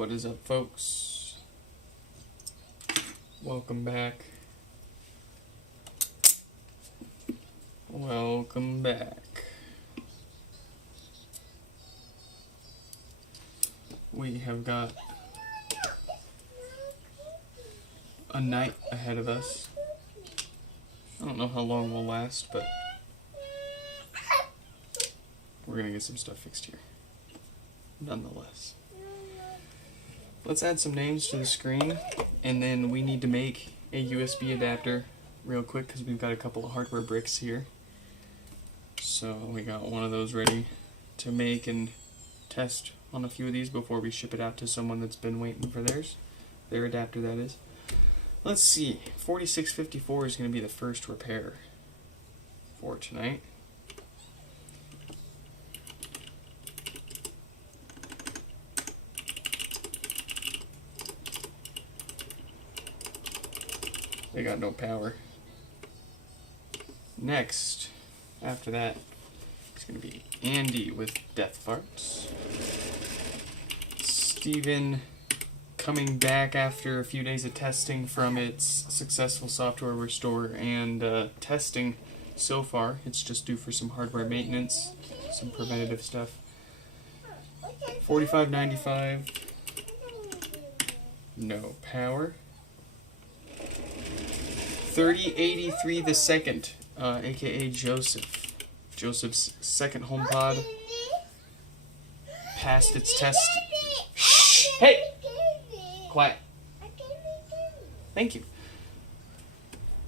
What is up, folks? Welcome back. Welcome back. We have got a night ahead of us. I don't know how long we'll last, but we're gonna get some stuff fixed here, nonetheless. Let's add some names to the screen, and then we need to make a USB adapter real quick because we've got a couple of hardware bricks here. So we got one of those ready to make and test on a few of these before we ship it out to someone that's been waiting for their adapter, that is. Let's see, 4654 is going to be the first repair for tonight. They got no power. Next, after that, it's going to be Andy with Death Farts. Steven coming back after a few days of testing from its successful software restore and testing so far. It's just due for some hardware maintenance, some preventative stuff. 4595, no power. 3083 the second, aka Joseph. Joseph's second HomePod passed its test. Shh! Hey! Quiet. Thank you.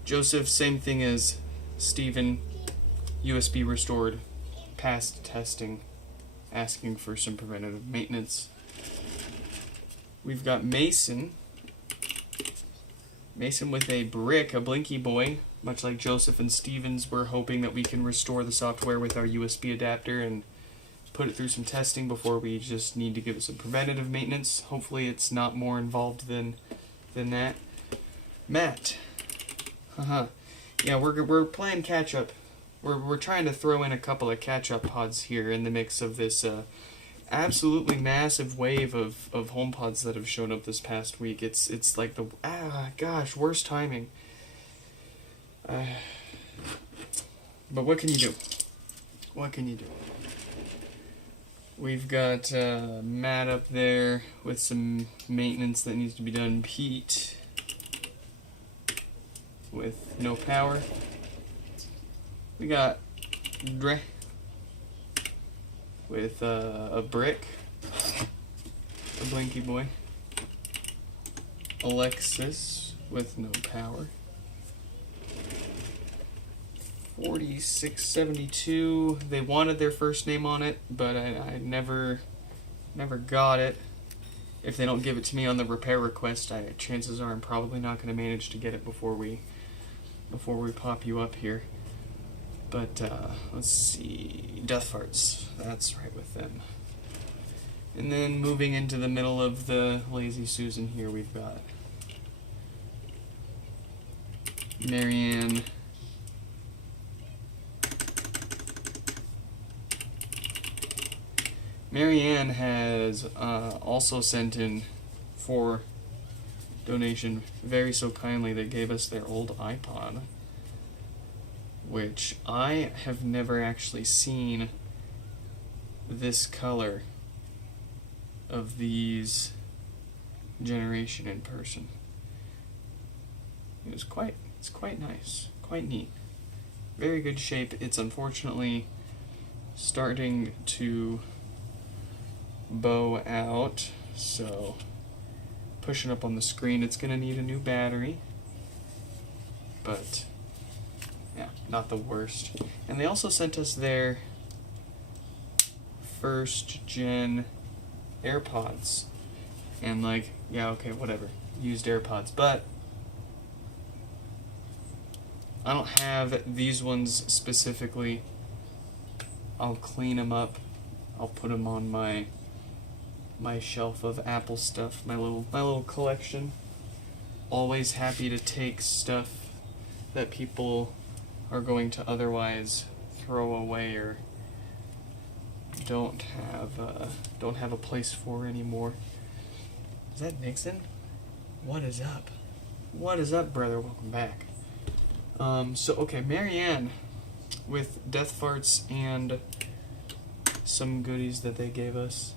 Joseph, same thing as Steven, USB restored, passed testing, asking for some preventative maintenance. We've got Mason with a brick, a Blinky Boy, much like Joseph and Stevens. We're hoping that we can restore the software with our USB adapter and put it through some testing before we just need to give it some preventative maintenance. Hopefully it's not more involved than that. Matt. Yeah, we're playing catch up. We're trying to throw in a couple of catch up pods here in the mix of this absolutely massive wave of HomePods that have shown up this past week. It's like the gosh, worst timing. But what can you do? What can you do? We've got Matt up there with some maintenance that needs to be done. Pete with no power. We got Dre with a brick, a Blinky Boy. Alexis with no power. 4672, they wanted their first name on it, but I never got it. If they don't give it to me on the repair request, chances are I'm probably not going to manage to get it before we pop you up here. But let's see, Death Farts, that's right with them. And then moving into the middle of the Lazy Susan here, we've got Marianne. Marianne has also sent in for donation very so kindly. They gave us their old iPod, which I have never actually seen this color of these generation in person. It's quite nice, quite neat, very good shape. It's unfortunately starting to bow out, so pushing up on the screen, it's gonna need a new battery, but yeah, not the worst. And they also sent us their first gen AirPods, and like, yeah, okay, whatever, used AirPods, but I don't have these ones specifically. I'll clean them up, I'll put them on my shelf of Apple stuff, my little collection. Always happy to take stuff that people are going to otherwise throw away or don't have a place for anymore. Is that Nixon? What is up? What is up, brother? Welcome back. Okay, Marianne with Death Farts and some goodies that they gave us.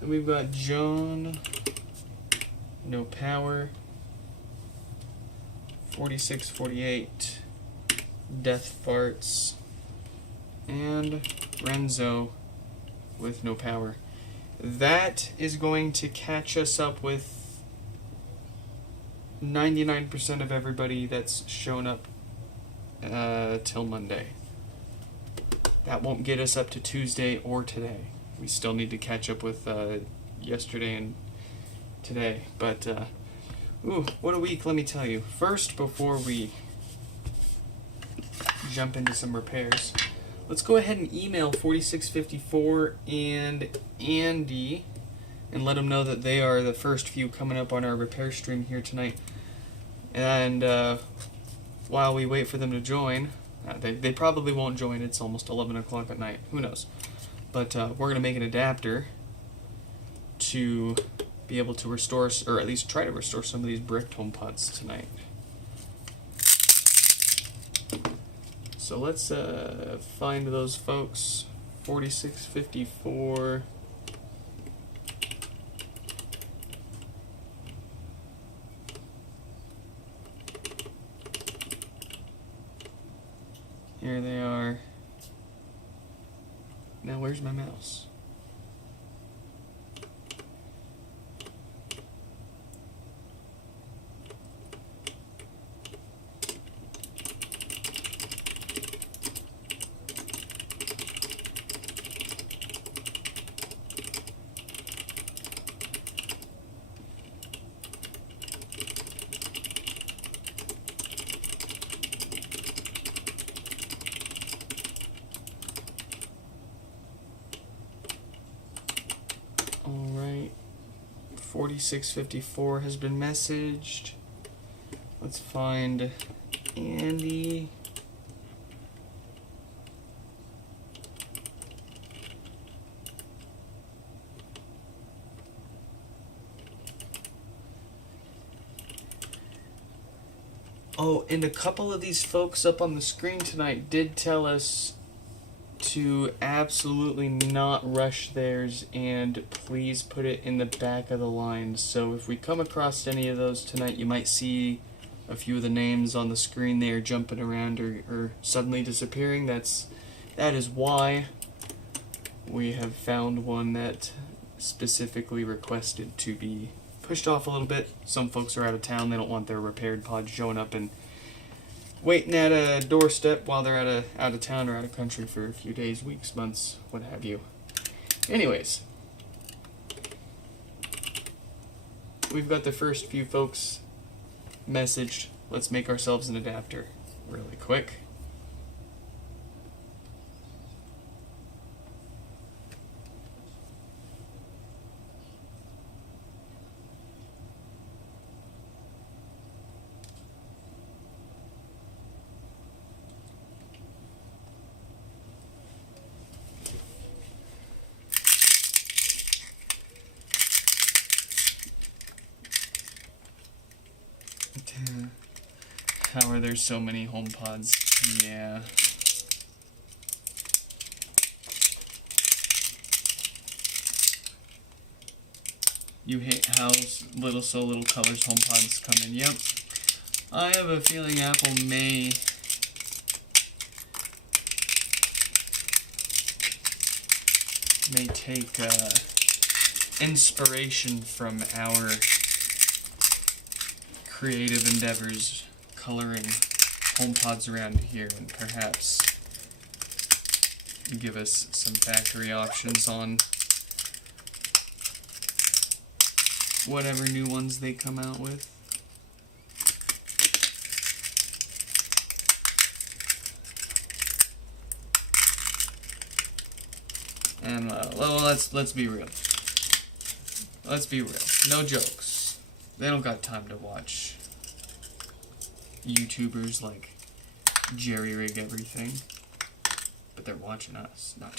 Then we've got John, no power, 4648, Death Farts, and Renzo with no power. That is going to catch us up with 99% of everybody that's shown up till Monday. That won't get us up to Tuesday or today. We still need to catch up with yesterday and today. But, what a week, let me tell you. First, before we jump into some repairs, let's go ahead and email 4654 and Andy and let them know that they are the first few coming up on our repair stream here tonight. And while we wait for them to join, they probably won't join. It's almost 11 o'clock at night. Who knows? But we're going to make an adapter to be able to restore, or at least try to restore some of these bricked HomePods tonight. So let's find those folks. 4654. Here they are. Now where's my mouse? Alright, 4654 has been messaged. Let's find Andy. Oh, and a couple of these folks up on the screen tonight did tell us to absolutely not rush theirs and please put it in the back of the line. So if we come across any of those tonight, you might see a few of the names on the screen there jumping around or suddenly disappearing. That is why we have found one that specifically requested to be pushed off a little bit. Some folks are out of town. They don't want their repaired pods showing up and waiting at a doorstep while they're out of town or out of country for a few days, weeks, months, what have you. Anyways, we've got the first few folks messaged. Let's make ourselves an adapter really quick. How are there so many HomePods? Yeah. You hate how so little colors HomePods come in. Yep. I have a feeling Apple may take inspiration from our creative endeavors coloring HomePods around here and perhaps give us some factory options on whatever new ones they come out with. And well, let's be real. Let's be real. No jokes. They don't got time to watch YouTubers like jerry rig everything, but they're watching us. Not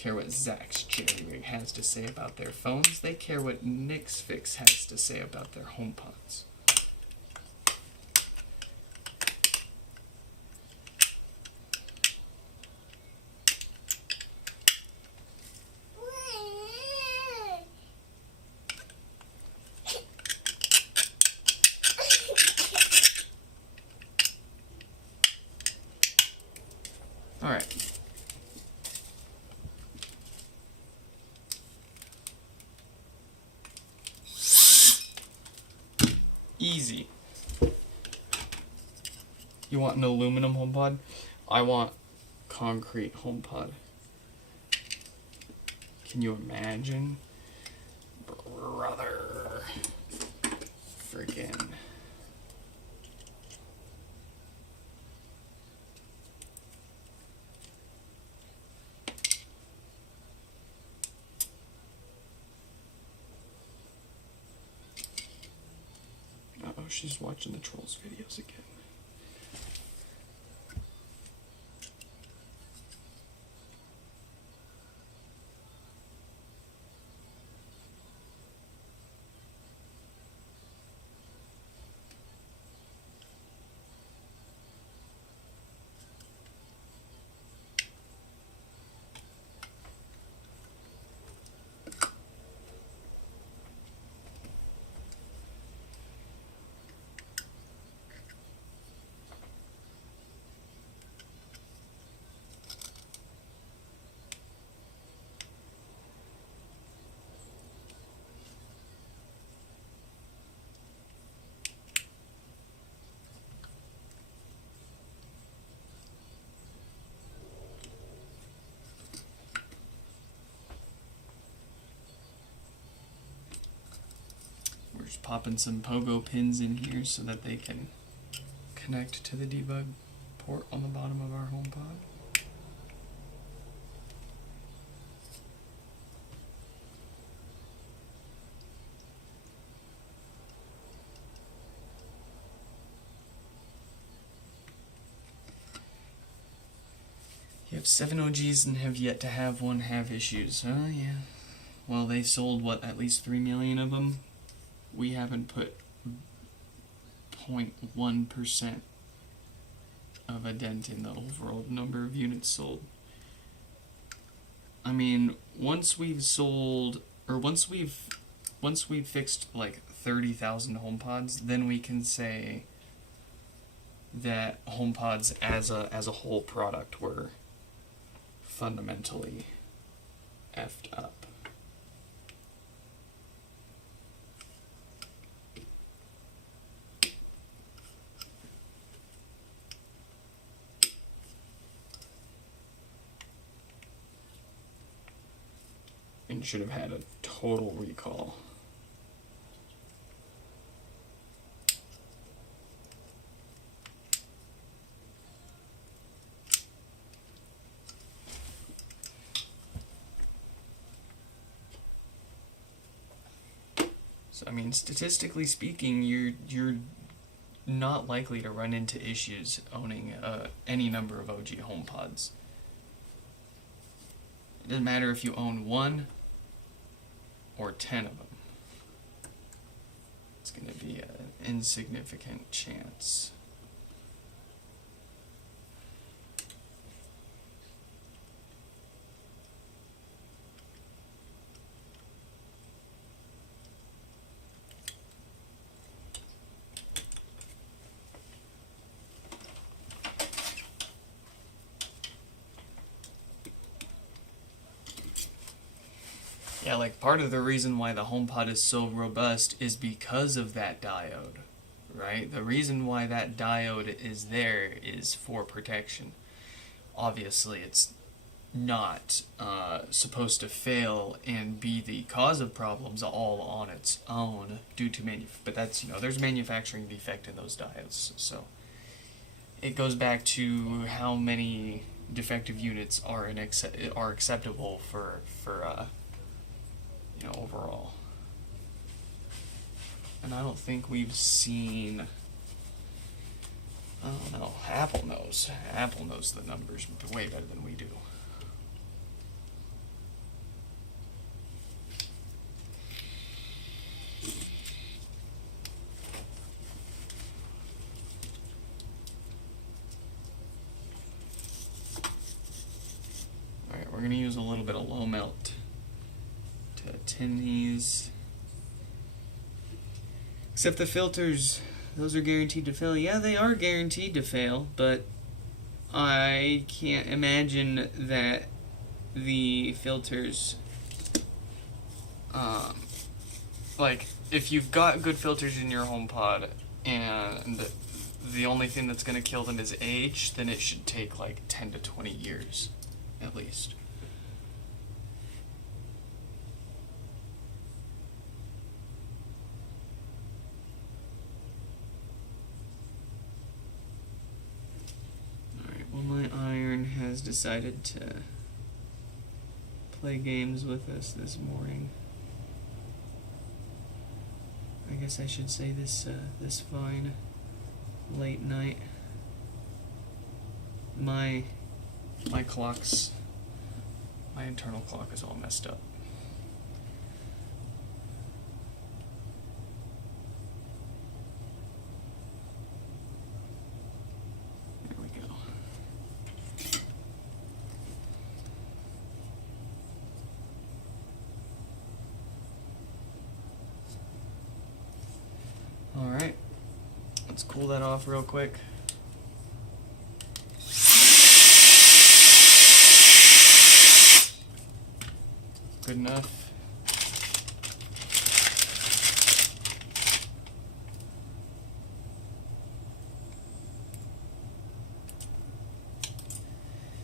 care what Zach's Jerry Rig has to say about their phones. They care what Nick's Fix has to say about their HomePods. Alright. Easy. You want an aluminum HomePod? I want concrete HomePod. Can you imagine? Brother. Friggin'. Uh-oh, she's watching the Trolls videos again. Just popping some pogo pins in here so that they can connect to the debug port on the bottom of our HomePod. You have 7 OGs and have yet to have one have issues. Oh yeah. Well, they sold, what, at least 3 million of them? We haven't put 0.1% of a dent in the overall number of units sold. I mean, once we've fixed like 30,000 HomePods, then we can say that HomePods as a whole product were fundamentally effed up. And should have had a total recall. So I mean, statistically speaking, you're not likely to run into issues owning any number of OG HomePods. It doesn't matter if you own 1 or 10 of them. It's going to be an insignificant chance. Yeah, like part of the reason why the HomePod is so robust is because of that diode, right? The reason why that diode is there is for protection. Obviously, it's not supposed to fail and be the cause of problems all on its own due to but that's, there's manufacturing defect in those diodes. So it goes back to how many defective units are acceptable for overall. And I don't think we've seen, I don't know, Apple knows the numbers way better than we do. little bit of low melt to tin these. Except the filters, those are guaranteed to fail. Yeah, they are guaranteed to fail, but I can't imagine that the filters, like, if you've got good filters in your HomePod and the only thing that's going to kill them is age, then it should take like 10 to 20 years, at least. Alright, well, my iron has decided to play games with us this morning. I guess I should say this fine late night. My clock's, my internal clock is all messed up. There we go. Alright, let's cool that off real quick. Good enough.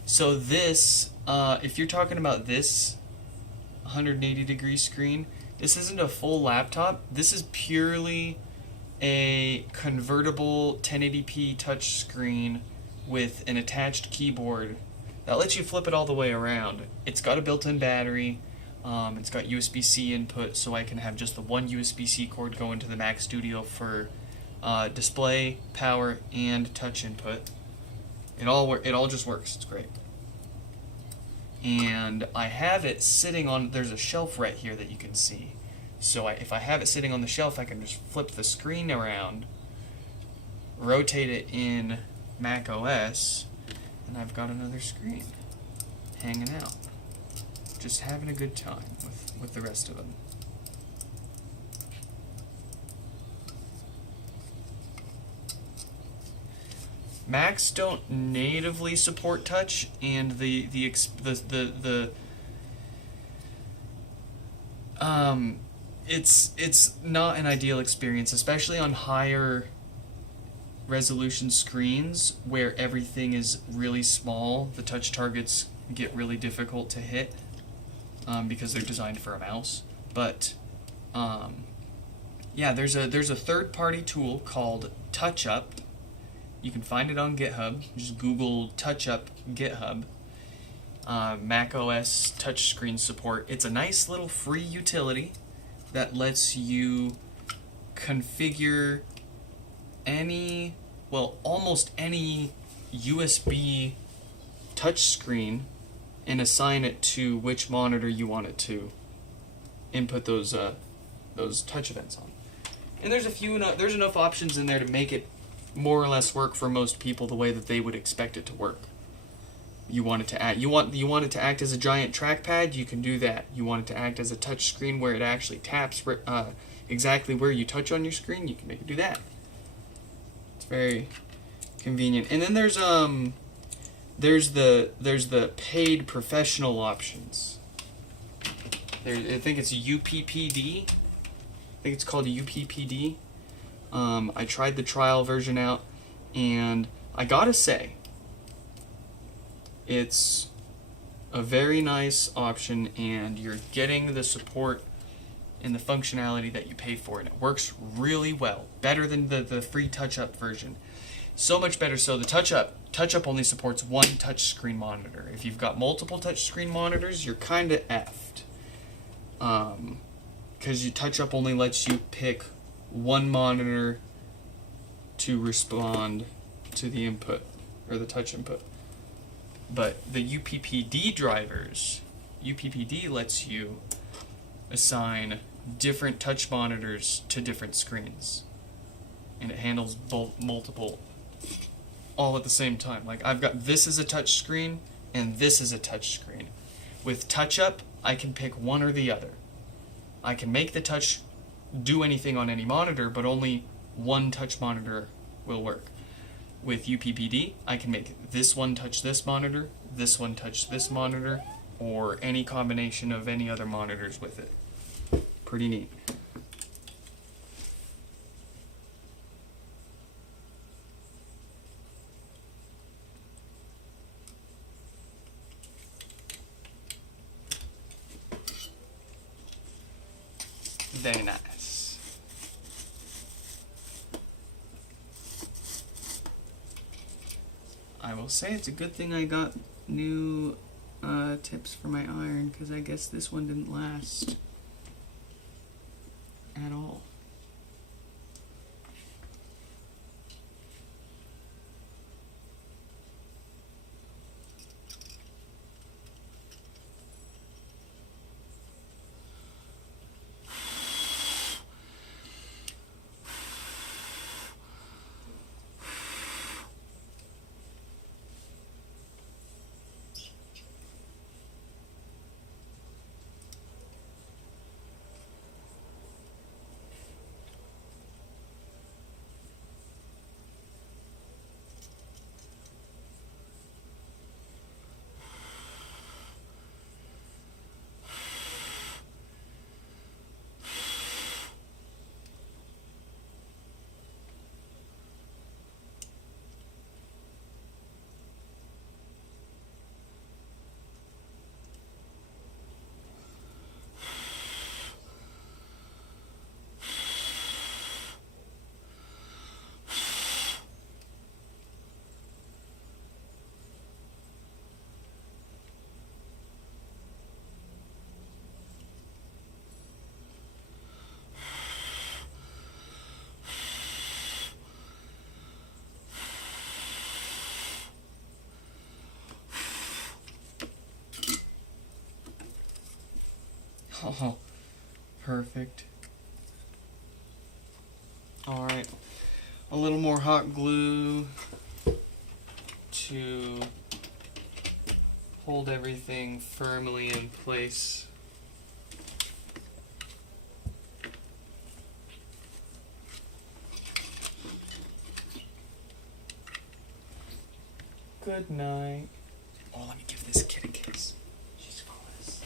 So this, if you're talking about this 180-degree screen, this isn't a full laptop. This is purely a convertible 1080p touch screen with an attached keyboard that lets you flip it all the way around. It's got a built-in battery. It's got USB-C input, so I can have just the one USB-C cord go into the Mac Studio for display, power, and touch input. It all just works. It's great. And I have it sitting on, there's a shelf right here that you can see. So if I have it sitting on the shelf, I can just flip the screen around, rotate it in Mac OS, and I've got another screen hanging out. Just having a good time with the rest of them. Macs don't natively support touch, and it's not an ideal experience, especially on higher resolution screens where everything is really small. The touch targets get really difficult to hit because they're designed for a mouse. But yeah, there's a third-party tool called TouchUp. You can find it on GitHub. Just Google TouchUp GitHub. Mac OS touchscreen support. It's a nice little free utility that lets you configure almost any USB touchscreen and assign it to which monitor you want it to input those touch events on. And there's enough options in there to make it more or less work for most people the way that they would expect it to work. You want it to act. You want it to act as a giant trackpad. You can do that. You want it to act as a touch screen where it actually taps exactly where you touch on your screen. You can make it do that. It's very convenient. And then there's the paid professional options. I think it's UPPD. I think it's called UPPD. I tried the trial version out, and I gotta say, it's a very nice option, and you're getting the support and the functionality that you pay for, and it works really well. Better than the free TouchUp version. So much better so. The TouchUp only supports one touchscreen monitor. If you've got multiple touchscreen monitors, you're kind of effed. Because TouchUp only lets you pick one monitor to respond to the input, or the touch input. But the UPPD drivers, UPPD lets you assign different touch monitors to different screens. And it handles multiple all at the same time. Like, I've got this is a touch screen and this is a touch screen. With touch-up, I can pick one or the other. I can make the touch do anything on any monitor, but only one touch monitor will work. With UPPD, I can make this one touch this monitor, this one touch this monitor, or any combination of any other monitors with it. Pretty neat. Very nice. I will say it's a good thing I got new tips for my iron, because I guess this one didn't last at all. Oh, perfect. Alright, a little more hot glue to hold everything firmly in place. Good night. Oh, let me give this kid a kiss. She's flawless.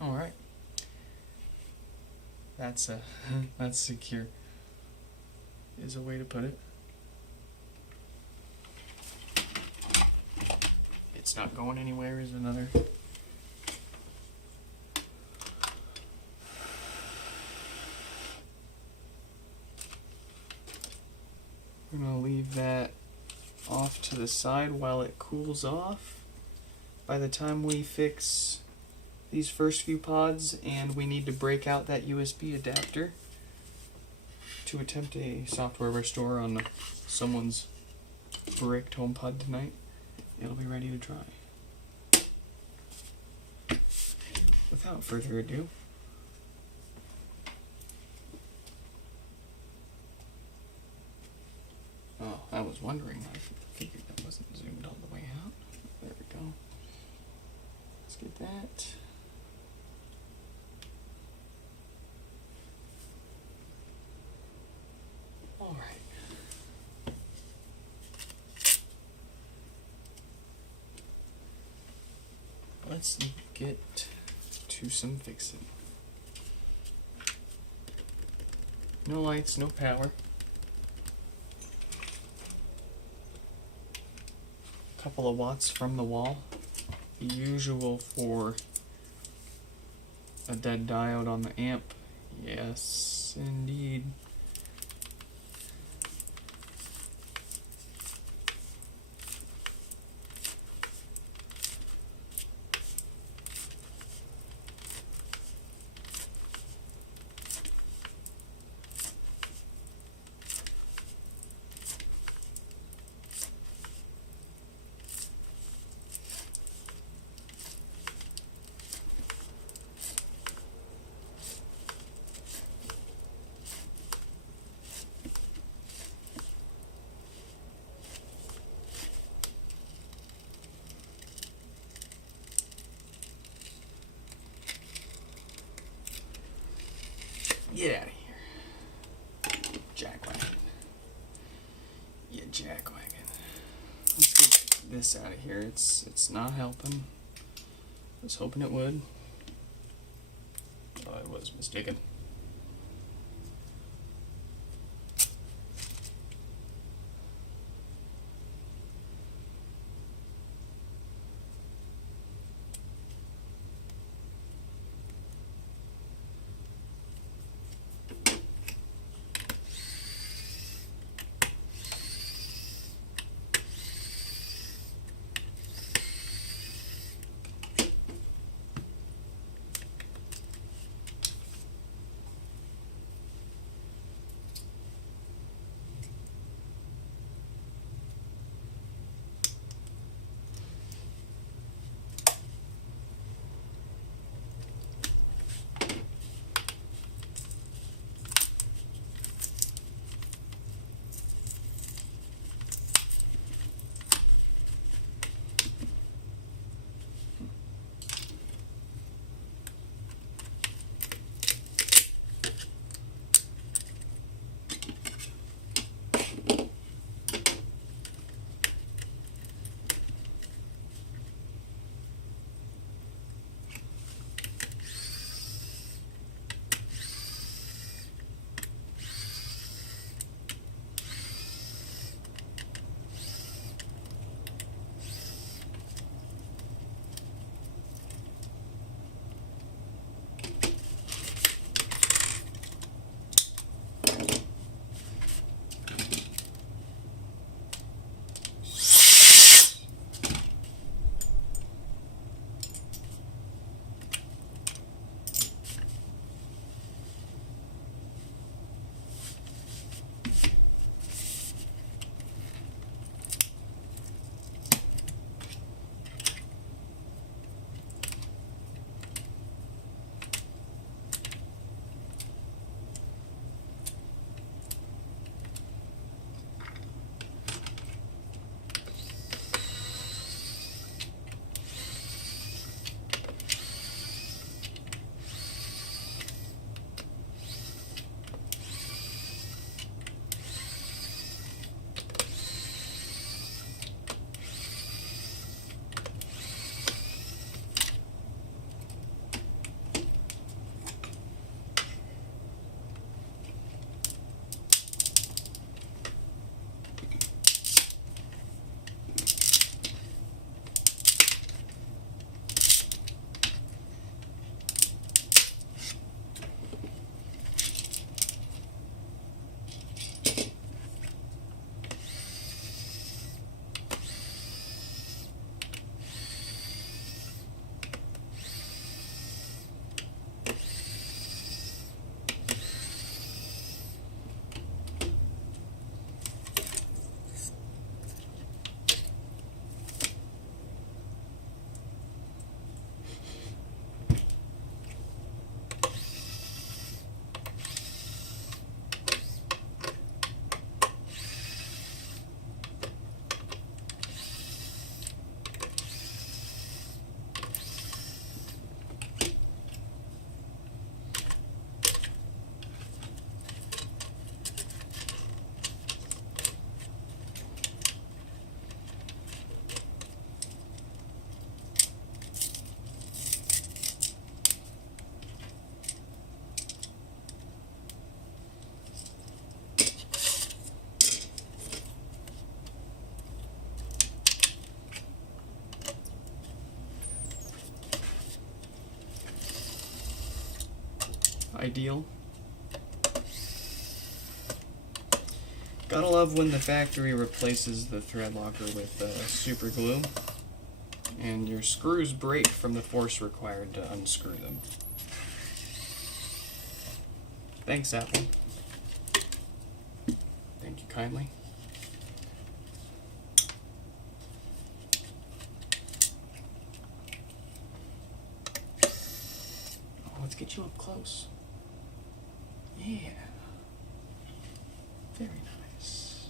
All right. That's that's secure. Is a way to put it. It's not going anywhere is another. We're gonna leave that off to the side while it cools off. By the time we fix these first few pods, and we need to break out that USB adapter to attempt a software restore on someone's bricked HomePod tonight, it'll be ready to try. without further ado, oh, I was wondering. I figured that wasn't zoomed all the way out. There we go. Let's get that. All right. Let's get to some fixing. No lights, no power. Couple of watts from the wall. Usual for a dead diode on the amp. Yes, indeed. Get out of here. Jackwagon. Yeah, jackwagon. Let's get this out of here. It's not helping. I was hoping it would. Oh, I was mistaken. ideal. Gotta love when the factory replaces the thread locker with super glue and your screws break from the force required to unscrew them. Thanks, Apple. Thank you kindly. Oh, let's get you up close. Yeah. Very nice.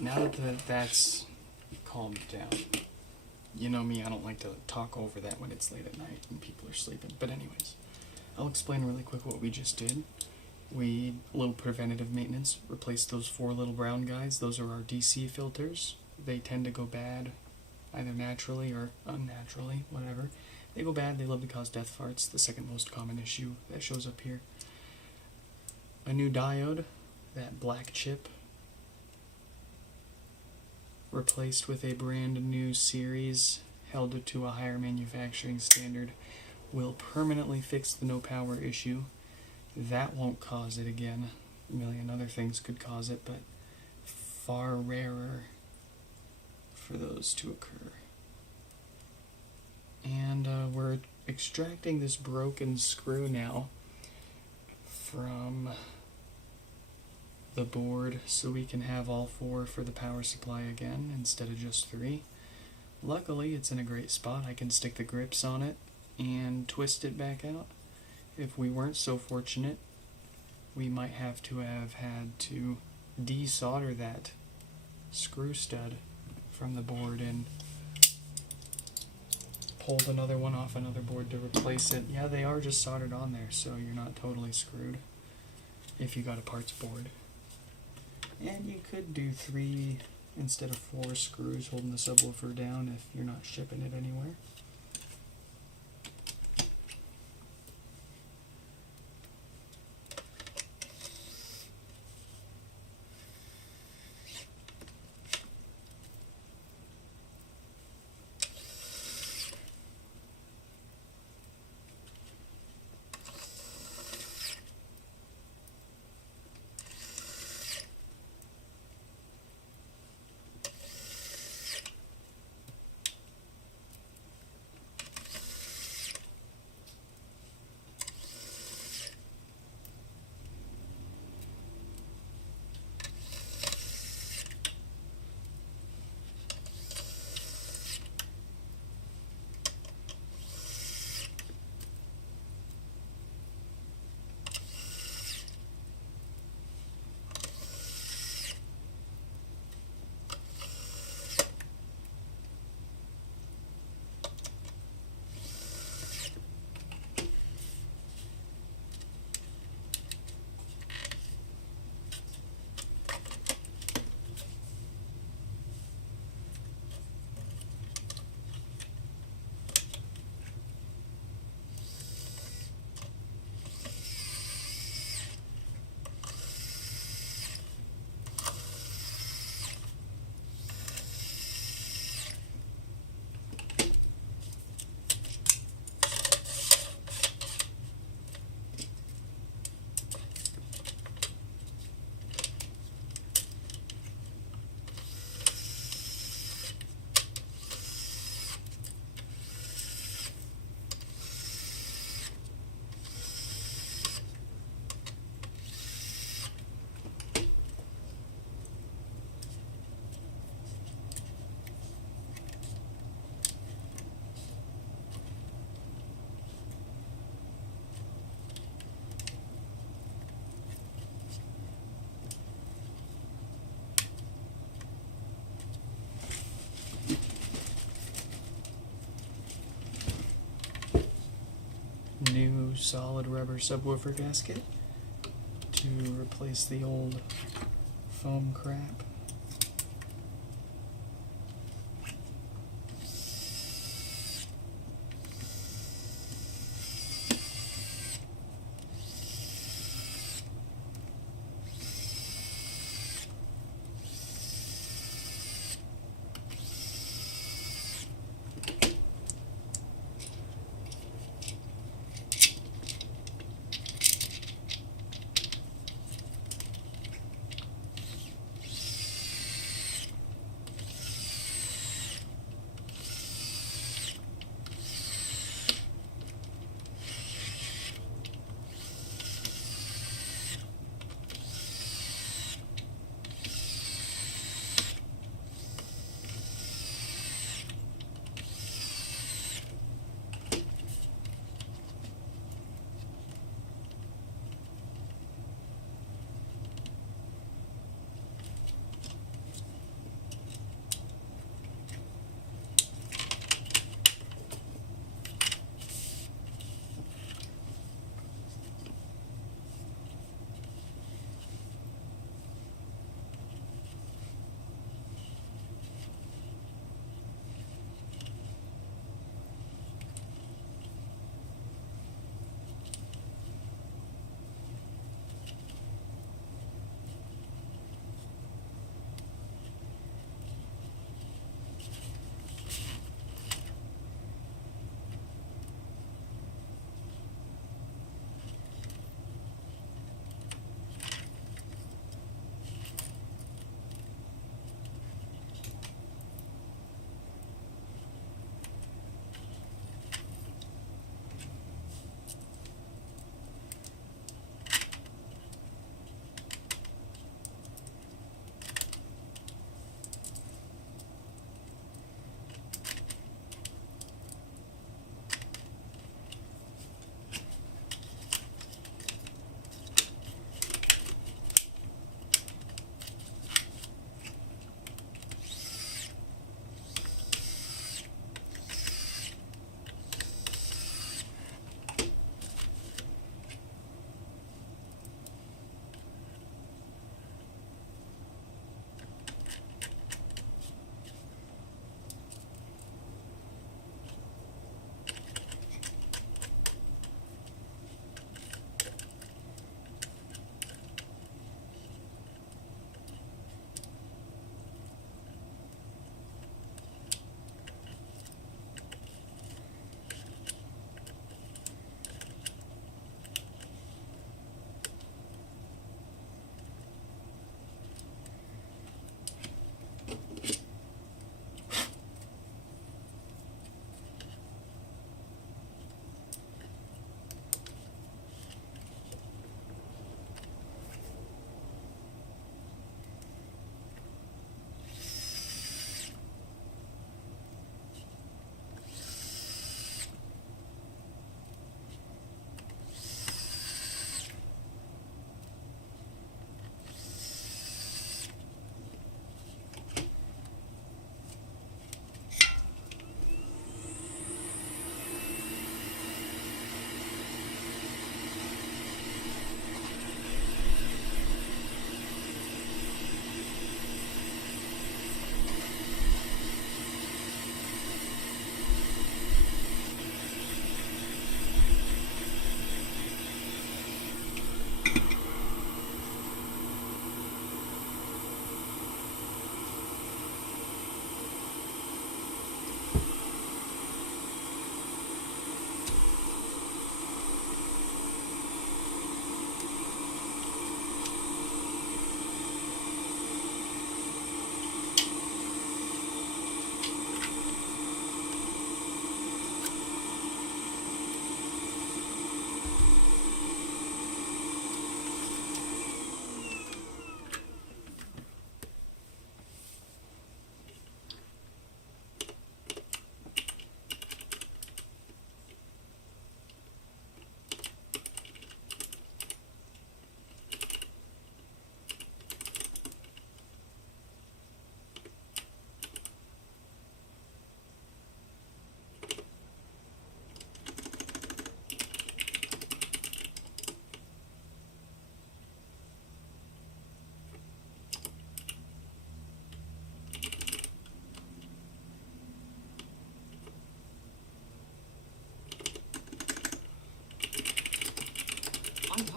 now that that's calmed down, you know me, I don't like to talk over that when it's late at night and people are sleeping. But anyways, I'll explain really quick what we just did. We, little preventative maintenance, replaced those 4 little brown guys. Those are our DC filters. They tend to go bad, either naturally or unnaturally, whatever. They go bad, they love to cause death farts, the second most common issue that shows up here. A new diode, that black chip, replaced with a brand new series, held to a higher manufacturing standard, will permanently fix the no power issue. That won't cause it again. A million other things could cause it, but far rarer for those to occur. And we're extracting this broken screw now from the board so we can have all 4 for the power supply again instead of just 3. Luckily, it's in a great spot. I can stick the grips on it and twist it back out. If we weren't so fortunate, we might have had to desolder that screw stud from the board and pulled another one off another board to replace it. Yeah, they are just soldered on there, so you're not totally screwed if you got a parts board. And you could do 3 instead of 4 screws holding the subwoofer down if you're not shipping it anywhere. New solid rubber subwoofer gasket to replace the old foam crap.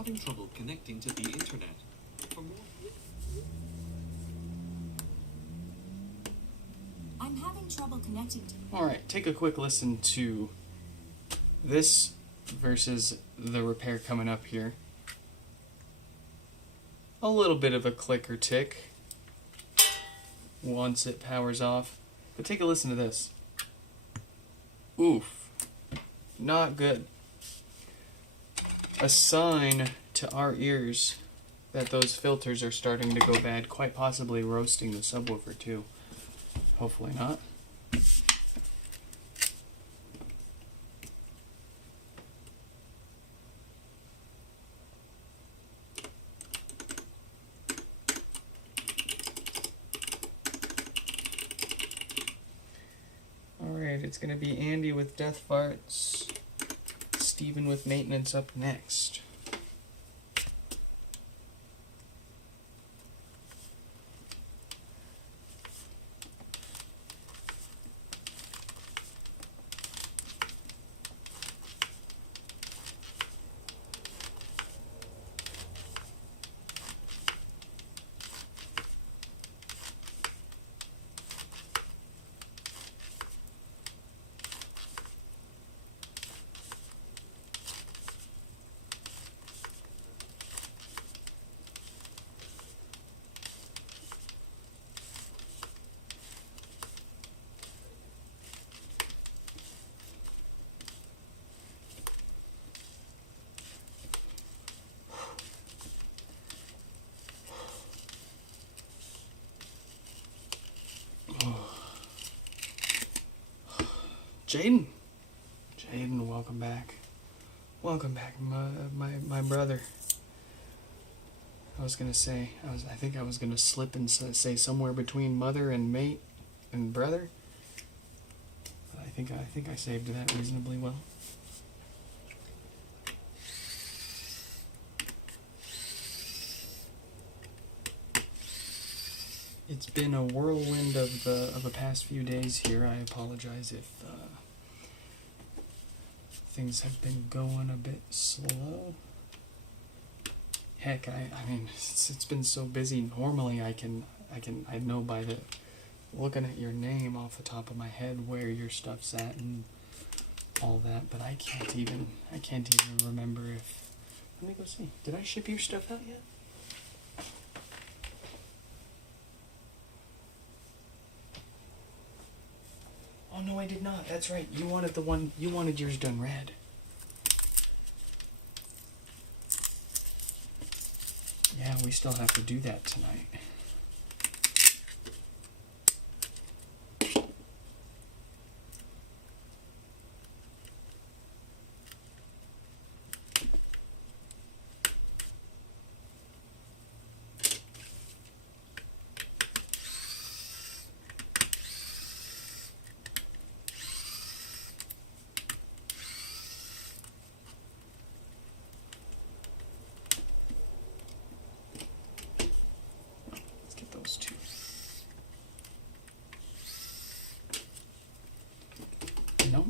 having trouble connecting to the internet. For more... I'm having trouble connecting to... Alright, take a quick listen to this versus the repair coming up here. A little bit of a click or tick once it powers off. But take a listen to this. Oof. Not good. A sign to our ears that those filters are starting to go bad, quite possibly roasting the subwoofer too. Hopefully not. Alright, it's going to be Andy with Death Farts, Steven with Maintenance up next. Jaden, welcome back. Welcome back, my brother. I was gonna say, I think I was gonna slip and say somewhere between mother and mate and brother. But I think I saved that reasonably well. It's been a whirlwind of the past few days here. I apologize if things have been going a bit slow. Heck, I mean, it's been so busy. Normally, I know by the looking at your name off the top of my head where your stuff's at and all that. But I can't even remember if. Let me go see. Did I ship your stuff out yet? Oh no, I did not. That's right. You wanted yours done red. Yeah, we still have to do that tonight.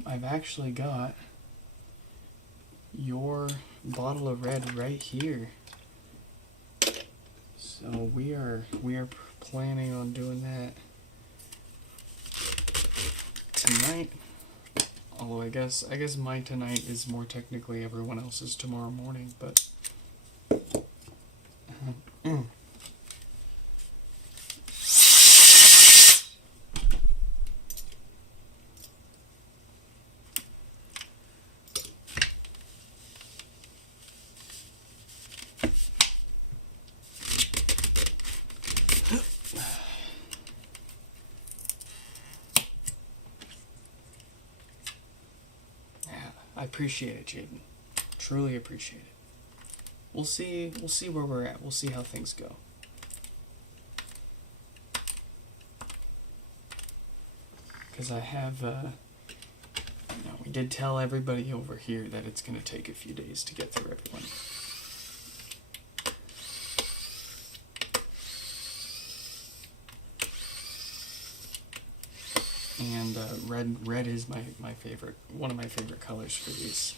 I've actually got your bottle of red right here. So we are planning on doing that tonight. Although I guess my tonight is more technically everyone else's tomorrow morning, but I appreciate it, Jaden. Truly appreciate it. We'll see where we're at. We'll see how things go. Because I have, we did tell everybody over here that it's going to take a few days to get through everyone. And red is my favorite, one of my favorite colors for these.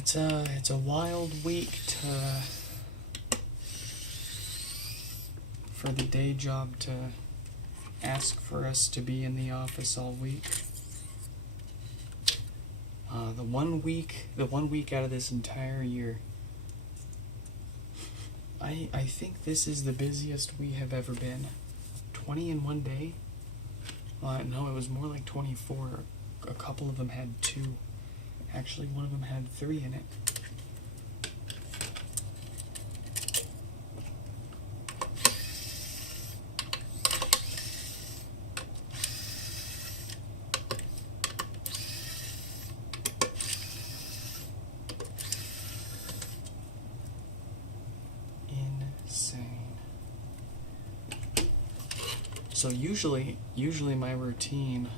it's a wild week for the day job to ask for us to be in the office all week. The one week out of this entire year, I think this is the busiest we have ever been. 20 in one day? No, it was more like 24. A couple of them had 2. Actually, one of them had 3 in it. Insane. So usually my routine,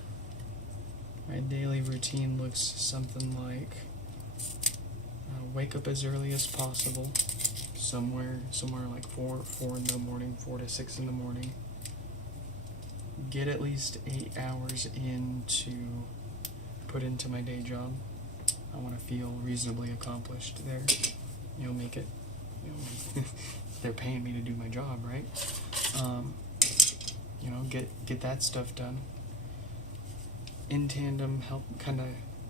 my daily routine looks something like wake up as early as possible, somewhere like 4 in the morning, 4 to 6 in the morning. Get at least 8 hours put into my day job. I want to feel reasonably accomplished there. Make it. They're paying me to do my job, right? Get that stuff done. In tandem, help kind of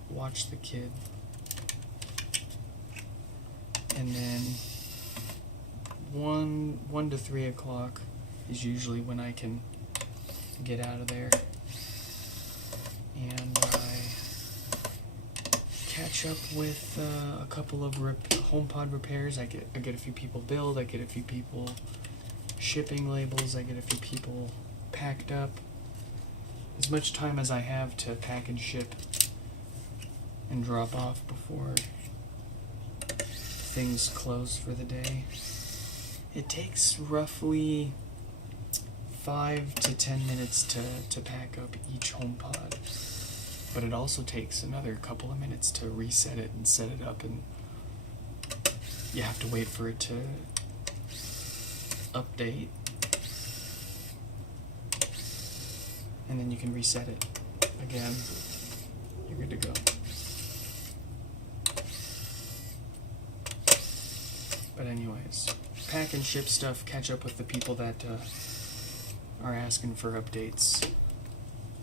watch the kid. And then 1 to 3 o'clock is usually when I can get out of there. And I catch up with a couple of HomePod repairs. I get a few people billed. I get a few people shipping labels. I get a few people packed up. As much time as I have to pack and ship and drop off before things close for the day. It takes roughly 5 to 10 minutes to pack up each HomePod. But it also takes another couple of minutes to reset it and set it up, and you have to wait for it to update. And then you can reset it again. You're good to go. But anyways, pack and ship stuff, catch up with the people that are asking for updates,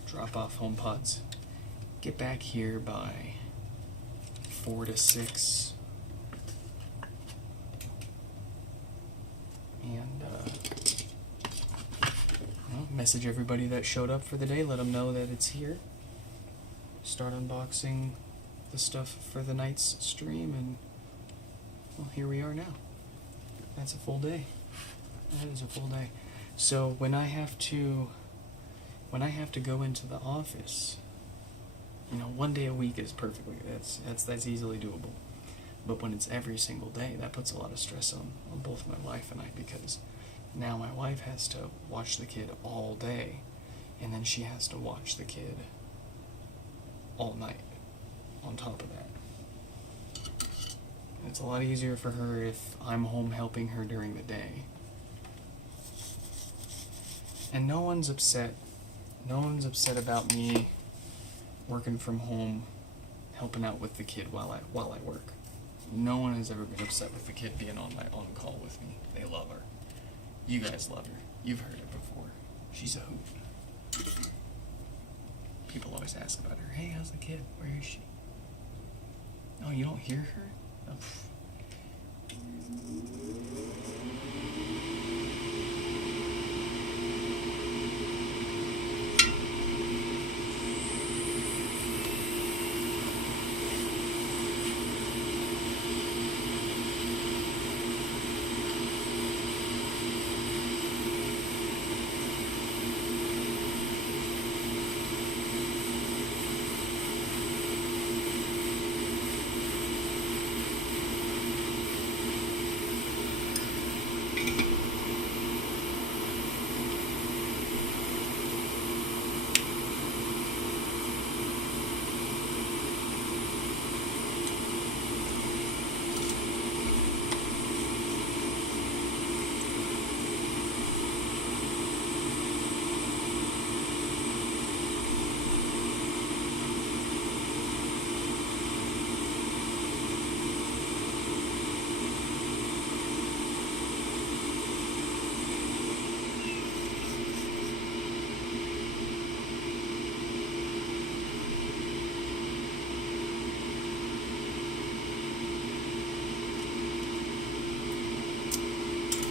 drop off HomePods. Get back here by 4 to 6. And message everybody that showed up for the day, let them know that it's here. Start unboxing the stuff for the night's stream, and well, here we are now. That's a full day. That is a full day. So when I have to go into the office, 1 day a week is perfectly, that's easily doable. But when it's every single day, that puts a lot of stress on both my wife and I, because now my wife has to watch the kid all day, and then she has to watch the kid all night on top of that. It's a lot easier for her if I'm home helping her during the day. And no one's upset. No one's upset about me working from home, helping out with the kid while I work. No one has ever been upset with the kid being on call with me. They love her. You guys love her. You've heard it before. She's a hoot. People always ask about her. Hey, how's the kid? Where is she? Oh, you don't hear her? Oh,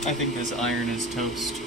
I think this iron is toast.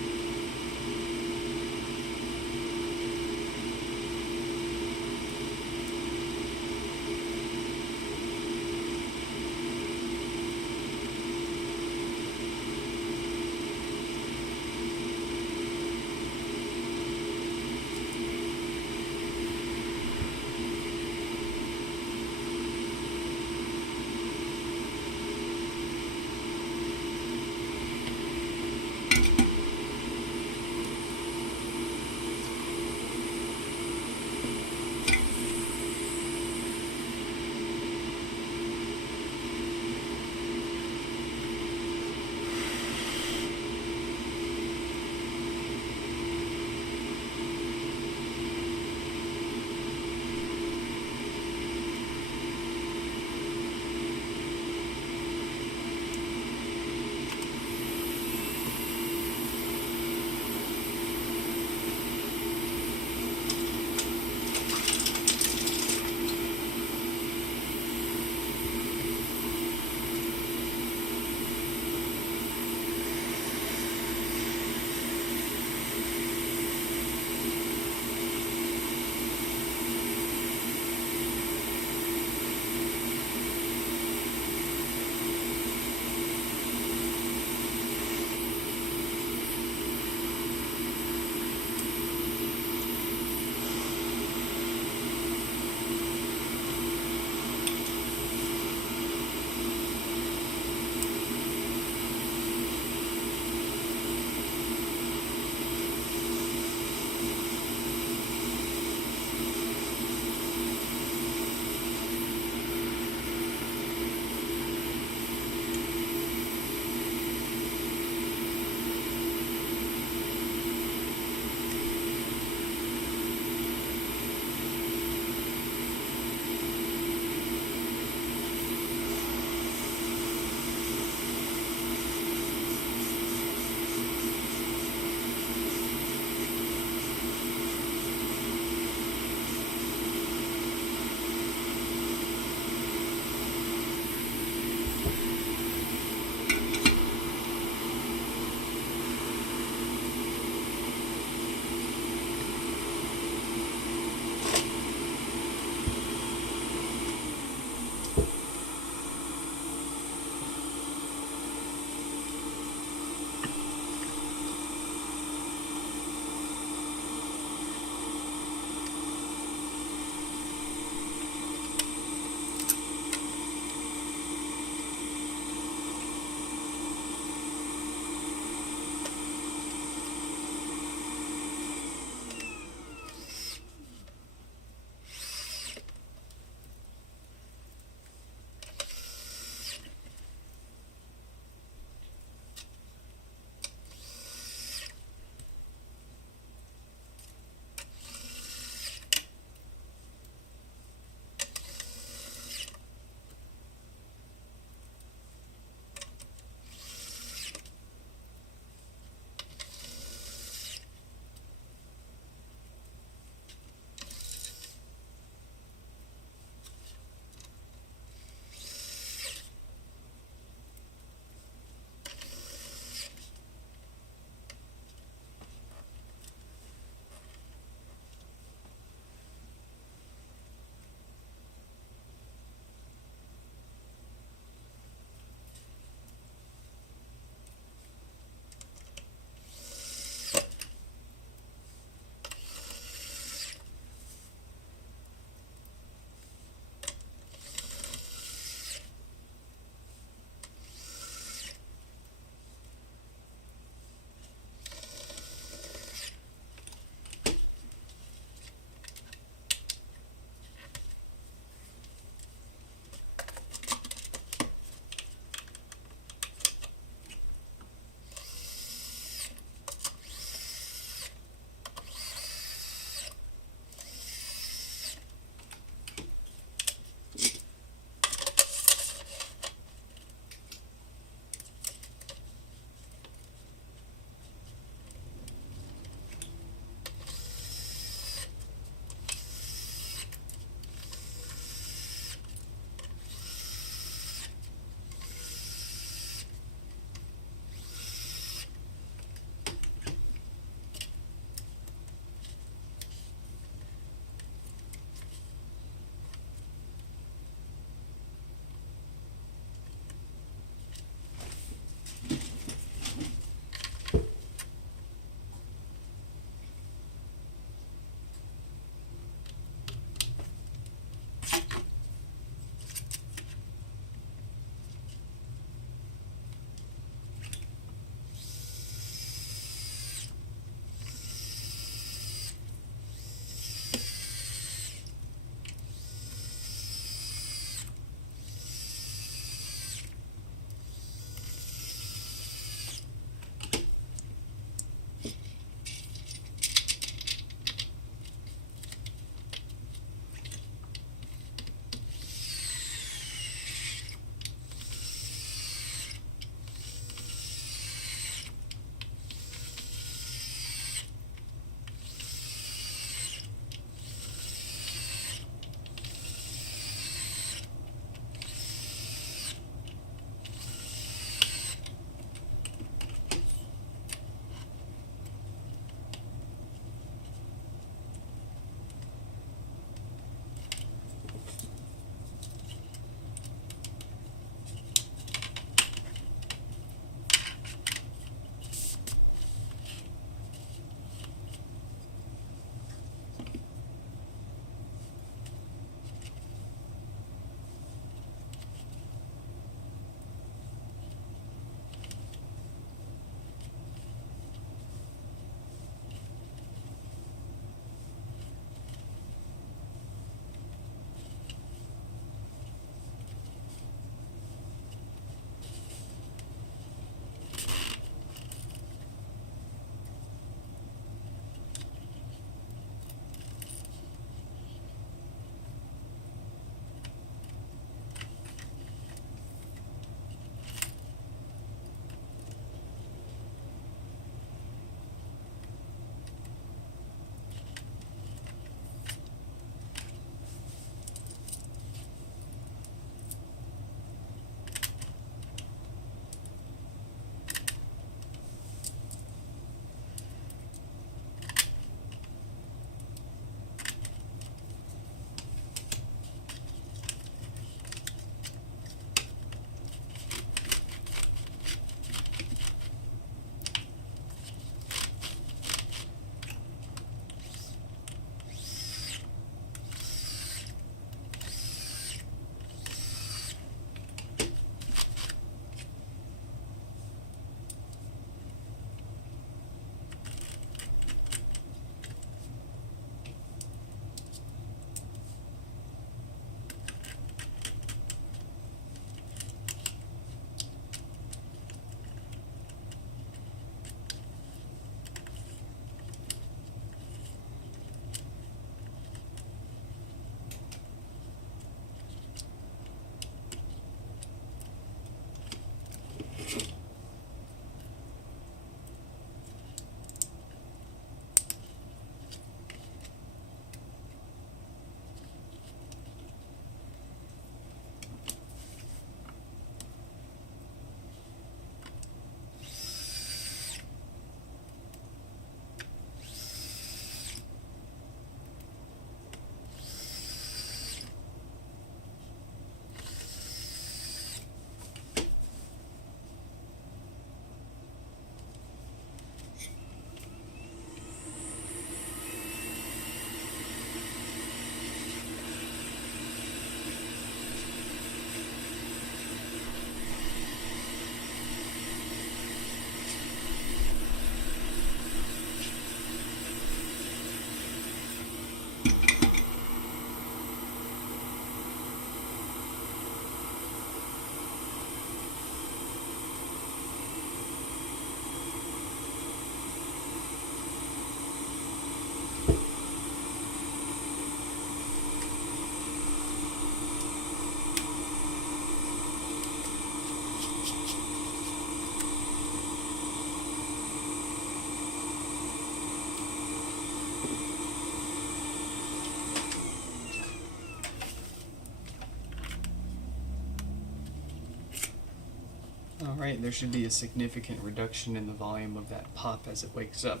Alright, there should be a significant reduction in the volume of that pop as it wakes up.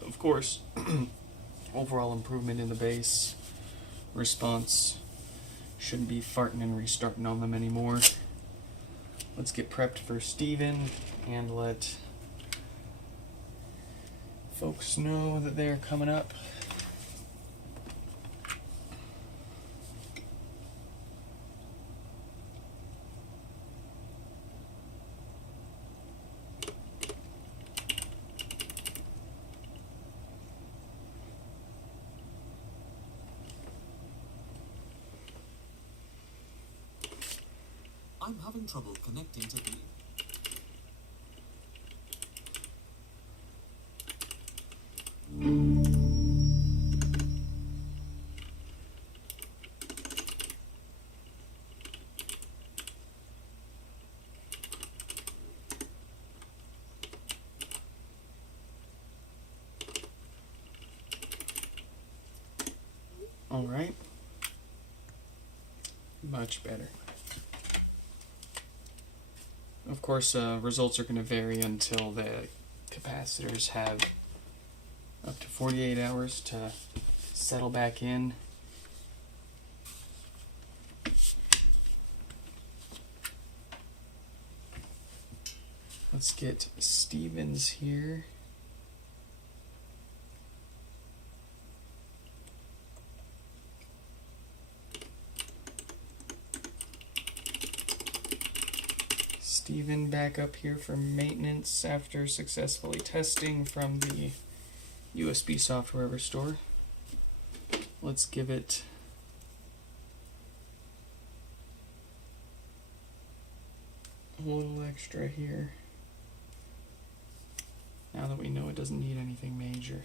Of course, overall improvement in the bass response. Shouldn't be farting and restarting on them anymore. Let's get prepped for Steven and let folks know that they're coming up. I'm having trouble connecting to the... All right. Much better. Of course, results are going to vary until the capacitors have up to 48 hours to settle back in. Let's get Stevens here. Steven back up here for maintenance after successfully testing from the USB software restore. Let's give it a little extra here. Now that we know it doesn't need anything major.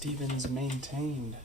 Stevens maintained.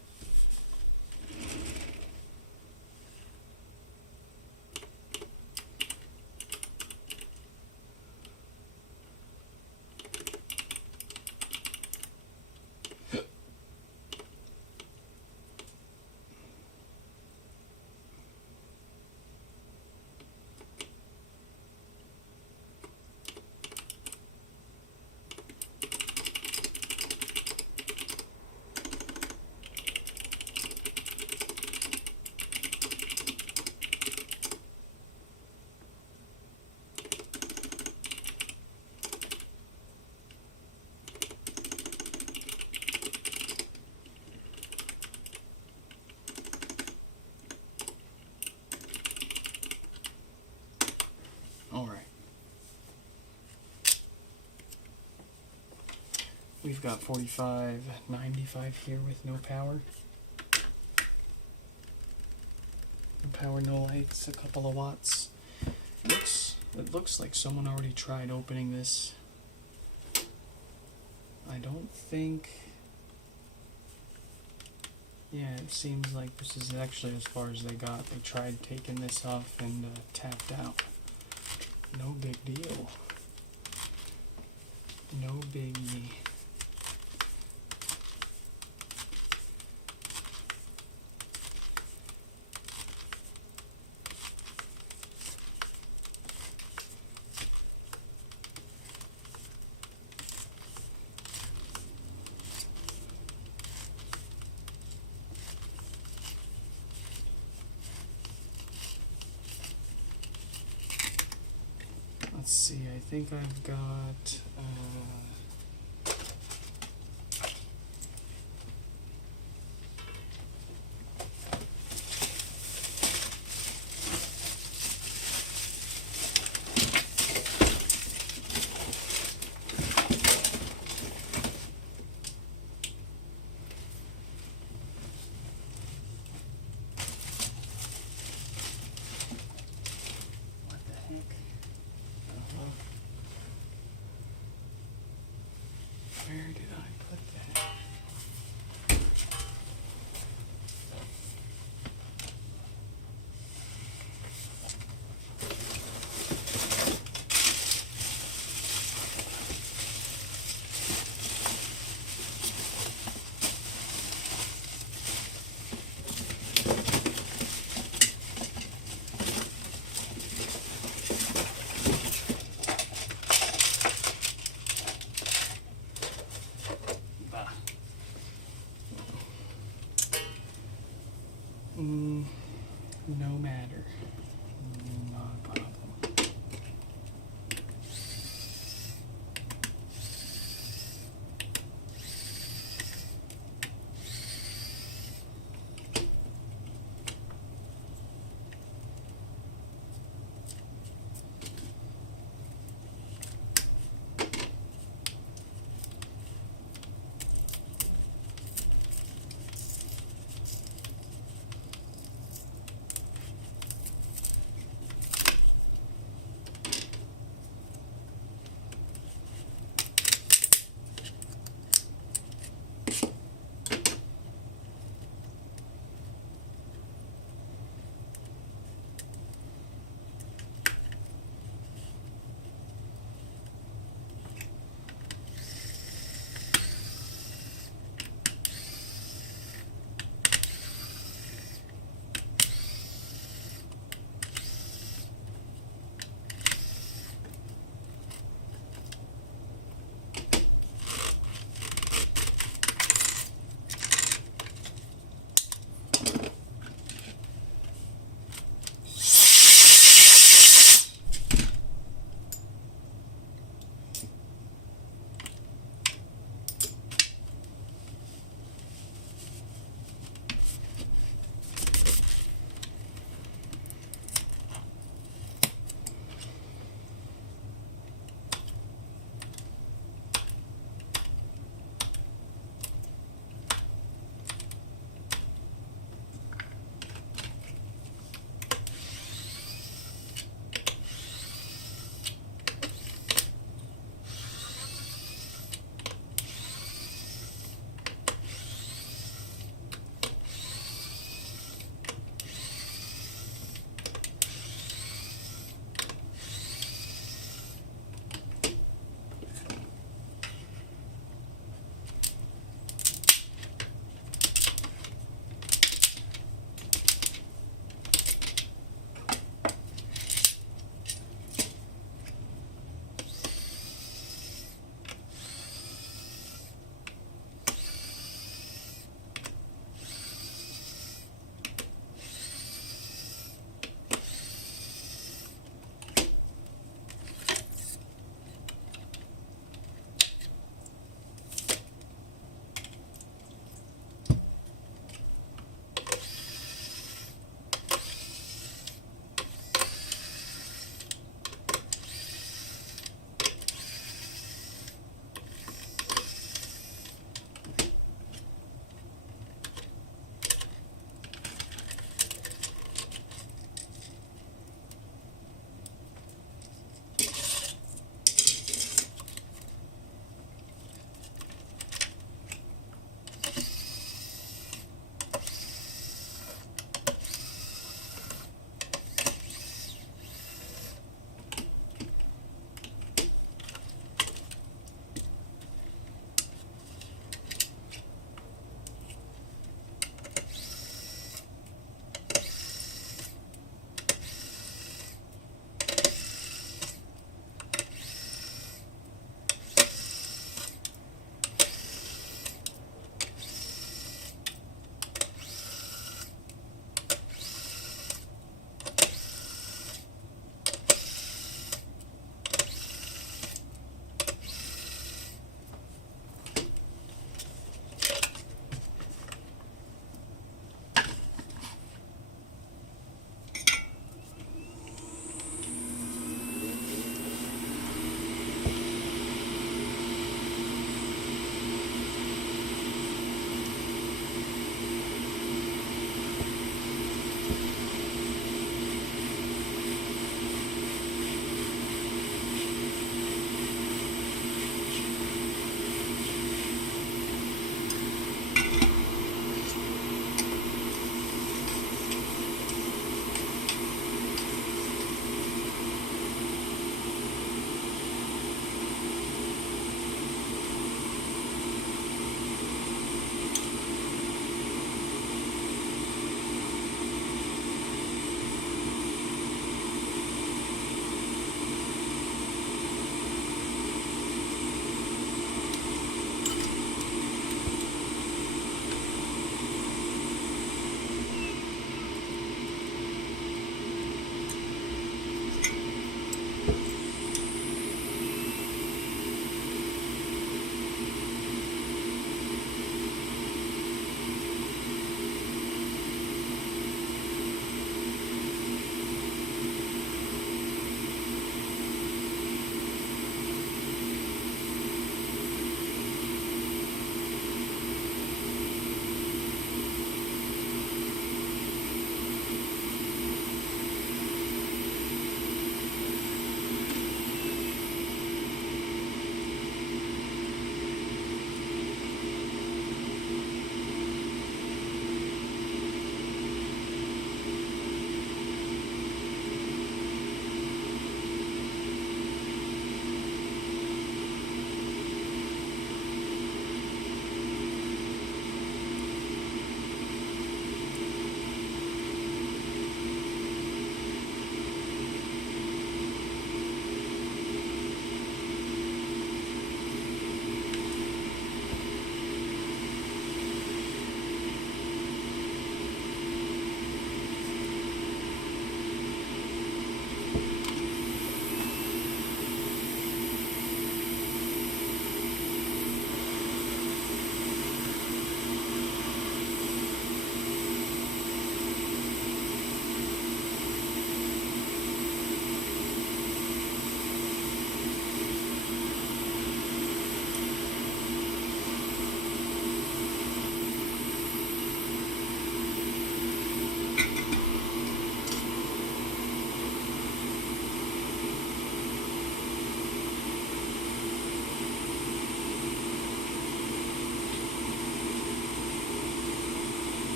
Alright. We've got 4595 here with no power. No power, no lights, a couple of watts. It looks like someone already tried opening this. I don't think... Yeah, it seems like this is actually as far as they got. They tried taking this off and tapped out. No big deal. No biggie. Let's see, I think I've got, what the heck? Where did I put that? No matter. Not a problem.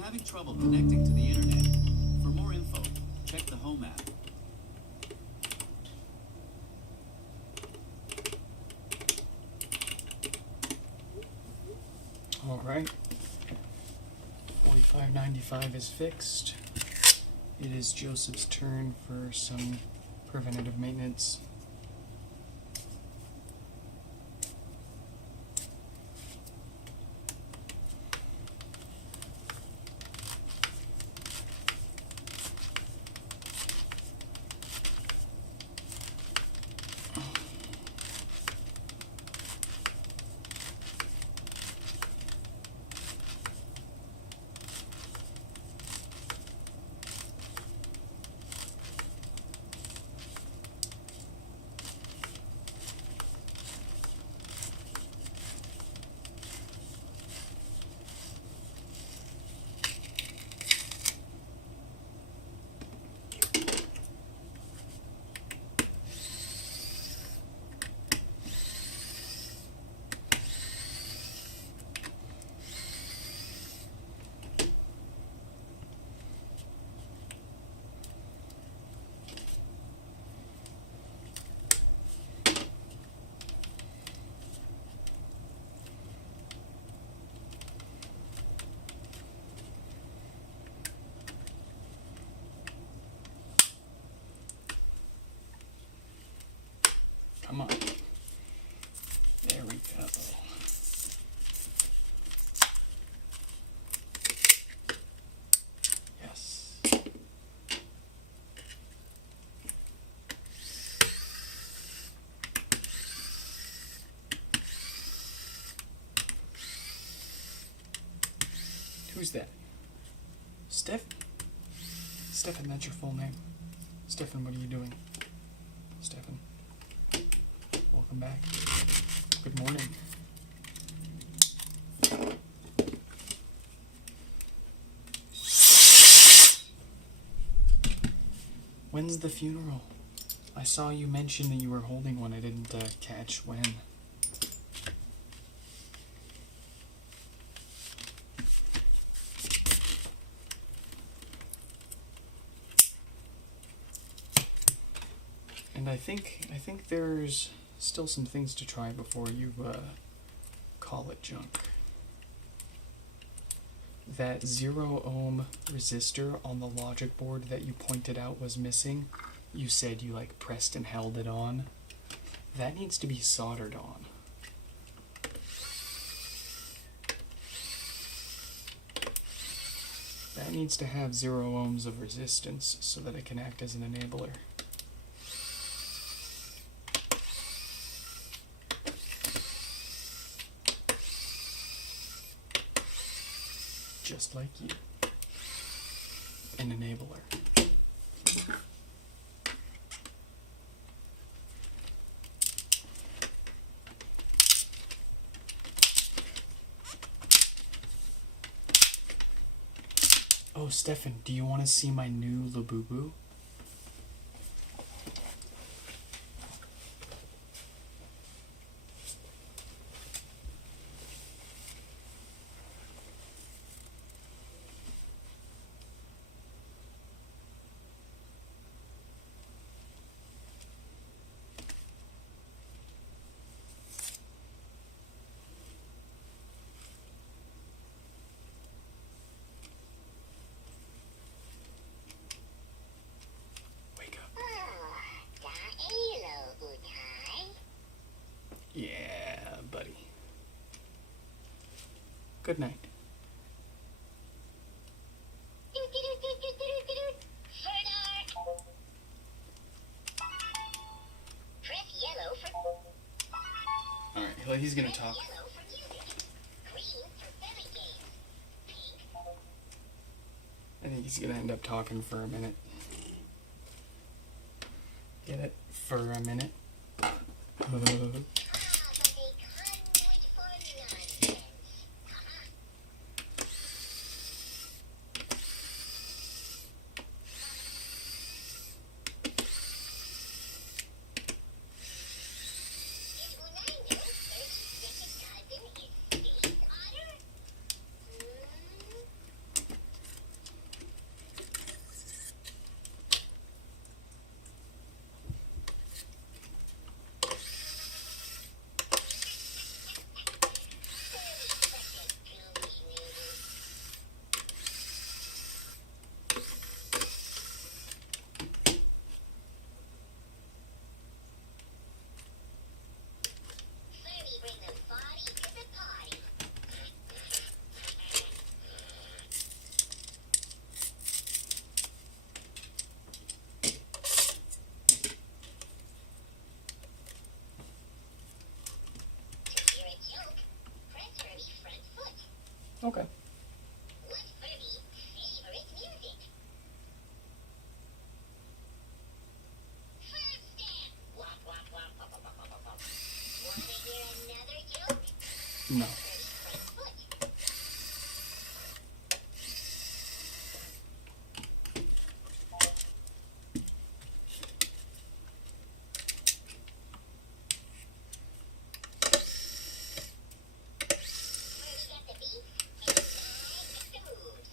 I'm having trouble connecting to the internet. For more info, check the Home app. All right. 4595 is fixed. It is Joseph's turn for some preventative maintenance. Come on. There we go. Yes. Who's that? Steph? Stefan, that's your full name. Stefan, what are you doing? Stefan. Welcome back. Good morning. When's the funeral? I saw you mention that you were holding one. I didn't catch when. And I think there's still some things to try before you call it junk. That 0 ohm resistor on the logic board that you pointed out was missing, you said you like pressed and held it on. That needs to be soldered on. That needs to have 0 ohms of resistance so that it can act as an enabler. Just like you. An enabler. Oh, Stefan, do you want to see my new Labubu? Yeah, buddy. Good night. Alright, well, he's gonna talk. I think he's gonna end up talking for a minute. Get it? For a minute. Okay. What's Furby's favorite music? First step. Wop, wop, wop, wop, wop, wop, wop, wop. Wanna hear another joke? No. Furby's right foot. Furby got the beat, and I got the moves.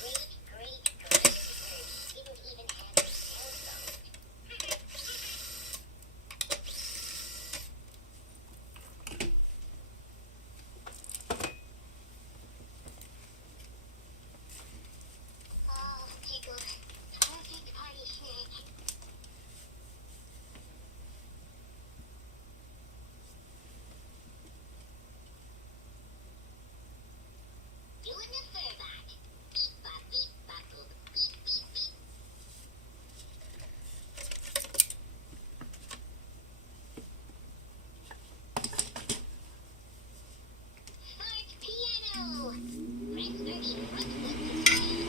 Great, great, great Furby didn't even have a cell phone. Oh, tickled. Perfect party snack. Doing the Furbot. Beep bop beep bop boop. Beep beep beep. Fart piano. Friends Furby front foot the time.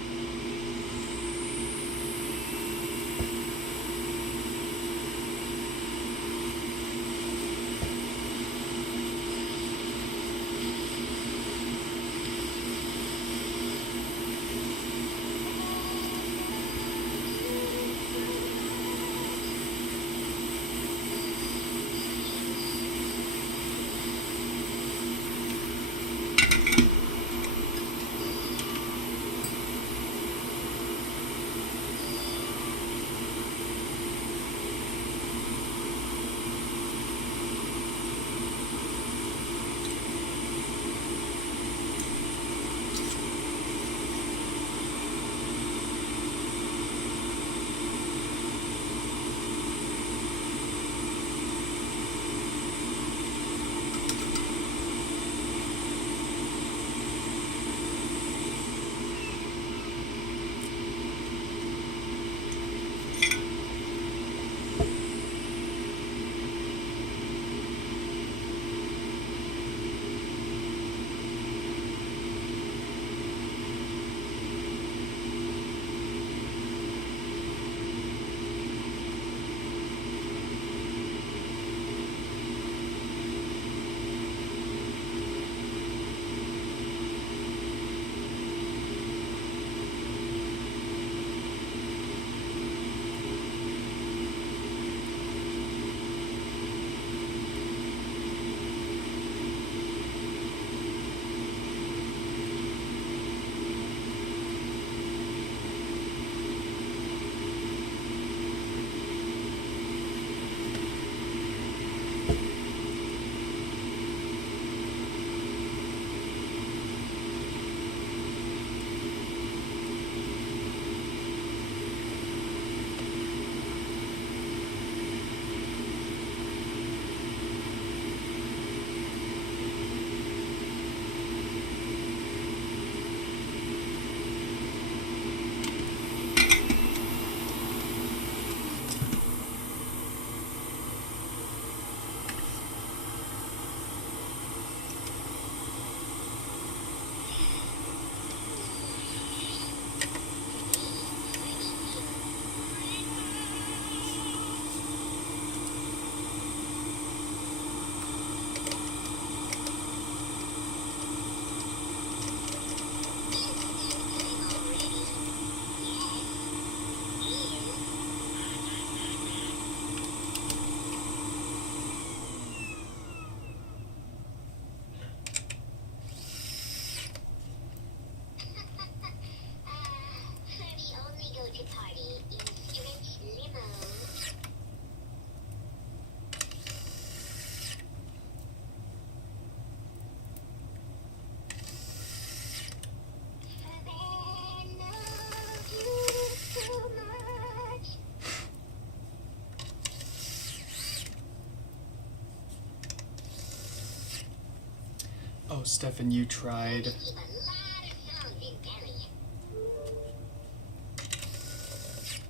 Oh, Stefan, you tried. Keep a lot of sounds in belly.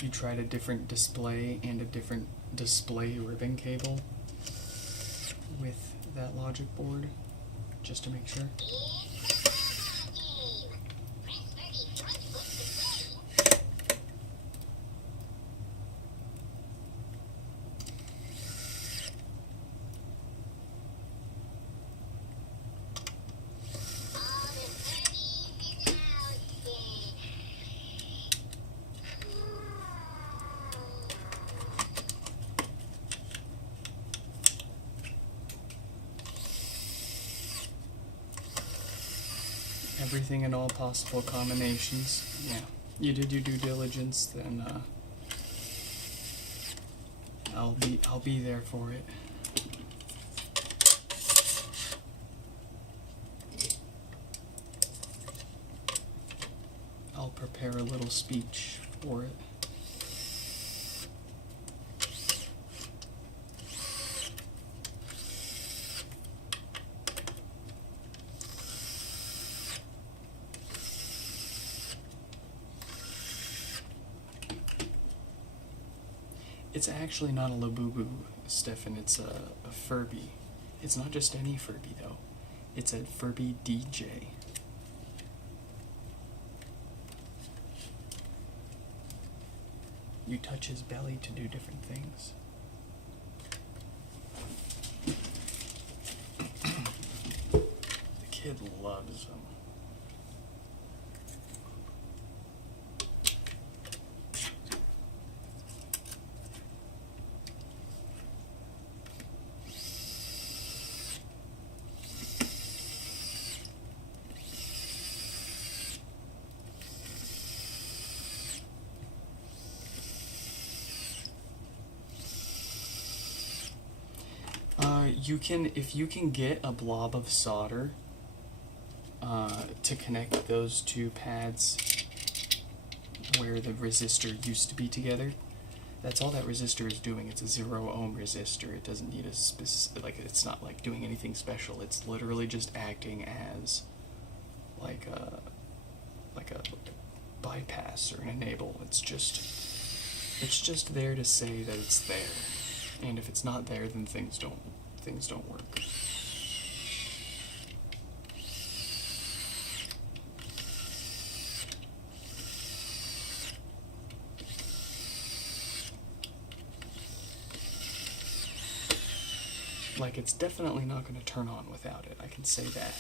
you tried a different display and a different display ribbon cable with that logic board, just to make sure. Everything in all possible combinations. Yeah, you did your due diligence. Then I'll be there for it. I'll prepare a little speech for it. It's actually not a Labubu, Stefan. It's a Furby. It's not just any Furby, though. It's a Furby DJ. You touch his belly to do different things. The kid loves them. If you can get a blob of solder to connect those two pads where the resistor used to be together, that's all that resistor is doing. It's a 0 ohm resistor. It doesn't need a specific, it's not like doing anything special. It's literally just acting as like a bypass or an enable. It's just there to say that it's there. And if it's not there, then things don't work. Like, it's definitely not going to turn on without it, I can say that.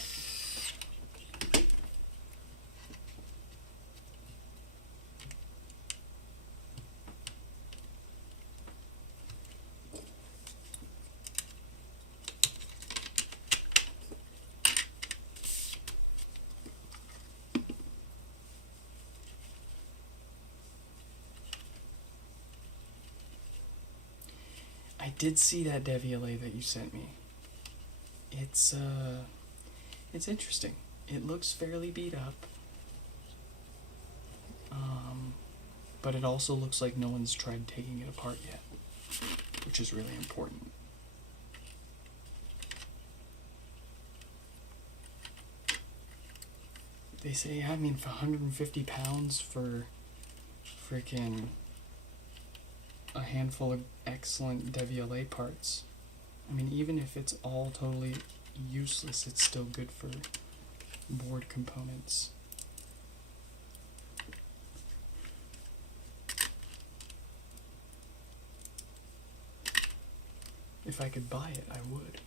I did see that Devialet that you sent me. It's interesting. It looks fairly beat up. But it also looks like no one's tried taking it apart yet, which is really important. They say, I mean, for 150 pounds for freaking a handful of excellent Devialet parts. I mean, even if it's all totally useless, it's still good for board components. If I could buy it, I would.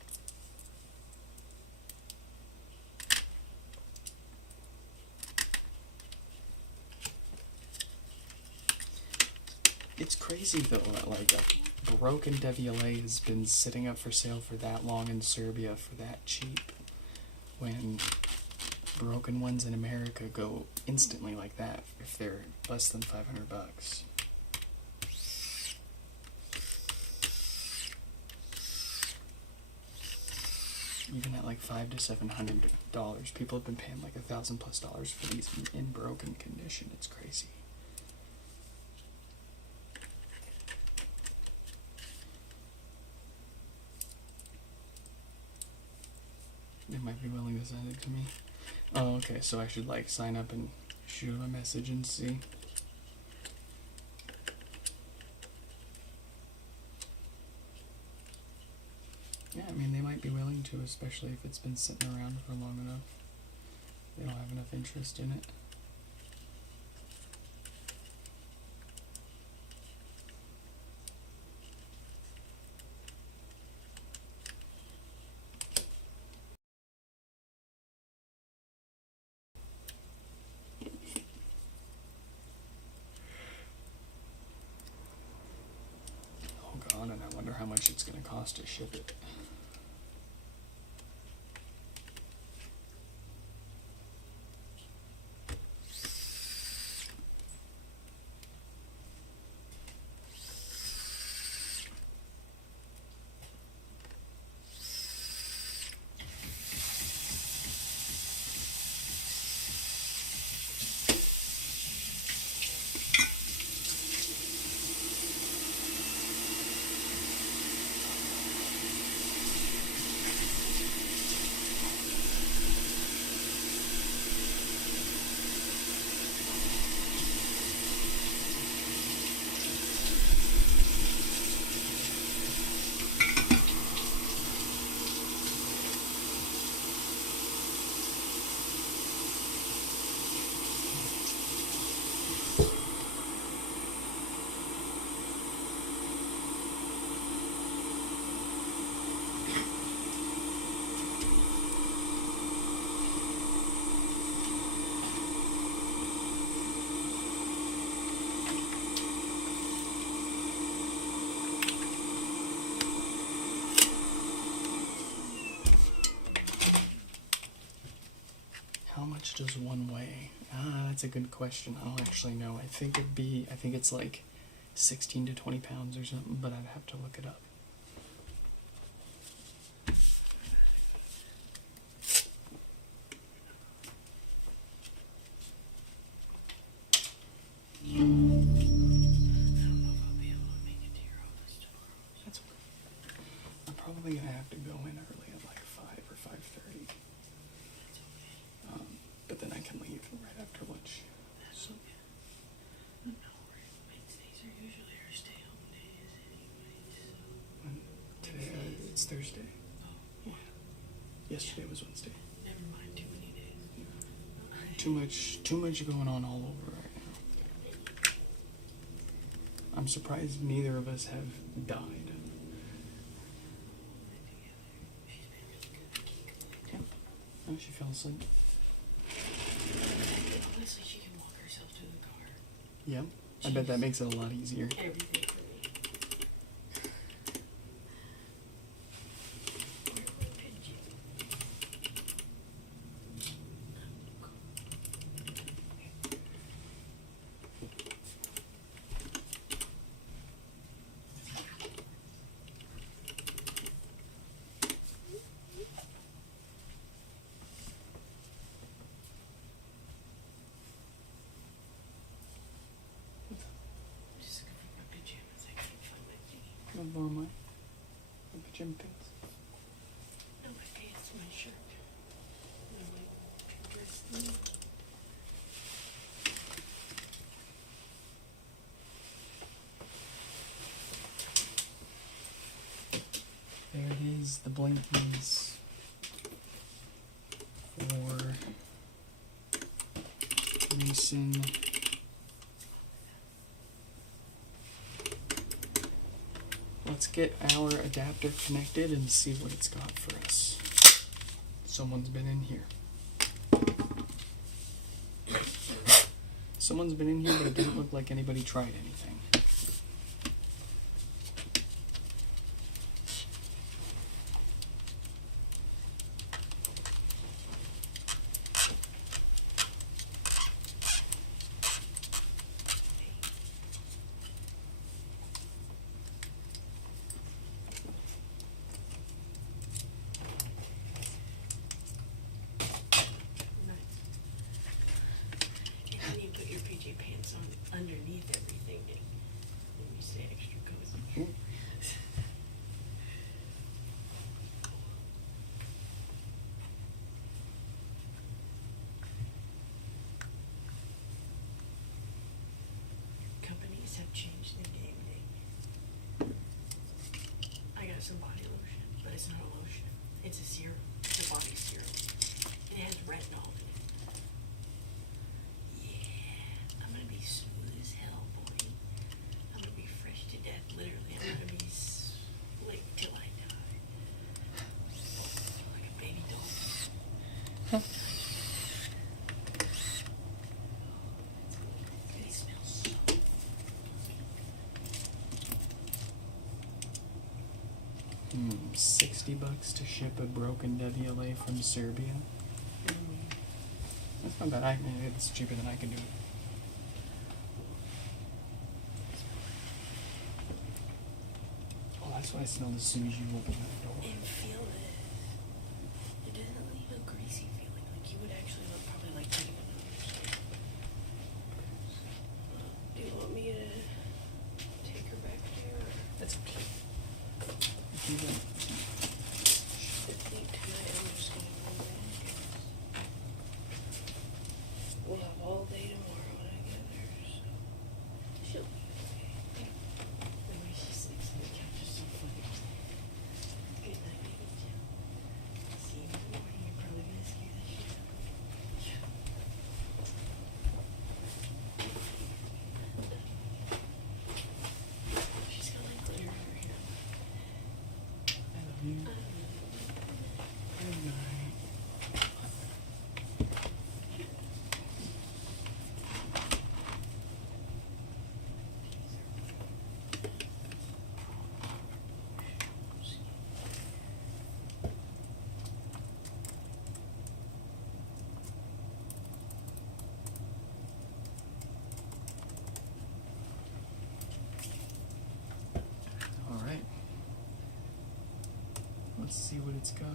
It's crazy though that like a broken Devialet has been sitting up for sale for that long in Serbia for that cheap, when broken ones in America go instantly like that if they're less than $500. Even at like $500 to $700, people have been paying like $1,000+ for these in broken condition. It's crazy. They might be willing to send it to me. Oh, okay, so I should like sign up and shoot them a message and see. to, especially if it's been sitting around for long enough. They don't have enough interest in it. Oh god, and I wonder how much it's going to cost to ship it. How much does one weigh? That's a good question. I don't actually know. I think it's like 16 to 20 pounds or something, but I'd have to look it up. That's okay. I'm probably gonna have to go in early at like 5 or 5:30. But then I can leave right after lunch. So. Wednesdays are usually our stay-home days anyways. Today, it's Thursday. Oh, yeah. Yesterday was Wednesday. Never mind, too many days. Too much going on all over right now. I'm surprised neither of us have died. Yeah. Oh, she fell asleep. Honestly, she can walk herself to the car. Yeah. I bet that makes it a lot easier. Everything for me. Just looking for my pajamas. I can't find my thingy. I'll borrow my pajama pants. No, my pants, my shirt. No, my dress thing. There it is, the blankies for Mason. Let's get our adapter connected and see what it's got for us. Someone's been in here. Someone's been in here, but it didn't look like anybody tried anything. And then you put your PJ pants on underneath everything and you say extra cozy. Companies have changed their game. I got some body lotion, but it's not a lotion. It's a serum. It smells so. $60 to ship a broken WLA from Serbia. That's not bad. It's cheaper than I can do it. Oh, that's what I smelled as soon as you opened that door. And feel it. It doesn't leave a greasy feeling. Like you would actually probably like putting it on. Do you want me to take her back there? That's up to you. If you want. I think tonight I'm just gonna go back. We'll have all day tomorrow when I get there, so she'll be okay. The way she sleeps on the couch is so funny. Good night, baby Jill. See you in the morning. You're probably gonna scare the shit out of me. She's got like glitter over here. I love you. Good night. All right. Let's see what it's got.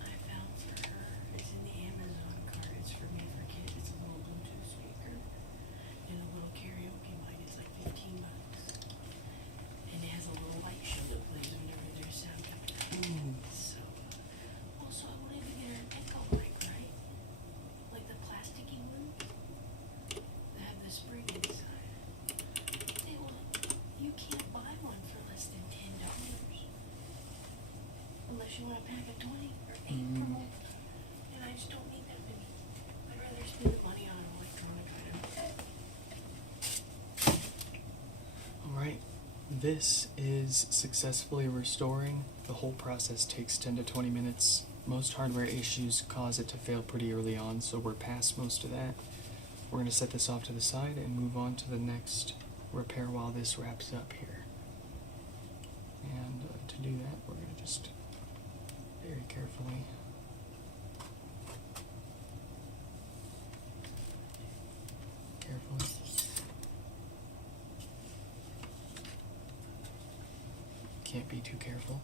I found for her, it's in the Amazon cart, it's for me for kids, it's a little Bluetooth speaker and a little karaoke mic, it's like $15. And it has a little light show that plays whenever there's sound coming out. So, also I wanted to get her an echo mic, right? Like the plasticky one that have the spring inside. Hey, well, you can't buy one for less than $10. Unless you want a pack of 20 or 8 per month. And I just don't need that many. I'd rather spend the money on an electronic item. All right. This is successfully restoring. The whole process takes 10 to 20 minutes. Most hardware issues cause it to fail pretty early on, so we're past most of that. We're going to set this off to the side and move on to the next repair while this wraps up here. And to do that, we're going to just very carefully can't be too careful.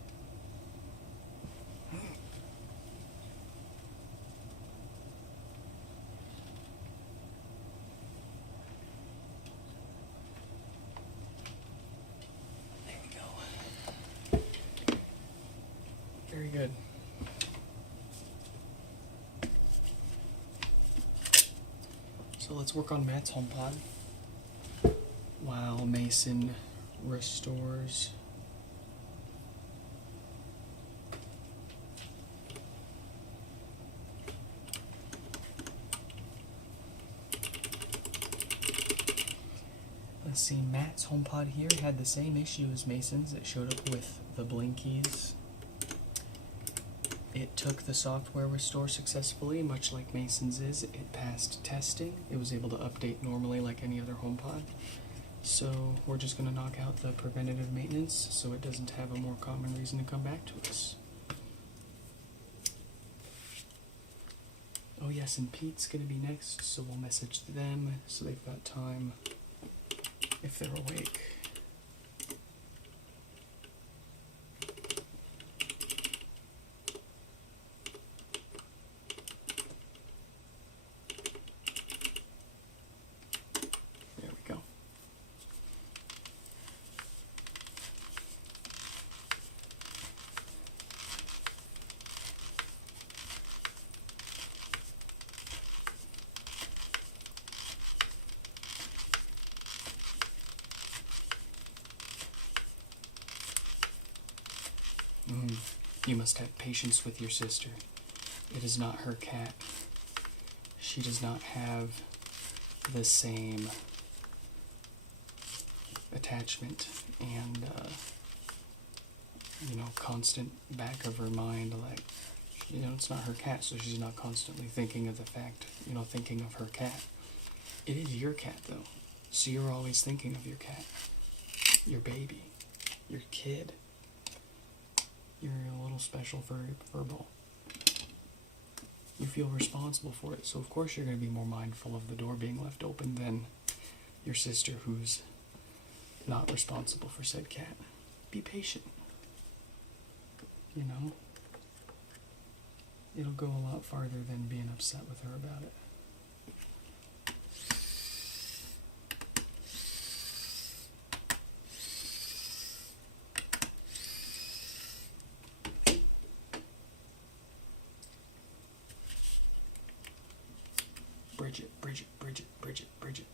There we go. Very good. So let's work on Matt's HomePod while Mason restores. Let's see, Matt's HomePod here had the same issue as Mason's. It showed up with the blinkies. It took the software restore successfully, much like Mason's is. It passed testing. It was able to update normally like any other HomePod. So we're just going to knock out the preventative maintenance so it doesn't have a more common reason to come back to us. Oh yes, and Pete's going to be next, so we'll message them so they've got time if they're awake. There we go. You must have patience with your sister. It is not her cat. She does not have the same attachment and, constant back of her mind, like, it's not her cat, so she's not constantly thinking of the fact, thinking of her cat. It is your cat, though, so you're always thinking of your cat, your baby, your kid, your little special furry furball. You feel responsible for it, so of course you're going to be more mindful of the door being left open than your sister who's not responsible for said cat. Be patient. It'll go a lot farther than being upset with her about it. Bridget, Bridget, Bridget, Bridget, Bridget.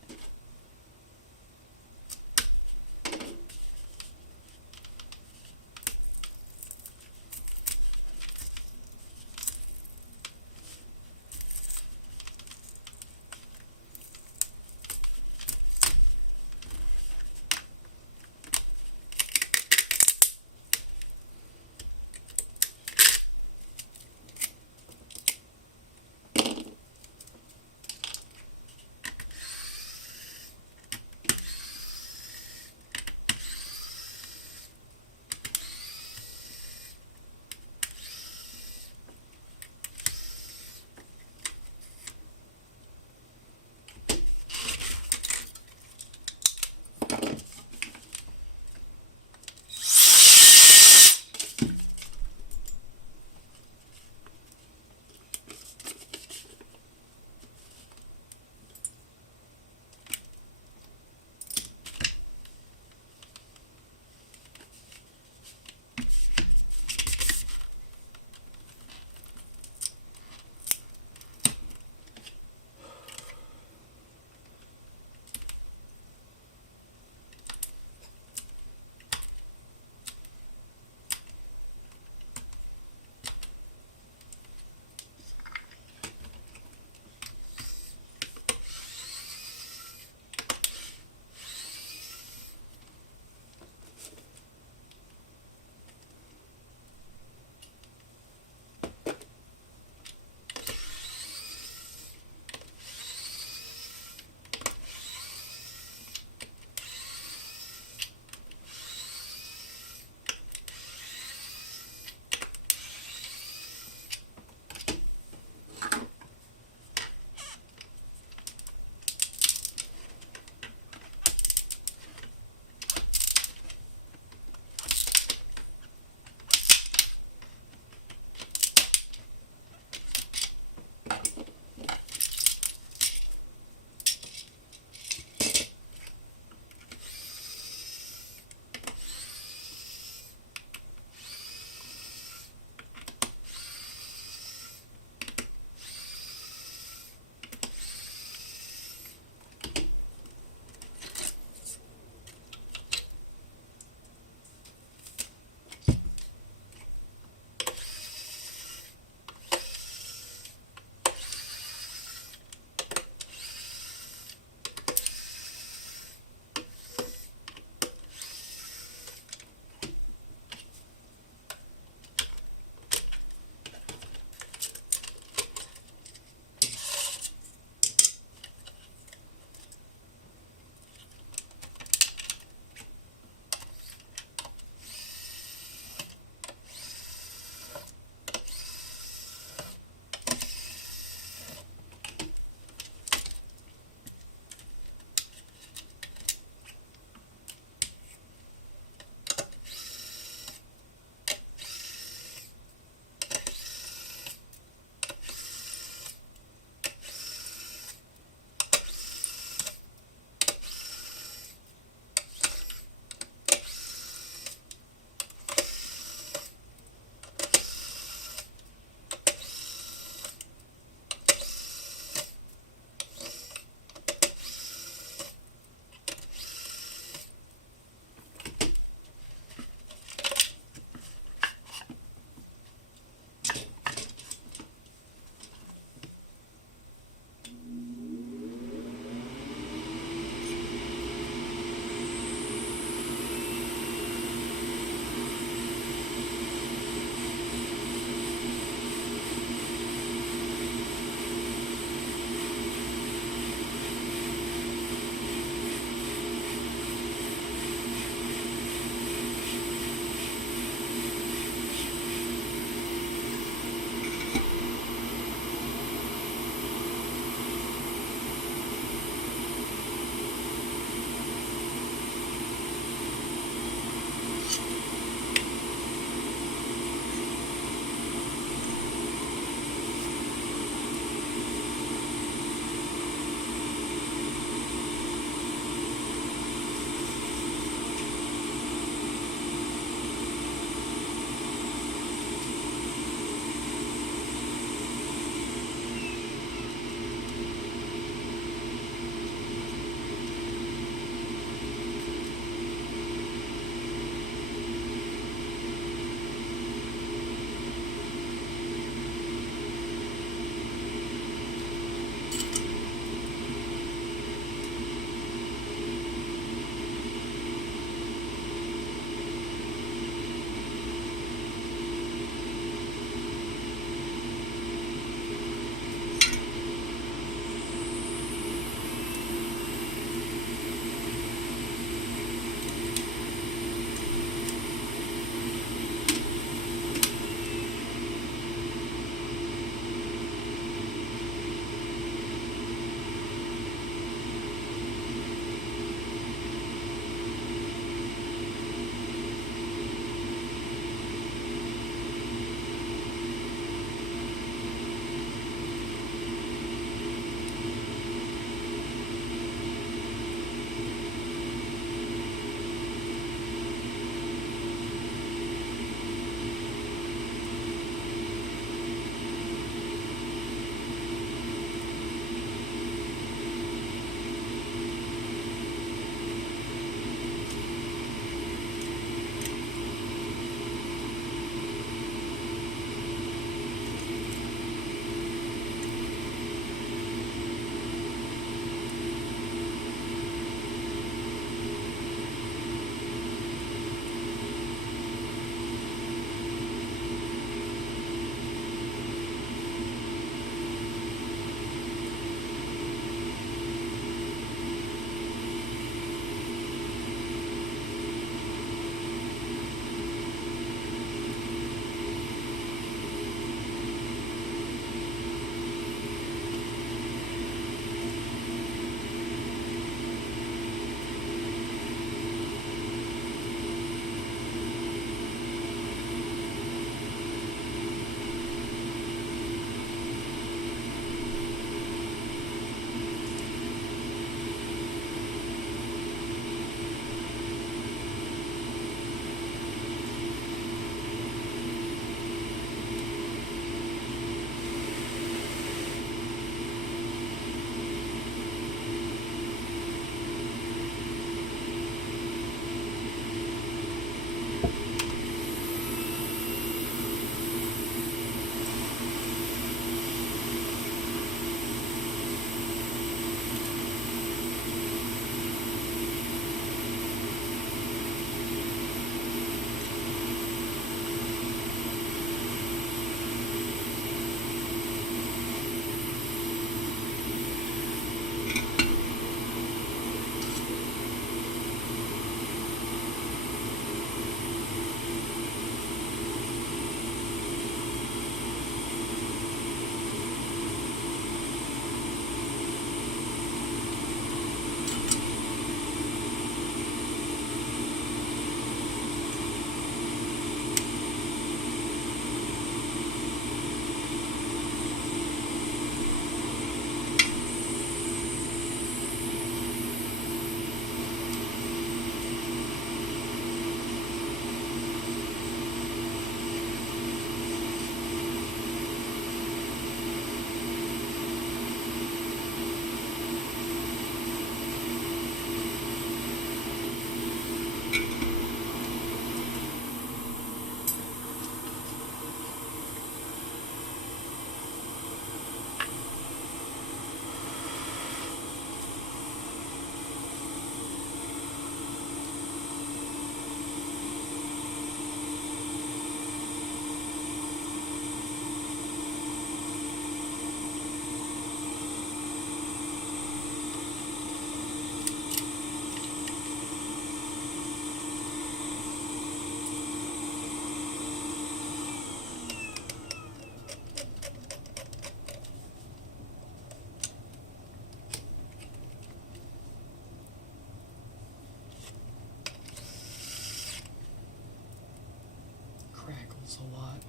That's a lot.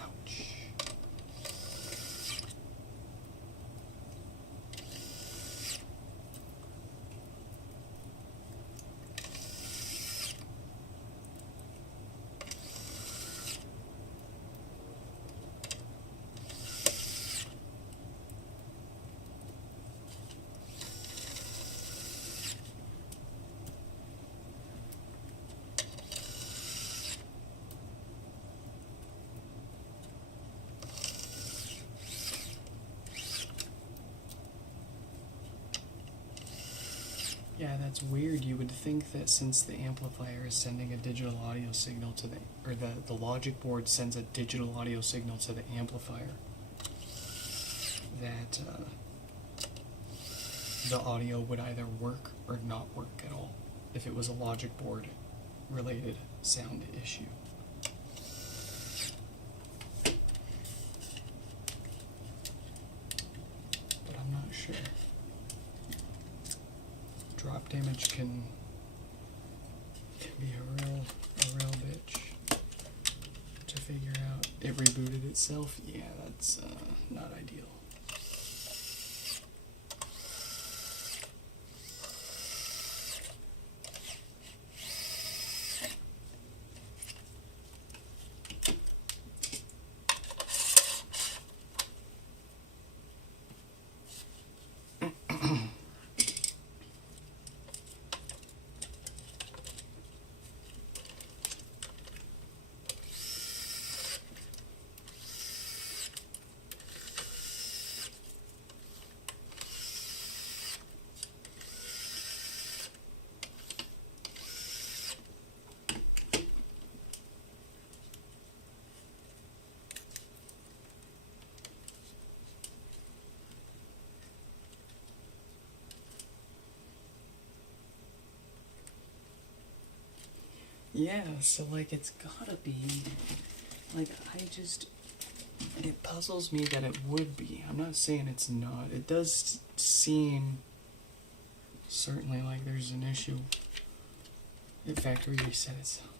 Ouch. Yeah, that's weird. You would think that since the amplifier is sending a digital audio signal to the logic board sends a digital audio signal to the amplifier, that the audio would either work or not work at all if it was a logic board related sound issue. But I'm not sure. Drop damage can be a real bitch to figure out. It rebooted itself. Yeah, that's not ideal. Yeah, so like it's gotta be, like it puzzles me that it would be. I'm not saying it's not. It does seem certainly like there's an issue. It factory reset itself.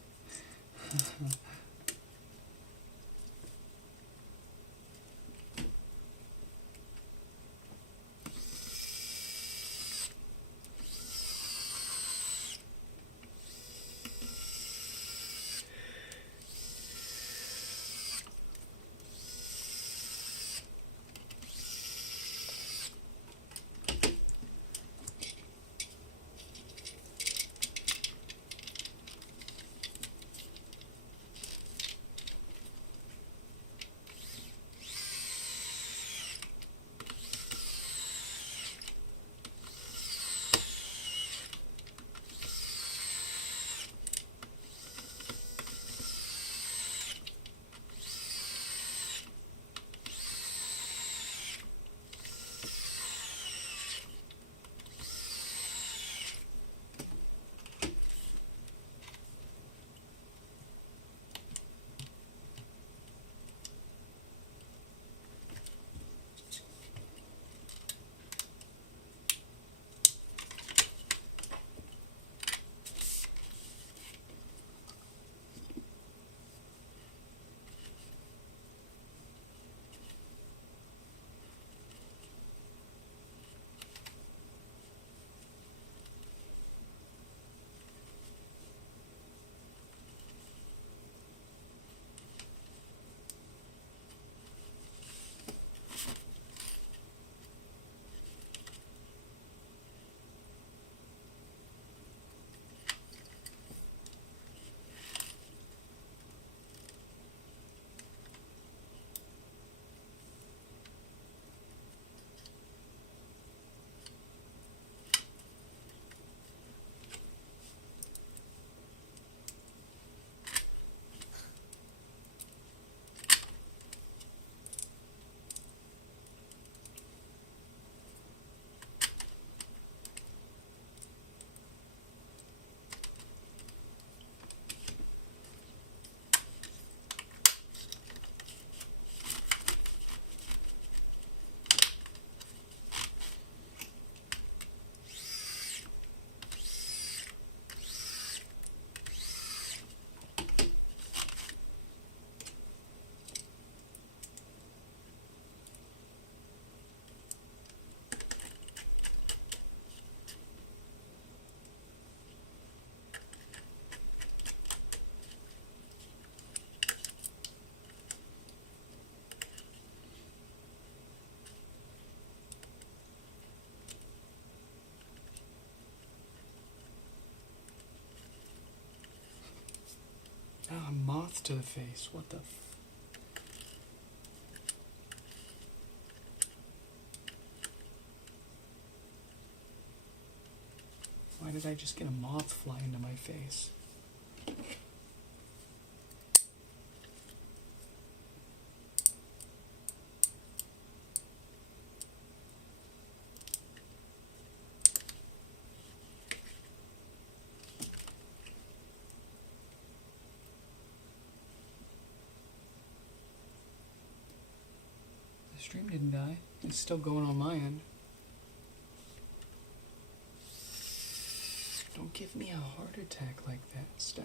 Ah, moth to the face. What the Why did I just get a moth fly into my face? The stream didn't die. It's still going on my end. Don't give me a heart attack like that, Steph.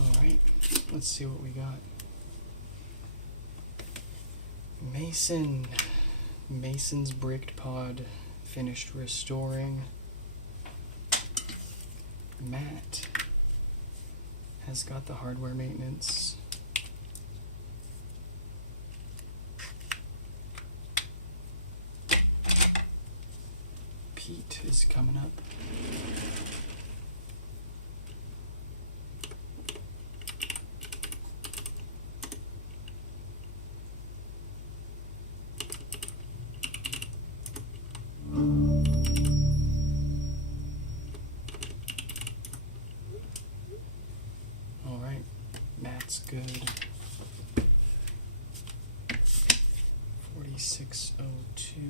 Alright, let's see what we got. Mason's bricked pod finished restoring. Matt has got the hardware maintenance. Pete is coming up. Alright, Matt's good. 4602.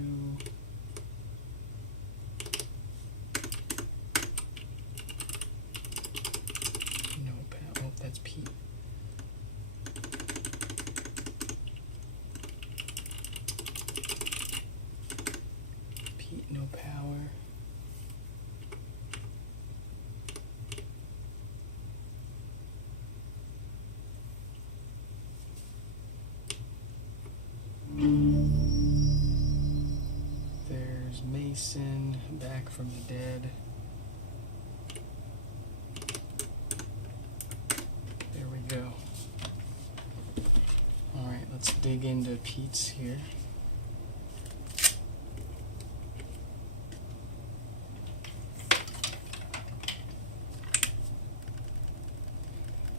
No power. Oh, that's Pete. Pete, no power. There's Mason back from the dead. There we go. Alright, let's dig into Pete's here.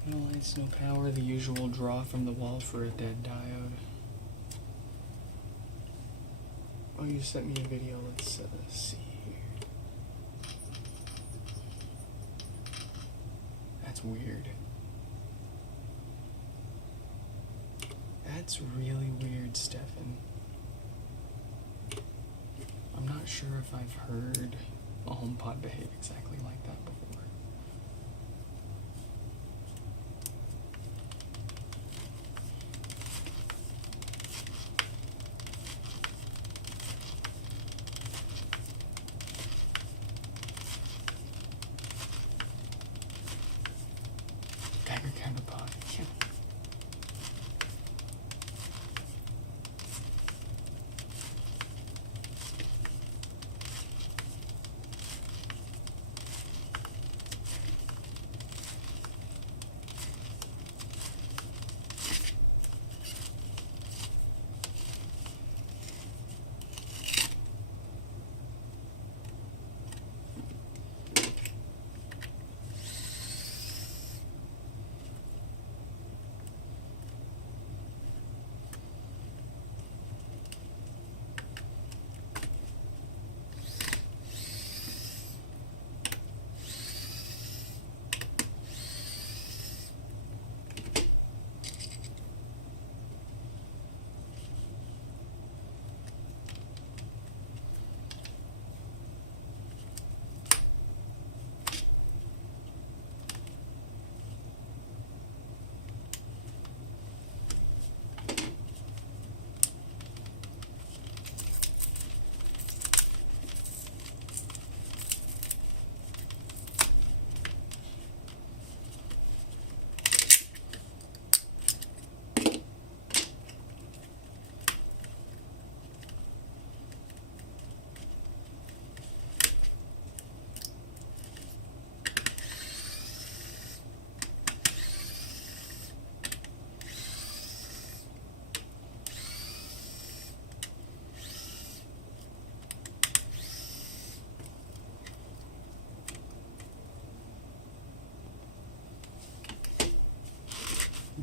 No lights, no power, the usual draw from the wall for a dead diode. Oh, you sent me a video. Let's see here. That's weird. That's really weird, Stefan. I'm not sure if I've heard a HomePod behave exactly like that before. Geiger counter pod. Yeah.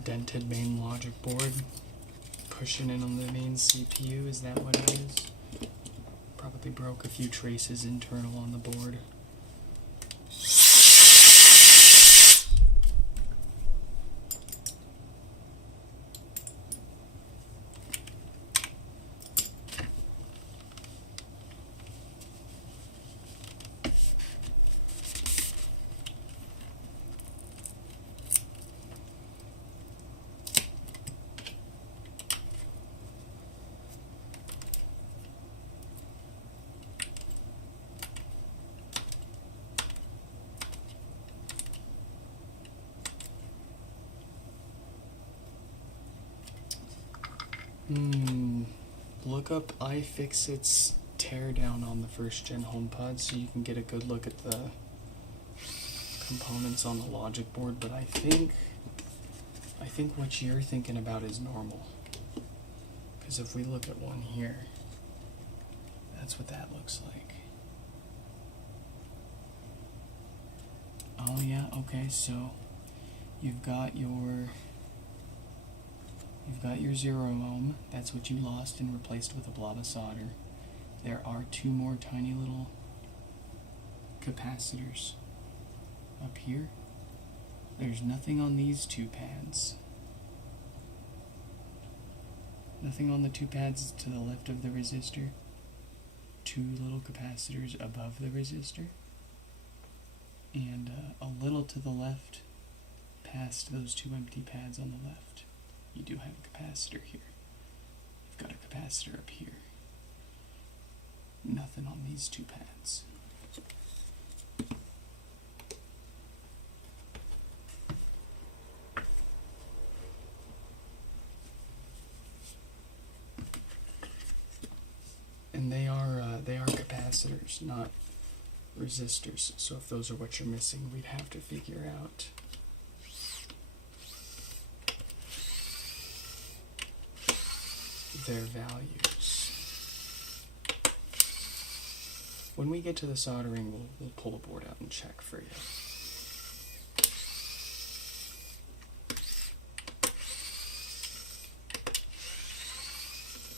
dented main logic board pushing in on the main CPU. Is that what it is? Probably broke a few traces internal on the board. Look up iFixit's teardown on the first gen HomePod so you can get a good look at the components on the logic board, but I think what you're thinking about is normal. Because if we look at one here, that's what that looks like. Oh yeah, okay, so you've got your 0 ohm, that's what you lost and replaced with a blob of solder. There are 2 more tiny little capacitors up here. There's nothing on these 2 pads. Nothing on the 2 pads to the left of the resistor. 2 little capacitors above the resistor. And a little to the left past those 2 empty pads on the left. You do have a capacitor here. You've got a capacitor up here. Nothing on these 2 pads. And they are capacitors, not resistors. So if those are what you're missing, we'd have to figure out their values. When we get to the soldering, we'll pull the board out and check for you.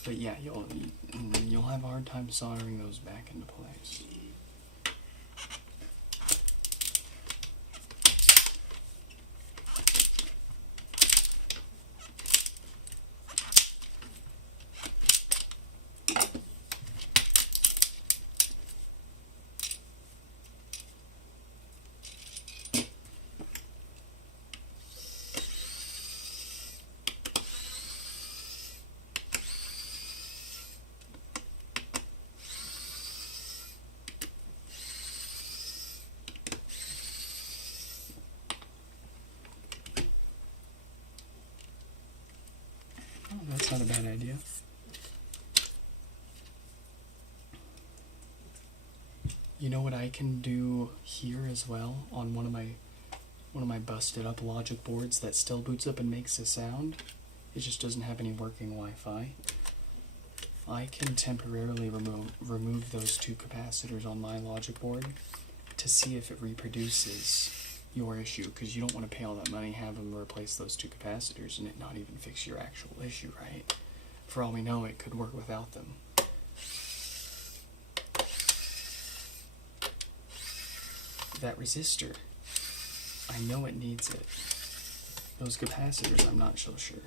But yeah, you'll have a hard time soldering those back into place. That's not a bad idea. You know what I can do here as well on one of my busted up logic boards that still boots up and makes a sound? It just doesn't have any working Wi-Fi. I can temporarily remove those 2 capacitors on my logic board to see if it reproduces your issue, because you don't want to pay all that money, have them replace those 2 capacitors and it not even fix your actual issue, right? For all we know, it could work without them. That resistor, I know it needs it. Those capacitors, I'm not so sure.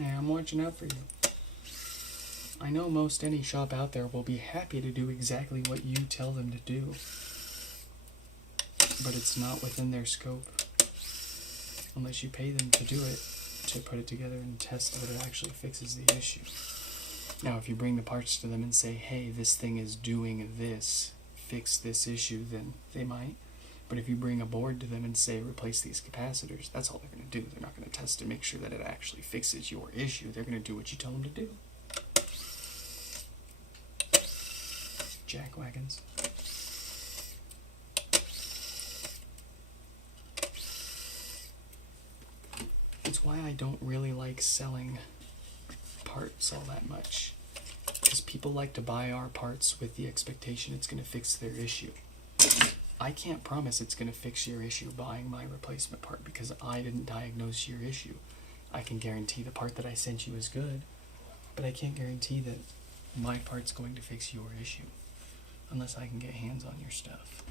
Yeah, I'm watching out for you. I know most any shop out there will be happy to do exactly what you tell them to do, but it's not within their scope unless you pay them to do it, to put it together and test that it actually fixes the issue. Now, if you bring the parts to them and say, hey, this thing is doing this, fix this issue, then they might. But if you bring a board to them and say, replace these capacitors, that's all they're going to do. They're not going to test to make sure that it actually fixes your issue. They're going to do what you tell them to do. Jackwagons. It's why I don't really like selling parts all that much. Because people like to buy our parts with the expectation it's going to fix their issue. I can't promise it's going to fix your issue buying my replacement part because I didn't diagnose your issue. I can guarantee the part that I sent you is good, but I can't guarantee that my part's going to fix your issue unless I can get hands on your stuff.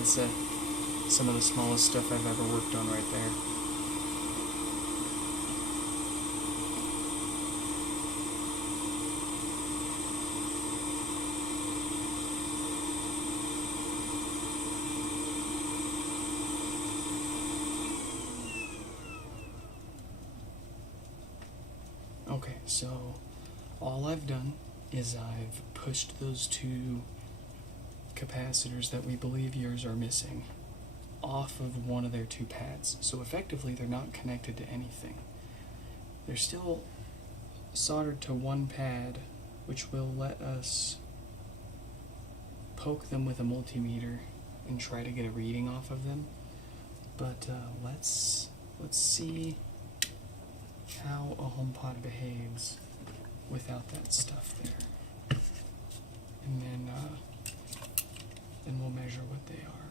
That's some of the smallest stuff I've ever worked on right there. Okay, so all I've done is I've pushed those two capacitors that we believe yours are missing off of one of their two pads. So effectively they're not connected to anything. They're still soldered to one pad, which will let us poke them with a multimeter and try to get a reading off of them. But let's see how a HomePod behaves without that stuff there, and then we'll measure what they are.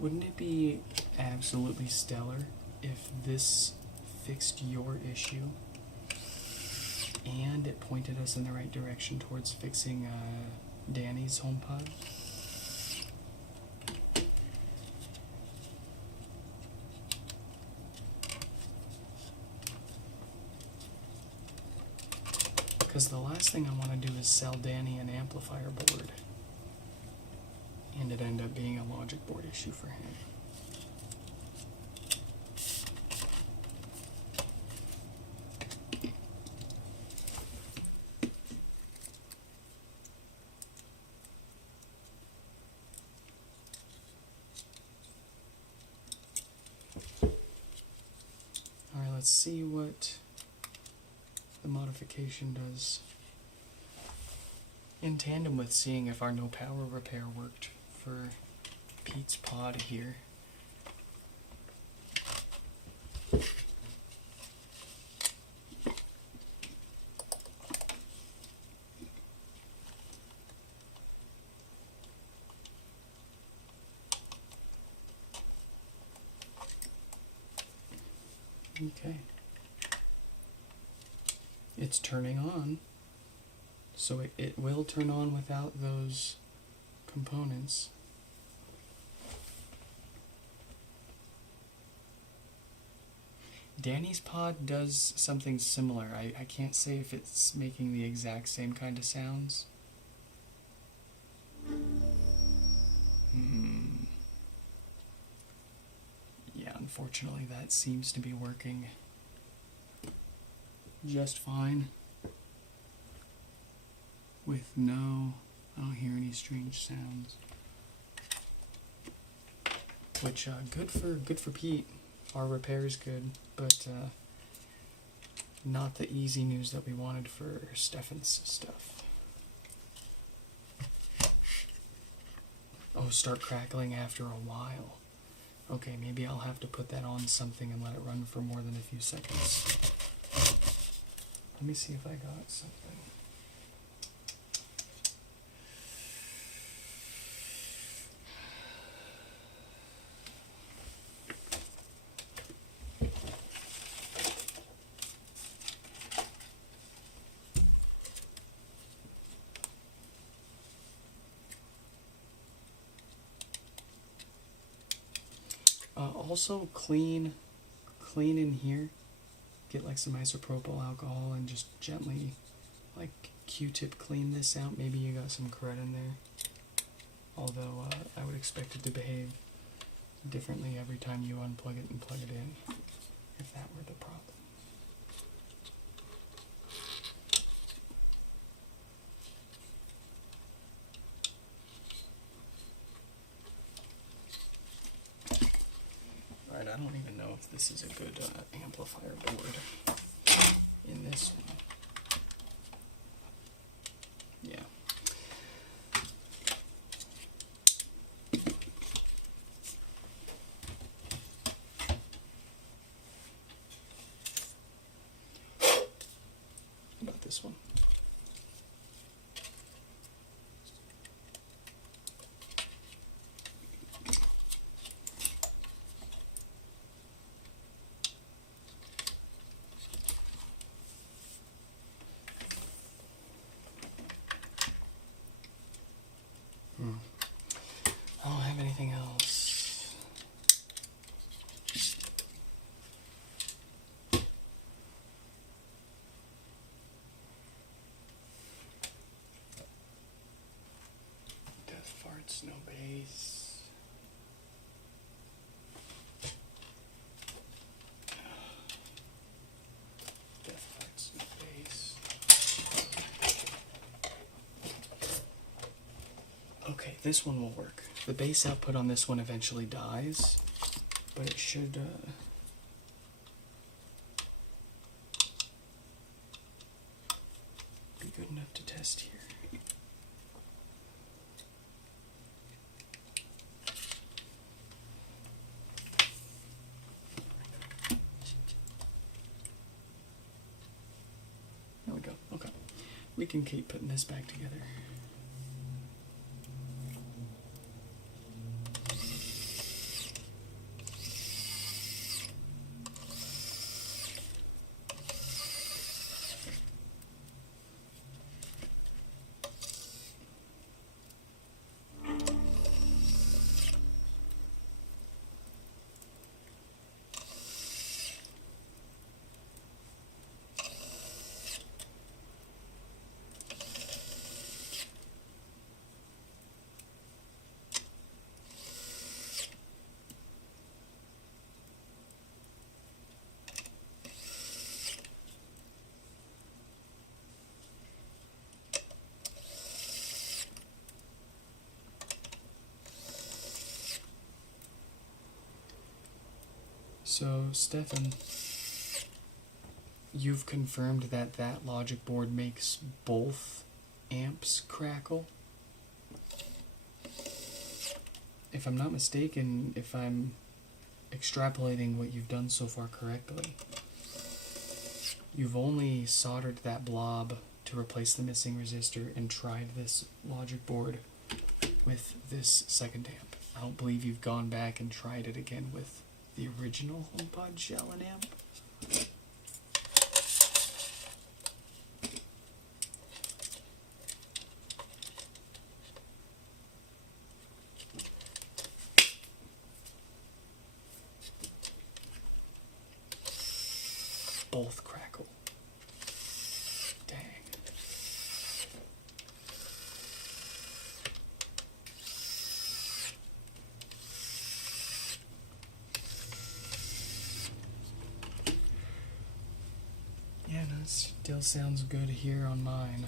Wouldn't it be absolutely stellar if this fixed your issue and it pointed us in the right direction towards fixing Danny's HomePod? Because the last thing I want to do is sell Danny an amplifier board and it end up being a logic board issue for him. Alright, let's see what the modification does in tandem with seeing if our no power repair worked for Pete's pod here. Okay. It's turning on. So it will turn on without those components. Danny's pod does something similar. I can't say if it's making the exact same kind of sounds. Yeah, unfortunately that seems to be working just fine. With I don't hear any strange sounds. Which good for Pete. Our repair is good, but not the easy news that we wanted for Stefan's stuff. Oh, start crackling after a while. Okay, maybe I'll have to put that on something and let it run for more than a few seconds. Let me see if I got something. Also clean in here. Get like some isopropyl alcohol and just gently like Q-tip clean this out. Maybe you got some crud in there. Although I would expect it to behave differently every time you unplug it and plug it in, if that were the problem. Alright, I don't even know if this is a good amplifier board in this one. Yeah. About this one. this one will work. The base output on this one eventually dies, but it should be good enough to test here. There we go. Okay. We can keep putting this back together. So, Stefan, you've confirmed that that logic board makes both amps crackle? If I'm not mistaken, if I'm extrapolating what you've done so far correctly, you've only soldered that blob to replace the missing resistor and tried this logic board with this second amp. I don't believe you've gone back and tried it again with the original HomePod shell and amp. Both crackle. Dang. Yeah, no, it still sounds good here on mine.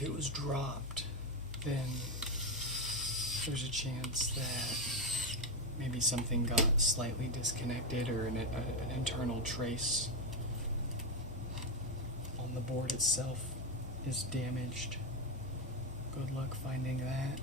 If it was dropped, then there's a chance that maybe something got slightly disconnected or an internal trace on the board itself is damaged. Good luck finding that.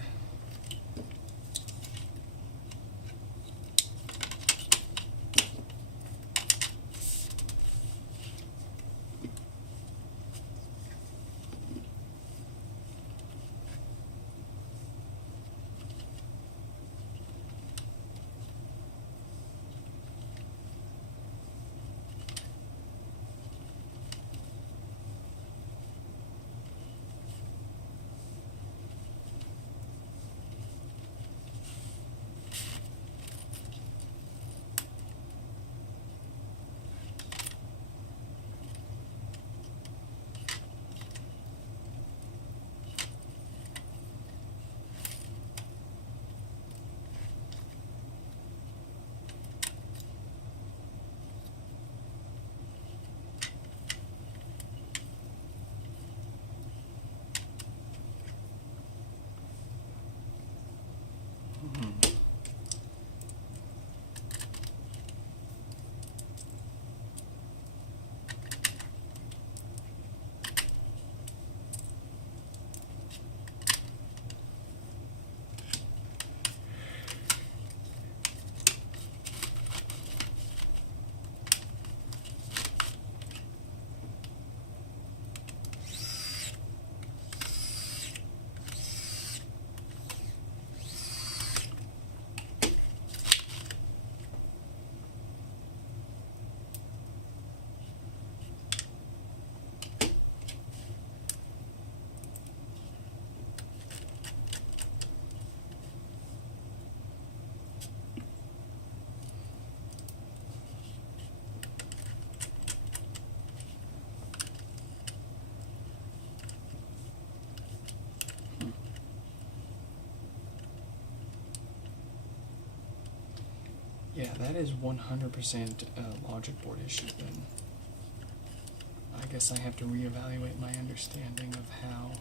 Yeah, that is 100% a logic board issue then. I guess I have to reevaluate my understanding of how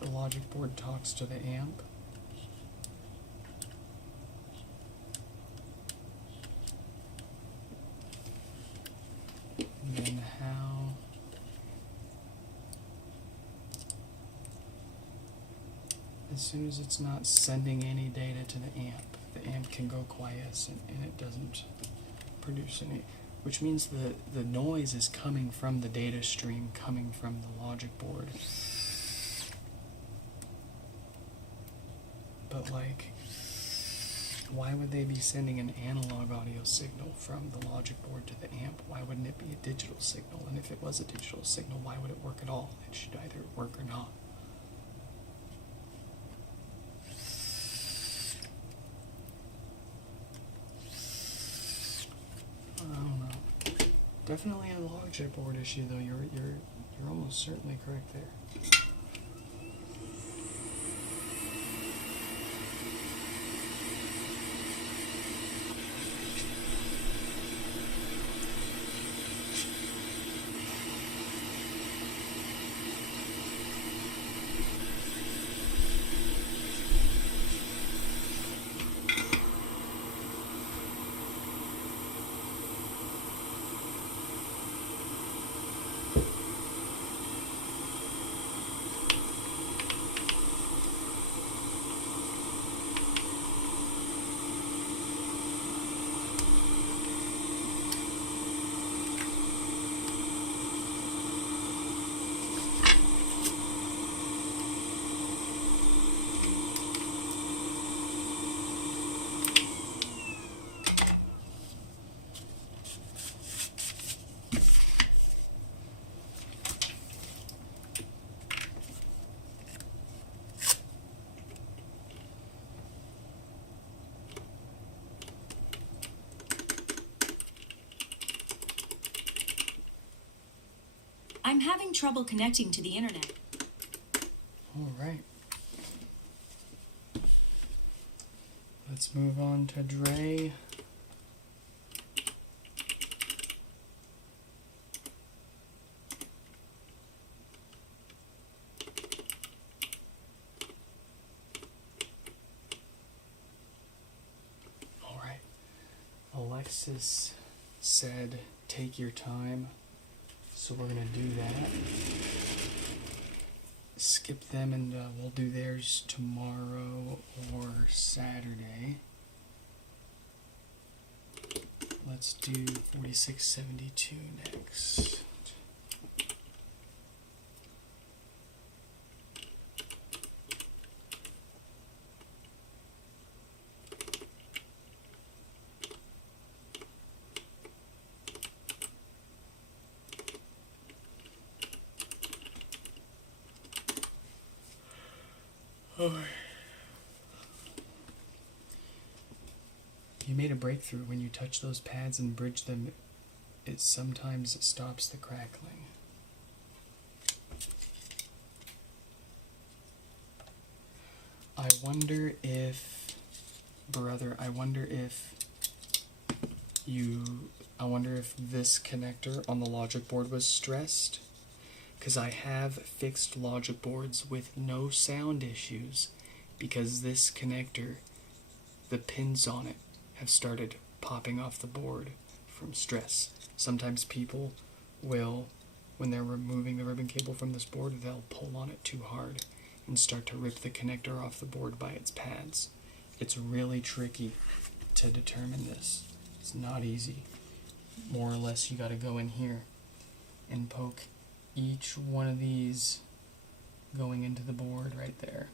the logic board talks to the amp. And then how as soon as it's not sending any data to the amp can go quiescent and it doesn't produce any, which means the noise is coming from the data stream coming from the logic board. But like, why would they be sending an analog audio signal from the logic board to the amp? Why wouldn't it be a digital signal? And if it was a digital signal, why would it work at all? It should either work or not. I don't know. Definitely a logic board issue, though. You're almost certainly correct there. I'm having trouble connecting to the internet. All right. Let's move on to Dre. All right. Alexis said, take your time. So we're going to do that. Skip them and we'll do theirs tomorrow or Saturday. Let's do 4672 next. You made a breakthrough. When you touch those pads and bridge them, it sometimes stops the crackling. I wonder if this connector on the logic board was stressed. Because I have fixed logic boards with no sound issues because this connector, the pins on it, have started popping off the board from stress. Sometimes people will, when they're removing the ribbon cable from this board, they'll pull on it too hard and start to rip the connector off the board by its pads. It's really tricky to determine this. It's not easy. More or less, you gotta go in here and poke each one of these going into the board right there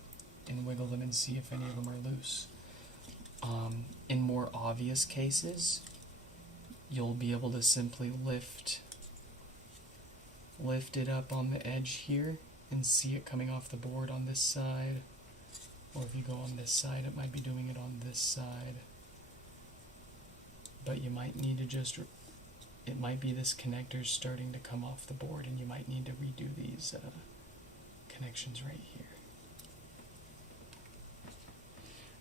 and wiggle them and see if any of them are loose. In more obvious cases, you'll be able to simply lift it up on the edge here and see it coming off the board on this side. Or if you go on this side, it might be doing it on this side. But you might need to just... It might be this connector's starting to come off the board and you might need to redo these connections right here.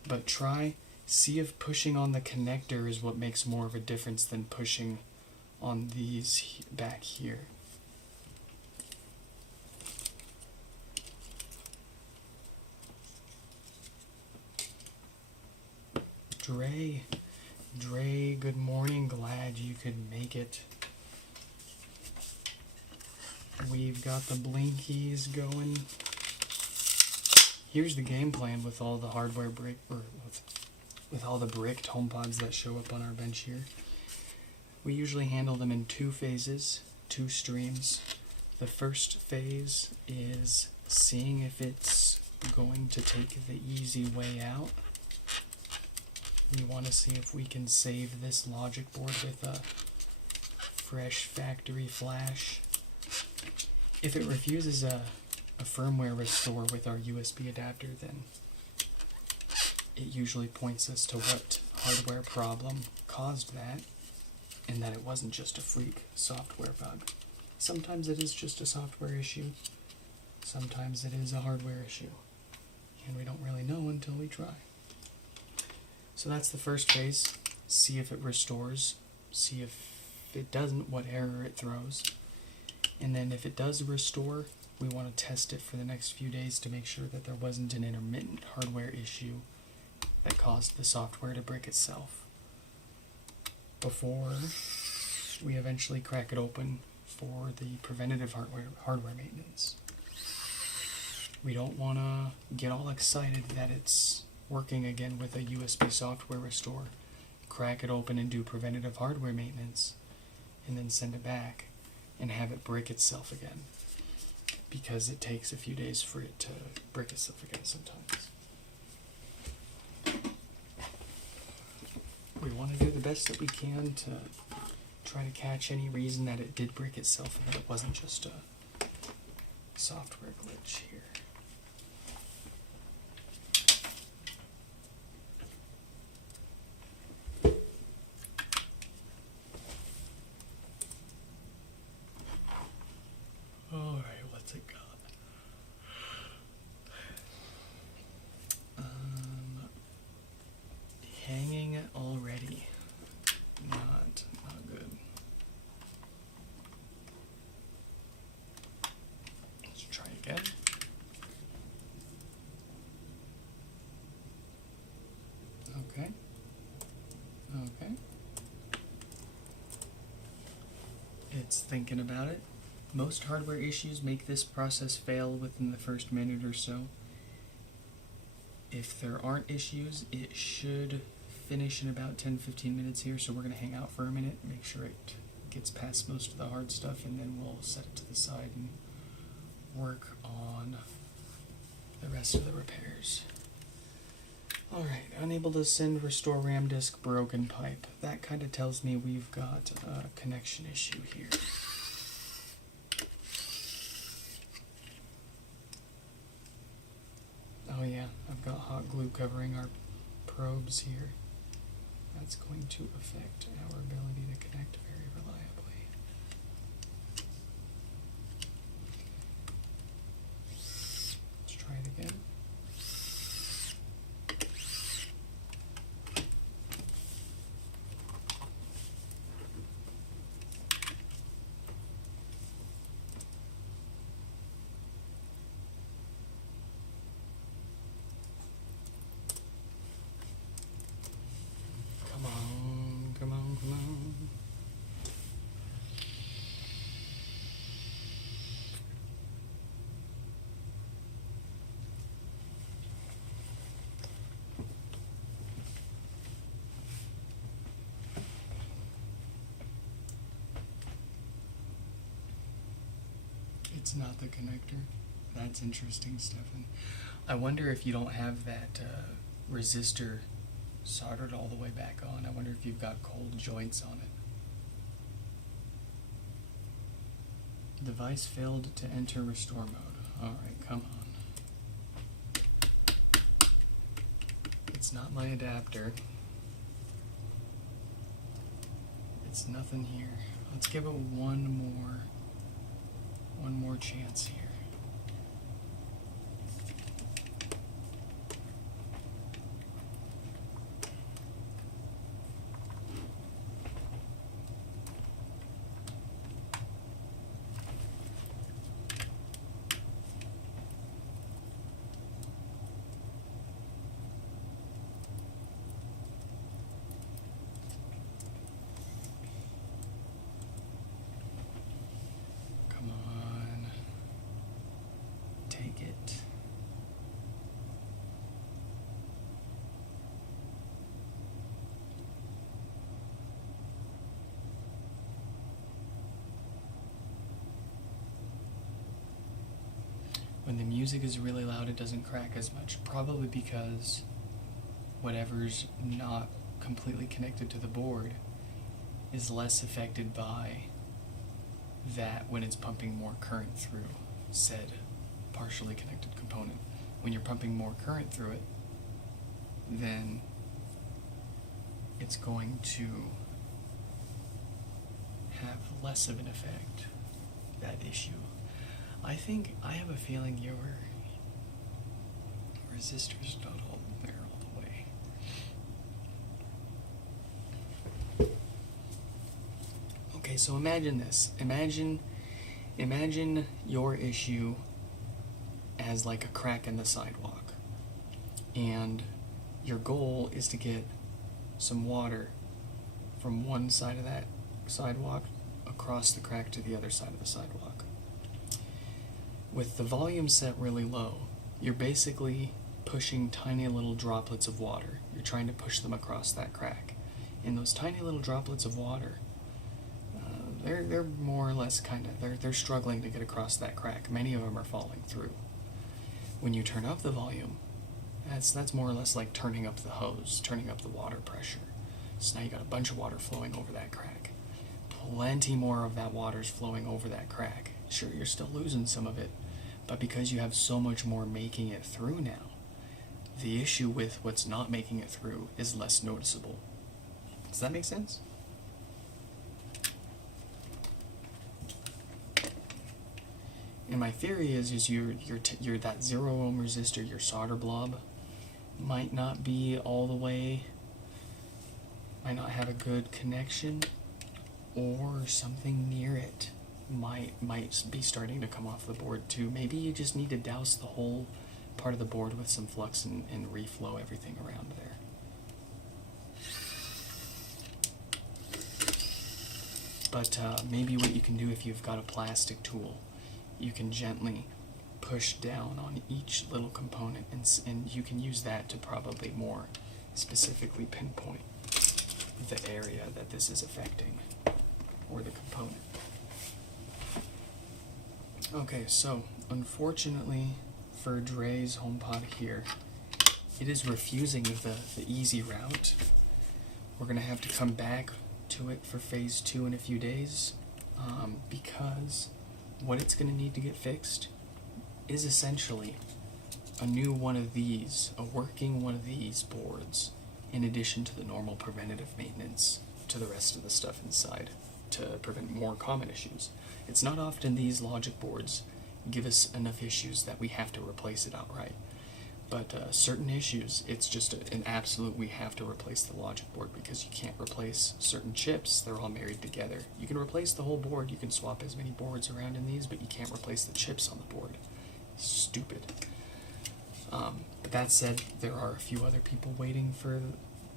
But try See if pushing on the connector is what makes more of a difference than pushing on these back here. Dre, good morning. Glad you could make it. We've got the blinkies going. Here's the game plan with all the hardware brick, or with all the bricked HomePods that show up on our bench here. We usually handle them in 2 phases, 2 streams. The first phase is seeing if it's going to take the easy way out. We want to see if we can save this logic board with a fresh factory flash. If it refuses a firmware restore with our USB adapter, then it usually points us to what hardware problem caused that, and that it wasn't just a freak software bug. Sometimes it is just a software issue, sometimes it is a hardware issue, and we don't really know until we try. So that's the first phase. See if it restores, see if it doesn't, what error it throws. And then if it does restore, we want to test it for the next few days to make sure that there wasn't an intermittent hardware issue that caused the software to brick itself before we eventually crack it open for the preventative hardware maintenance. We don't want to get all excited that it's working again with a USB software restore, crack it open and do preventative hardware maintenance, and then send it back and have it break itself again, because it takes a few days for it to break itself again sometimes. We want to do the best that we can to try to catch any reason that it did break itself and that it wasn't just a software glitch here. Alright, what's it got? Hanging already. Not good. Let's try again. Okay. It's thinking about it. Most hardware issues make this process fail within the first minute or so. If there aren't issues, it should finish in about 10-15 minutes here, so we're going to hang out for a minute, make sure it gets past most of the hard stuff, and then we'll set it to the side and work on the rest of the repairs. Alright, unable to send restore RAM disk, broken pipe. That kind of tells me we've got a connection issue here. Oh yeah, I've got hot glue covering our probes here. That's going to affect our ability to connect very reliably. Let's try it again. Come on. It's not the connector. That's interesting, Stefan. I wonder if you don't have that resistor soldered all the way back on. I wonder if you've got cold joints on it. Device failed to enter restore mode. Alright, come on. It's not my adapter. It's nothing here. Let's give it one more chance here. when the music is really loud, it doesn't crack as much. Probably because whatever's not completely connected to the board is less affected by that when it's pumping more current through said partially connected component. When you're pumping more current through it, then it's going to have less of an effect, that issue. I have a feeling your resistor's not all there all the way. Okay, so imagine this. Imagine your issue as like a crack in the sidewalk. And your goal is to get some water from one side of that sidewalk across the crack to the other side of the sidewalk. With the volume set really low, you're basically pushing tiny little droplets of water. You're trying to push them across that crack. And those tiny little droplets of water, they're more or less they're struggling to get across that crack. Many of them are falling through. When you turn up the volume, that's more or less like turning up the hose, turning up the water pressure. So now you got a bunch of water flowing over that crack. Plenty more of that water's flowing over that crack. Sure, you're still losing some of it, but because you have so much more making it through now, the issue with what's not making it through is less noticeable. Does that make sense? And my theory is your that 0 ohm resistor, your solder blob, might not be all the way, might not have a good connection, or something near it might be starting to come off the board too. Maybe you just need to douse the whole part of the board with some flux and reflow everything around there. But maybe what you can do if you've got a plastic tool, you can gently push down on each little component, and you can use that to probably more specifically pinpoint the area that this is affecting, or the component. Okay, so unfortunately for Dre's HomePod here, it is refusing the easy route. We're going to have to come back to it for phase 2 in a few days, because what it's going to need to get fixed is essentially a new one of these, a working one of these boards, in addition to the normal preventative maintenance to the rest of the stuff inside to prevent more common issues. It's not often these logic boards give us enough issues that we have to replace it outright. But certain issues, it's just an absolute, we have to replace the logic board because you can't replace certain chips. They're all married together. You can replace the whole board, you can swap as many boards around in these, but you can't replace the chips on the board. Stupid. But that said, there are a few other people waiting for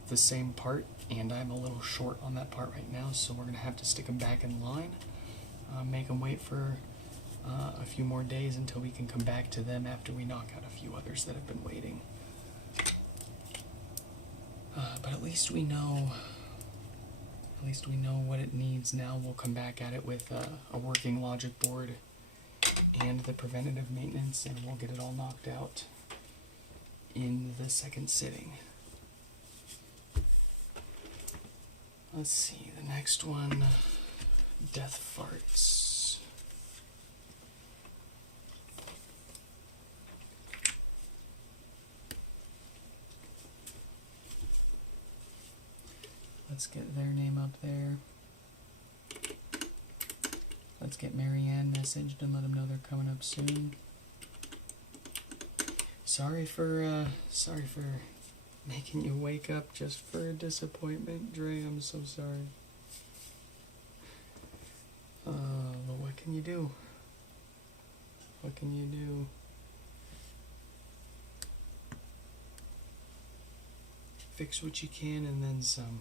the same part, and I'm a little short on that part right now, so we're going to have to stick them back in line, make them wait for a few more days until we can come back to them after we knock out a few others that have been waiting. But at least we know what it needs now. We'll come back at it with a working logic board and the preventative maintenance, and we'll get it all knocked out in the second sitting. Let's see, the next one, death farts. Let's get their name up there. Let's get Marianne messaged and let them know they're coming up soon. Sorry for making you wake up just for a disappointment, Dre. I'm so sorry. But what can you do? What can you do? Fix what you can and then some.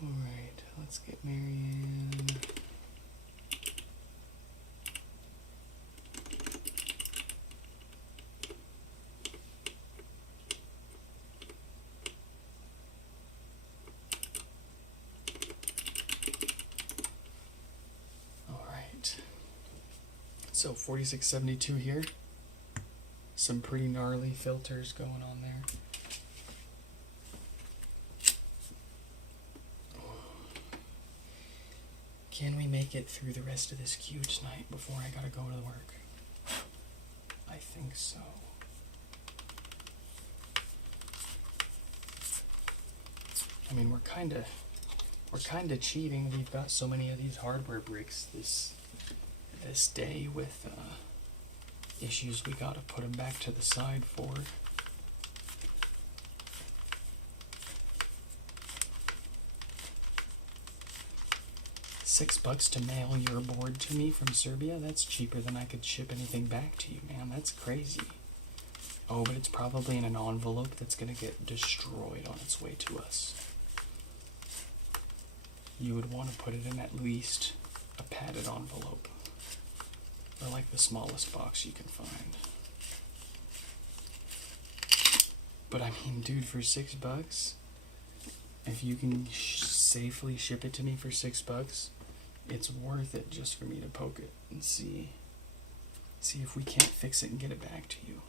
Alright, let's get Marianne. So 4672 here. Some pretty gnarly filters going on there. Can we make it through the rest of this queue tonight before I gotta go to work? I think so. I mean, we're kinda cheating. We've got so many of these hardware bricks this day with issues. We gotta put them back to the side for. $6 to mail your board to me from Serbia? That's cheaper than I could ship anything back to you, man. That's crazy. Oh, but it's probably in an envelope that's gonna get destroyed on its way to us. You would want to put it in at least a padded envelope. Or like the smallest box you can find. But I mean, dude, for $6, if you can safely ship it to me for $6, it's worth it just for me to poke it and see if we can't fix it and get it back to you.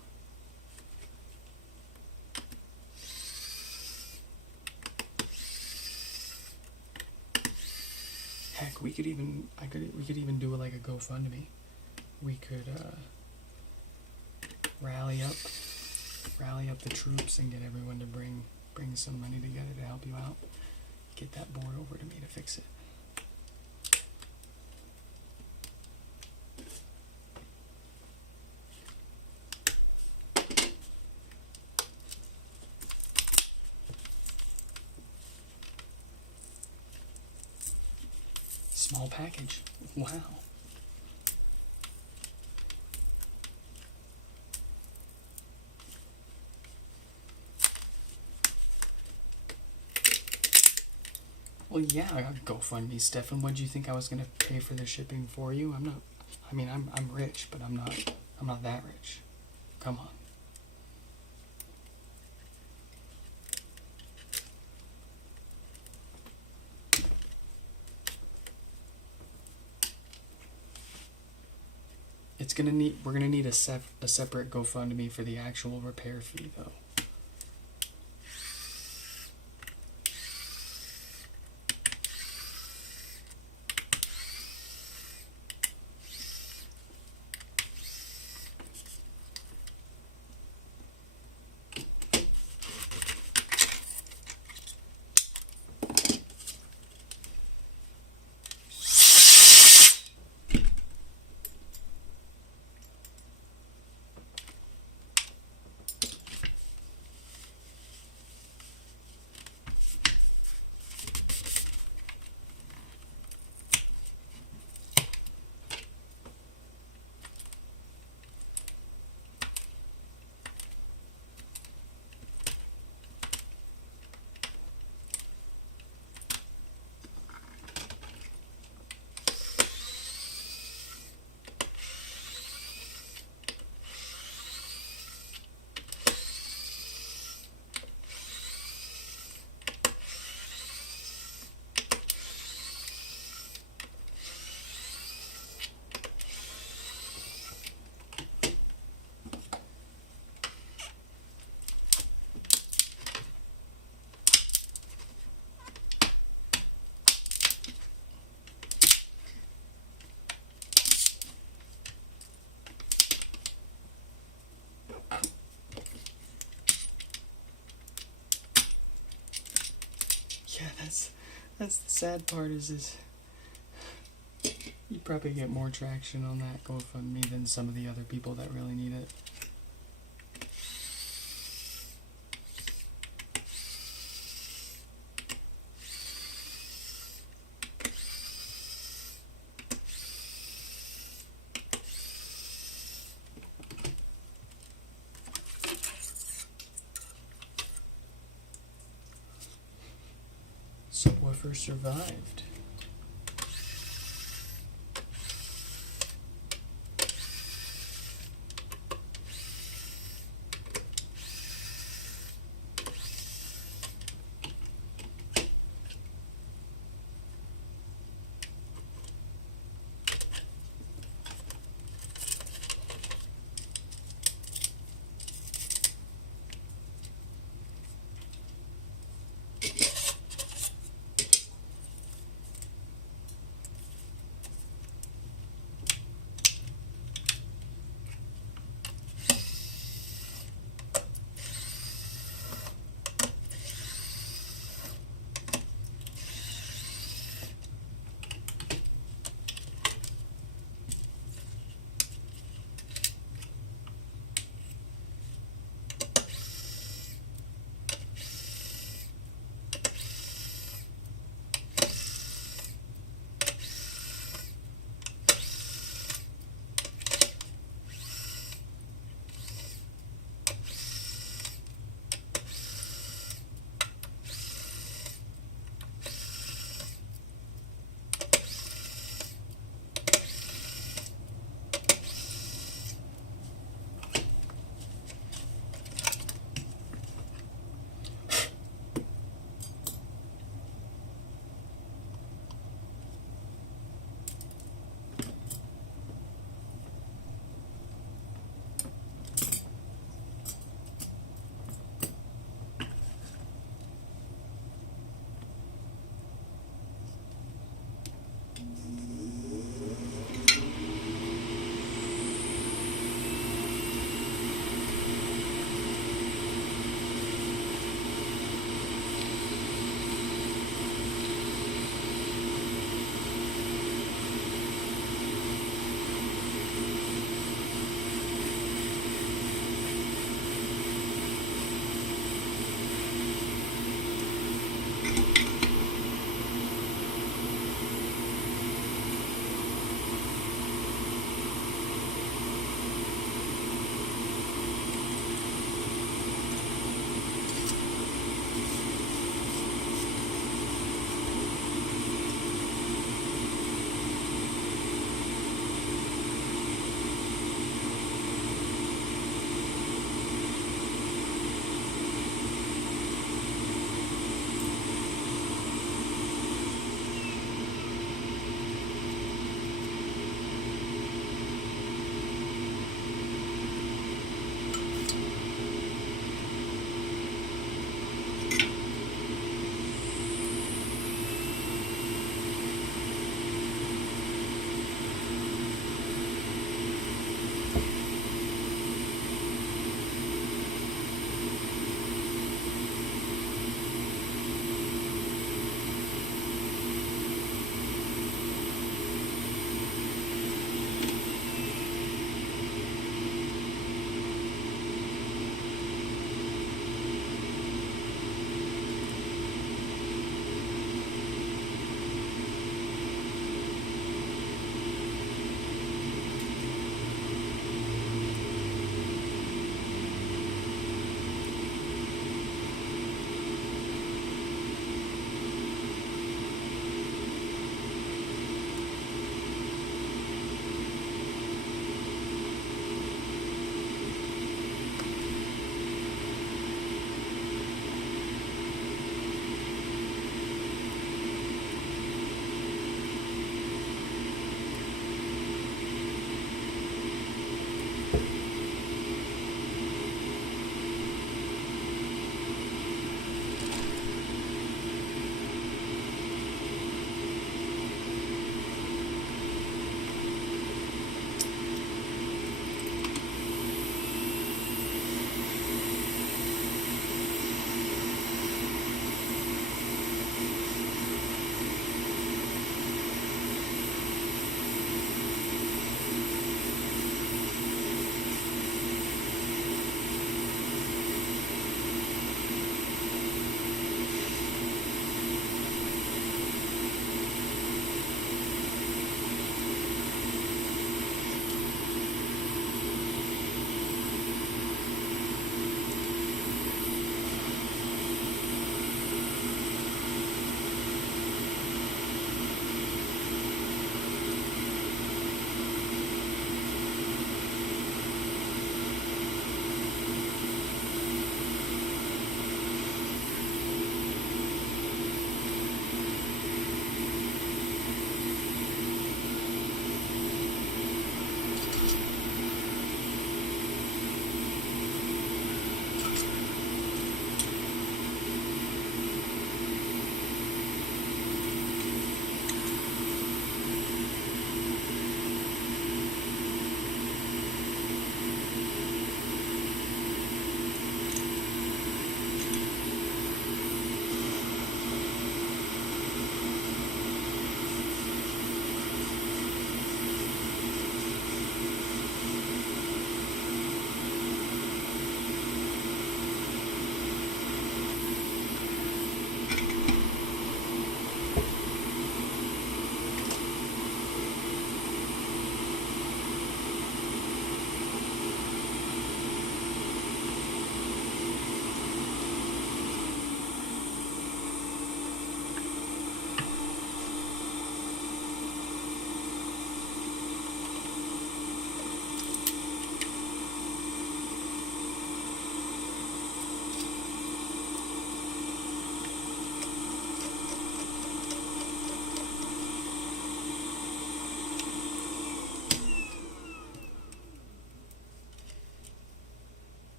Heck, we could even do like a GoFundMe. We could rally up the troops and get everyone to bring some money together to help you out. Get that board over to me to fix it. Small package. Wow. Well, yeah, I got GoFundMe, Stefan. What do you think I was gonna pay for the shipping for you? I'm not. I mean, I'm rich, but I'm not that rich. Come on. We're gonna need a separate GoFundMe for the actual repair fee, though. That's the sad part is you probably get more traction on that GoFundMe than some of the other people that really need it. Subwoofer survived.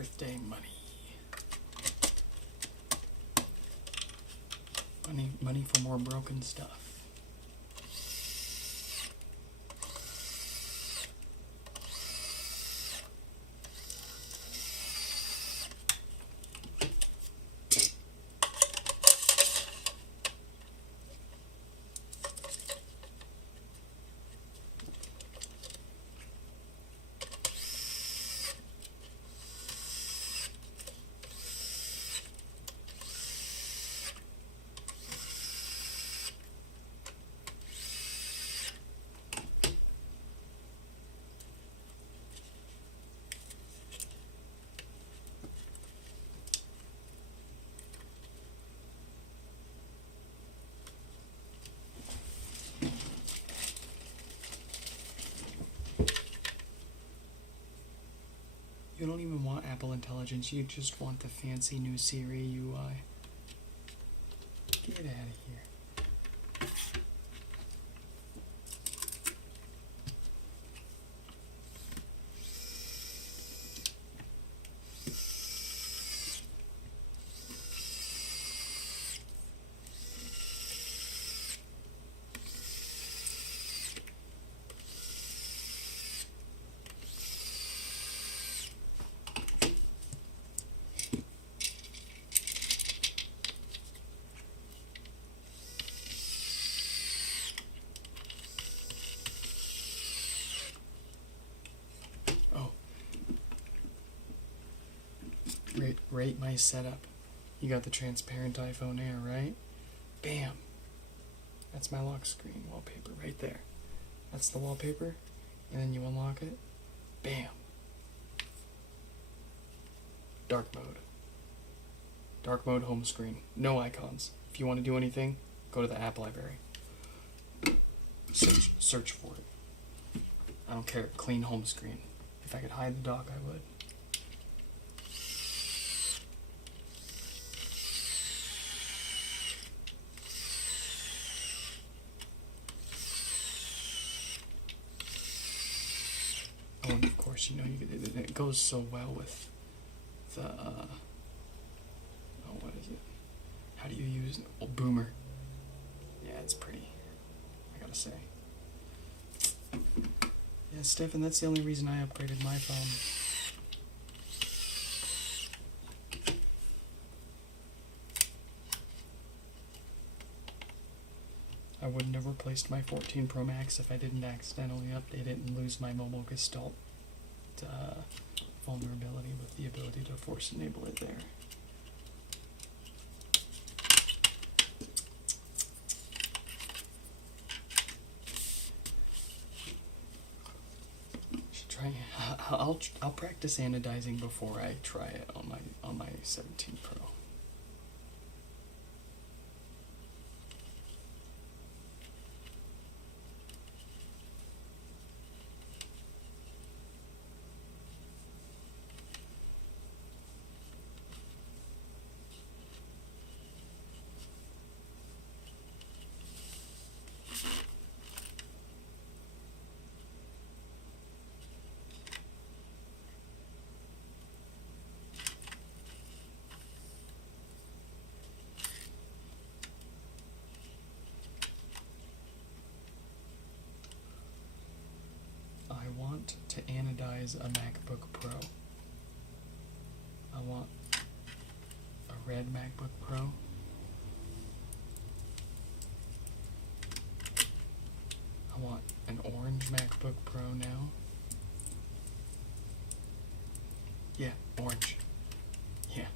Birthday money. Money for more broken stuff. You don't even want Apple Intelligence, you just want the fancy new Siri UI. Get out of here. Rate my setup. You got the transparent iPhone Air, right? Bam! That's my lock screen wallpaper right there. That's the wallpaper, and then you unlock it. Bam! Dark mode. Dark mode home screen. No icons. If you want to do anything, go to the app library. Search for it. I don't care. Clean home screen. If I could hide the dock, I would. Oh, and of course, you know, it goes so well with the, what is it? How do you use it? Oh, Boomer. Yeah, it's pretty, I gotta say. Yeah, Stefan, that's the only reason I upgraded my phone. I wouldn't have replaced my 14 Pro Max if I didn't accidentally update it and lose my mobile gestalt vulnerability with the ability to force enable it there. Should try. I'll practice anodizing before I try it on my 17 Pro. I want to anodize a MacBook Pro. I want a red MacBook Pro. I want an orange MacBook Pro now. Yeah, orange. Yeah.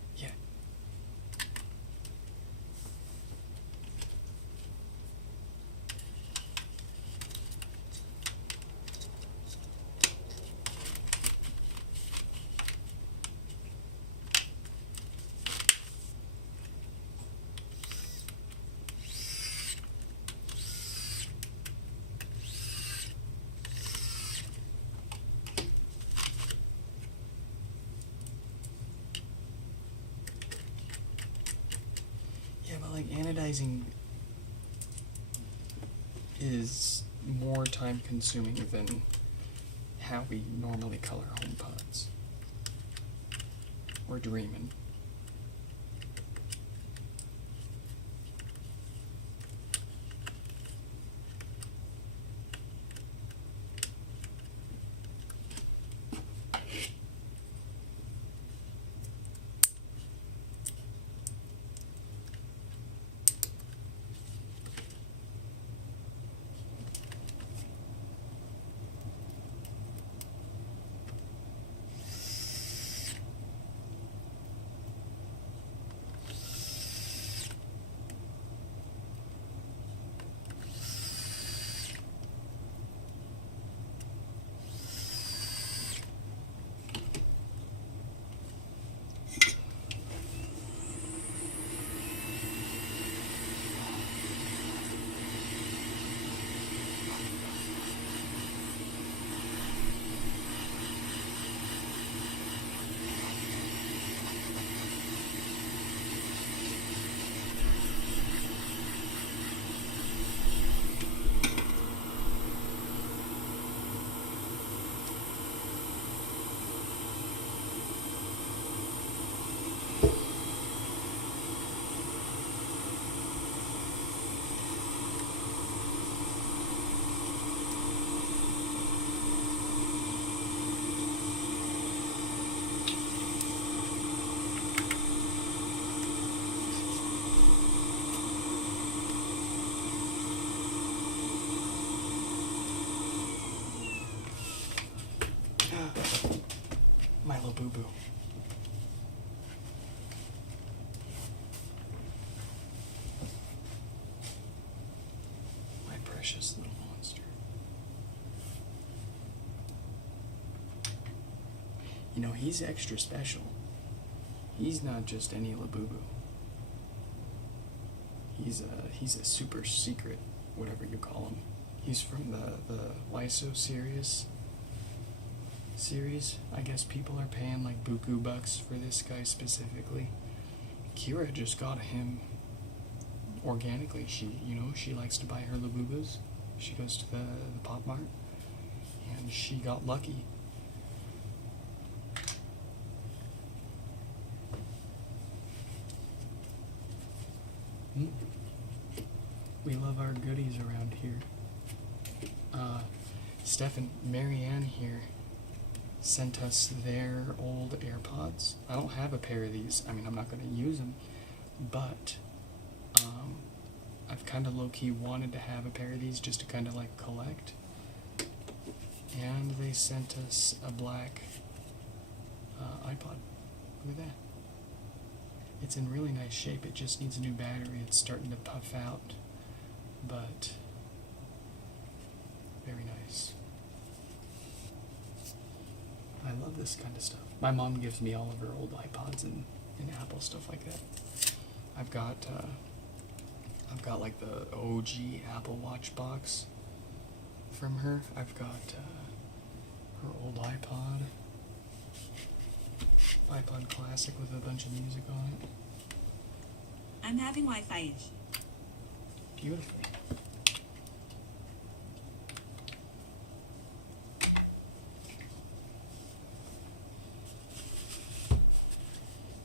Like, anodizing is more time consuming than how we normally color HomePods. We're dreaming. Milo Boo Boo. My precious little monster. You know, he's extra special. He's not just any Labubu. He's a super secret, whatever you call him. He's from the Lyso series. I guess people are paying like buku bucks for this guy specifically. Kira just got him organically. She likes to buy her Labubus. She goes to the Pop Mart, and she got lucky. We love our goodies around here. Steph and Marianne here sent us their old AirPods. I don't have a pair of these. I mean, I'm not going to use them, but I've kind of low-key wanted to have a pair of these just to kind of like collect. And they sent us a black iPod. Look at that. It's in really nice shape. It just needs a new battery. It's starting to puff out, but very nice. I love this kind of stuff. My mom gives me all of her old iPods and Apple stuff like that. I've got like the OG Apple Watch box from her. I've got her old iPod Classic with a bunch of music on it. I'm having Wi-Fi issue. Beautiful.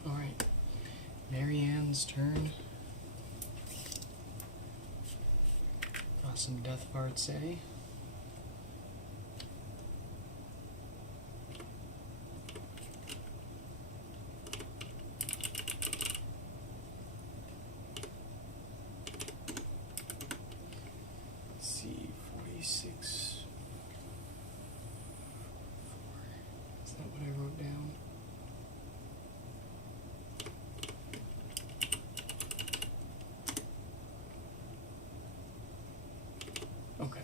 Alright, Marianne's turn. Got some death farts, eh? Let's see, 46. Is that what I wrote down? Okay.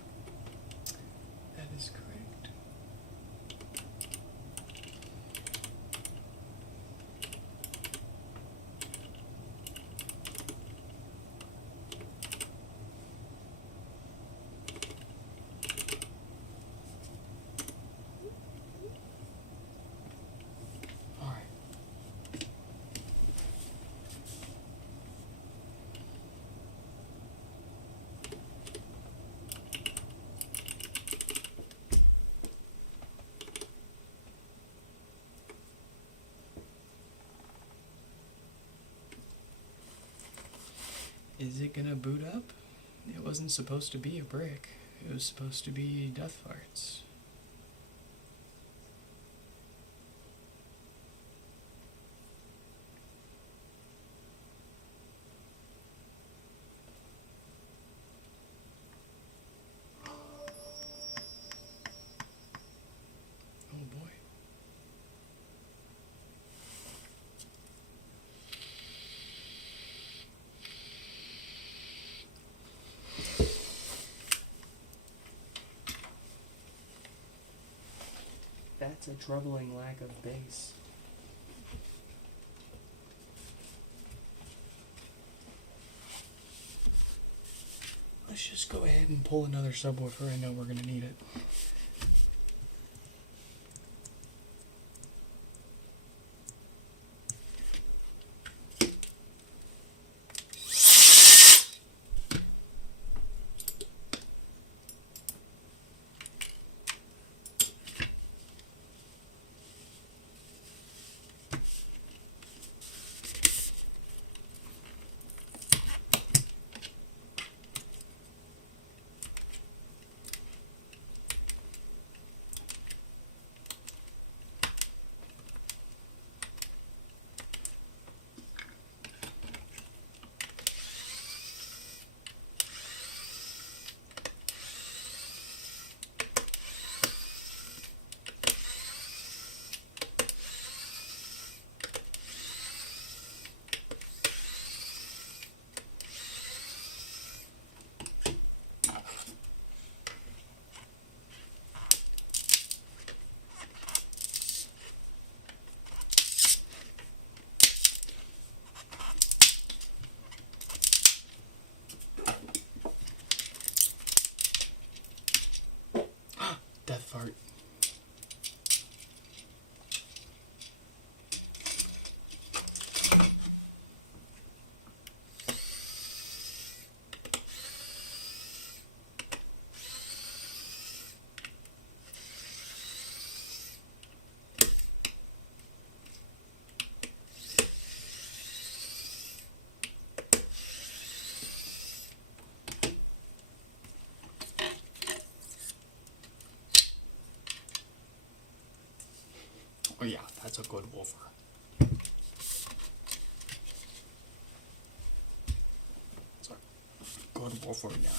Is it gonna boot up? It wasn't supposed to be a brick. It was supposed to be death farts. Oh boy. That's a troubling lack of bass. Let's just go ahead and pull another subwoofer. I know we're gonna need it. Death fart. Oh yeah, that's a good woofer. It's a good woofer, yeah.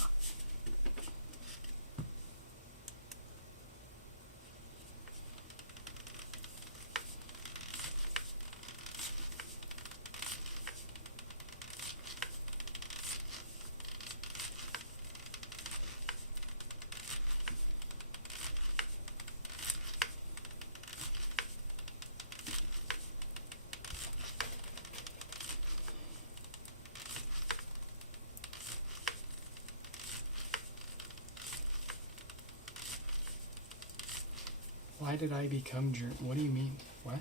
Why did I become What do you mean? What?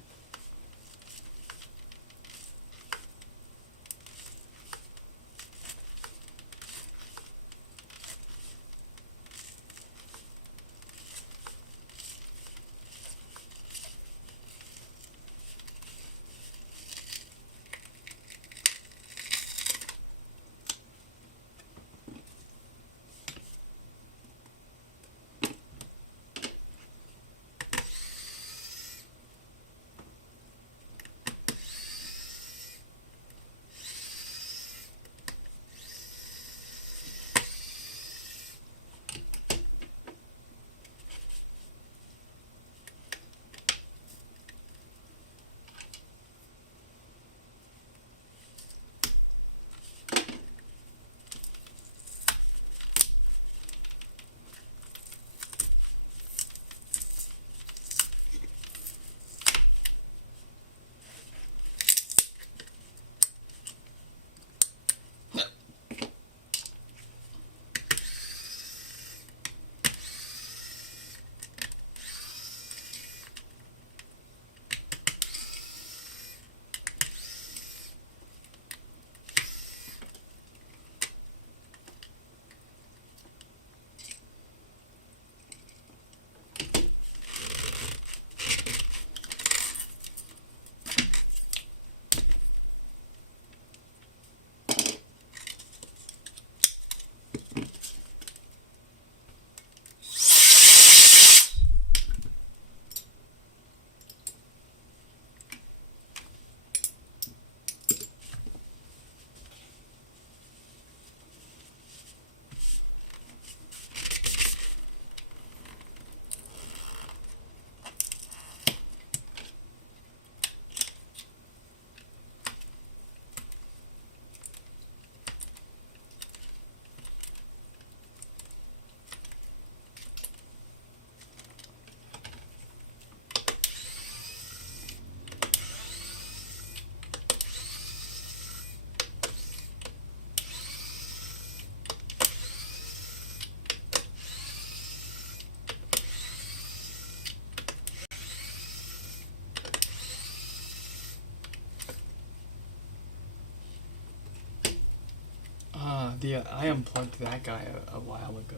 I unplugged that guy a while ago.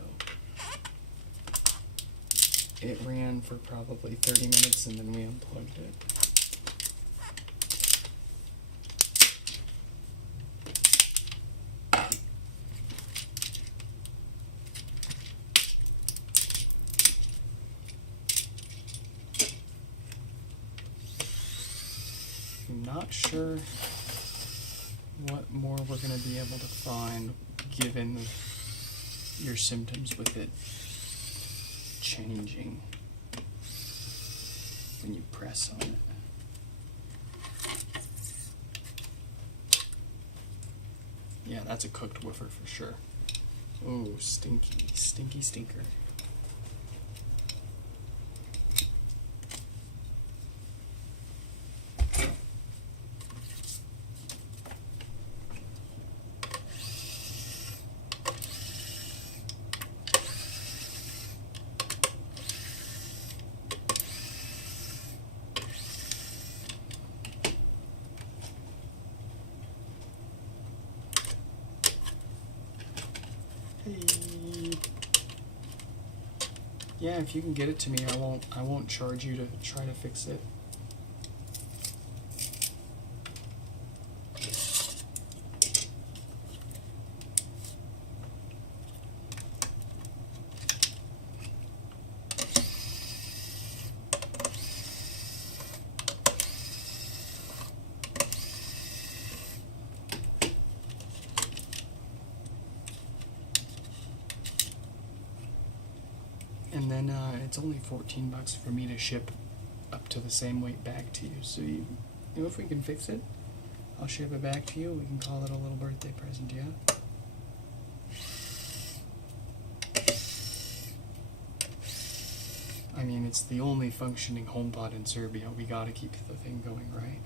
It ran for probably 30 minutes and then we unplugged it. I'm not sure what more we're going to be able to find given your symptoms with it changing when you press on it. Yeah, that's a cooked woofer for sure. Oh, stinky, stinky stinker. Yeah, if you can get it to me, I won't charge you to try to fix it. And then it's only $14 for me to ship up to the same weight back to you. So you know, if we can fix it, I'll ship it back to you. We can call it a little birthday present, yeah? I mean, it's the only functioning HomePod in Serbia. We gotta keep the thing going, right?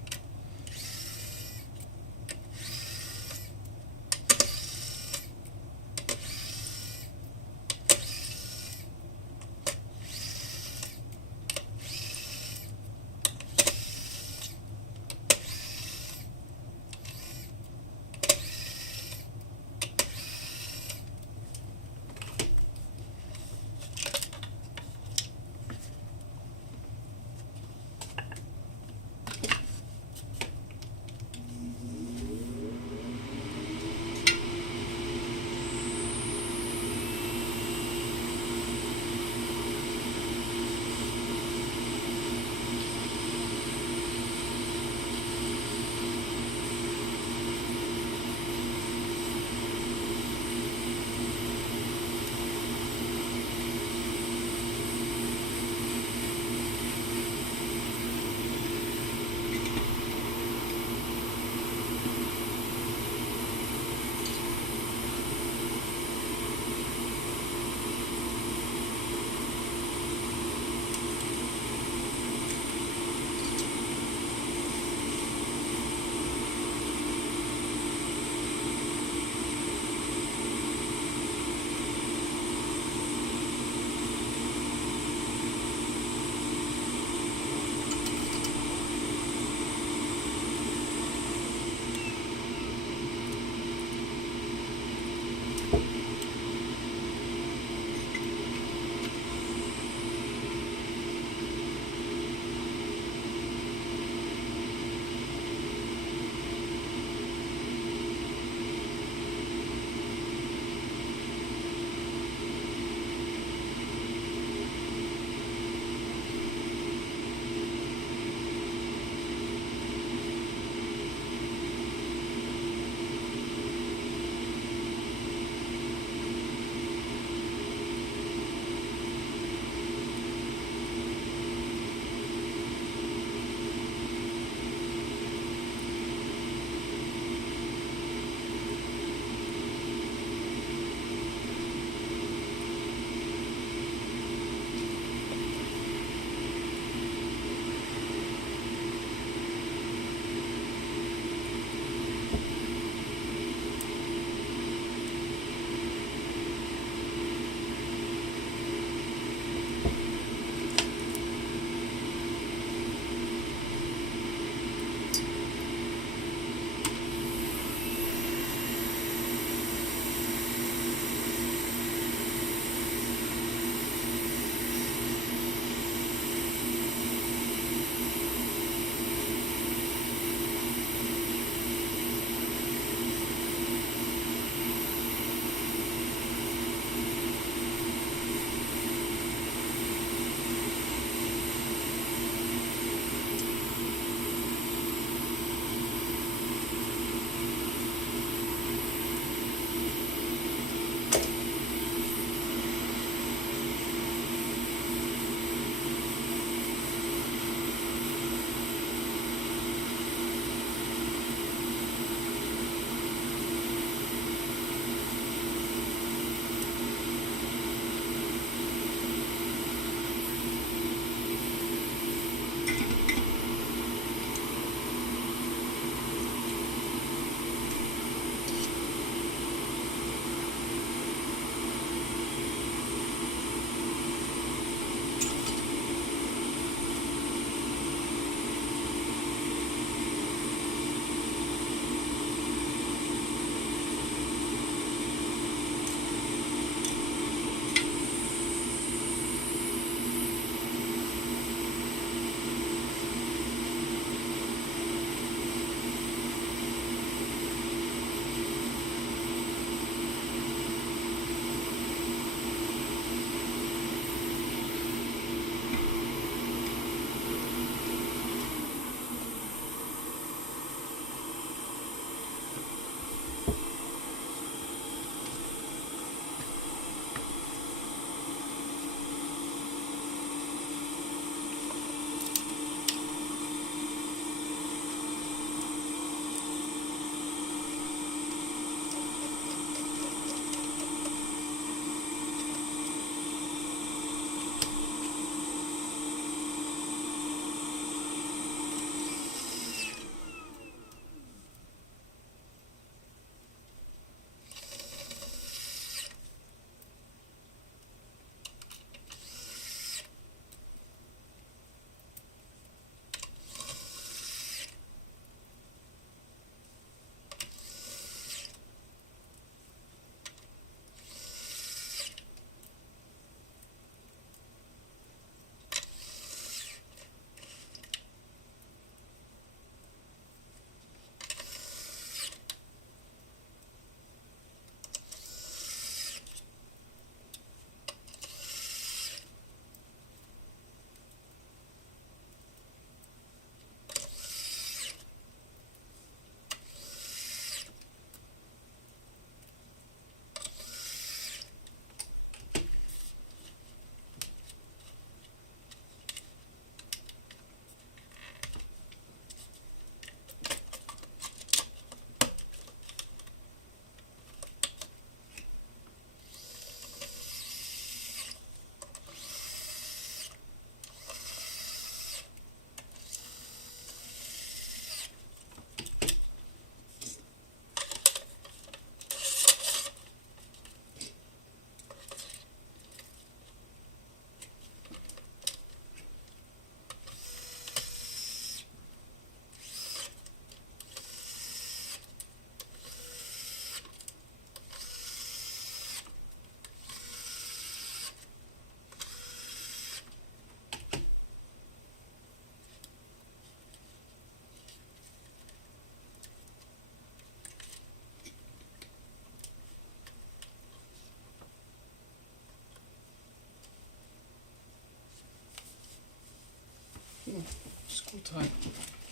School time.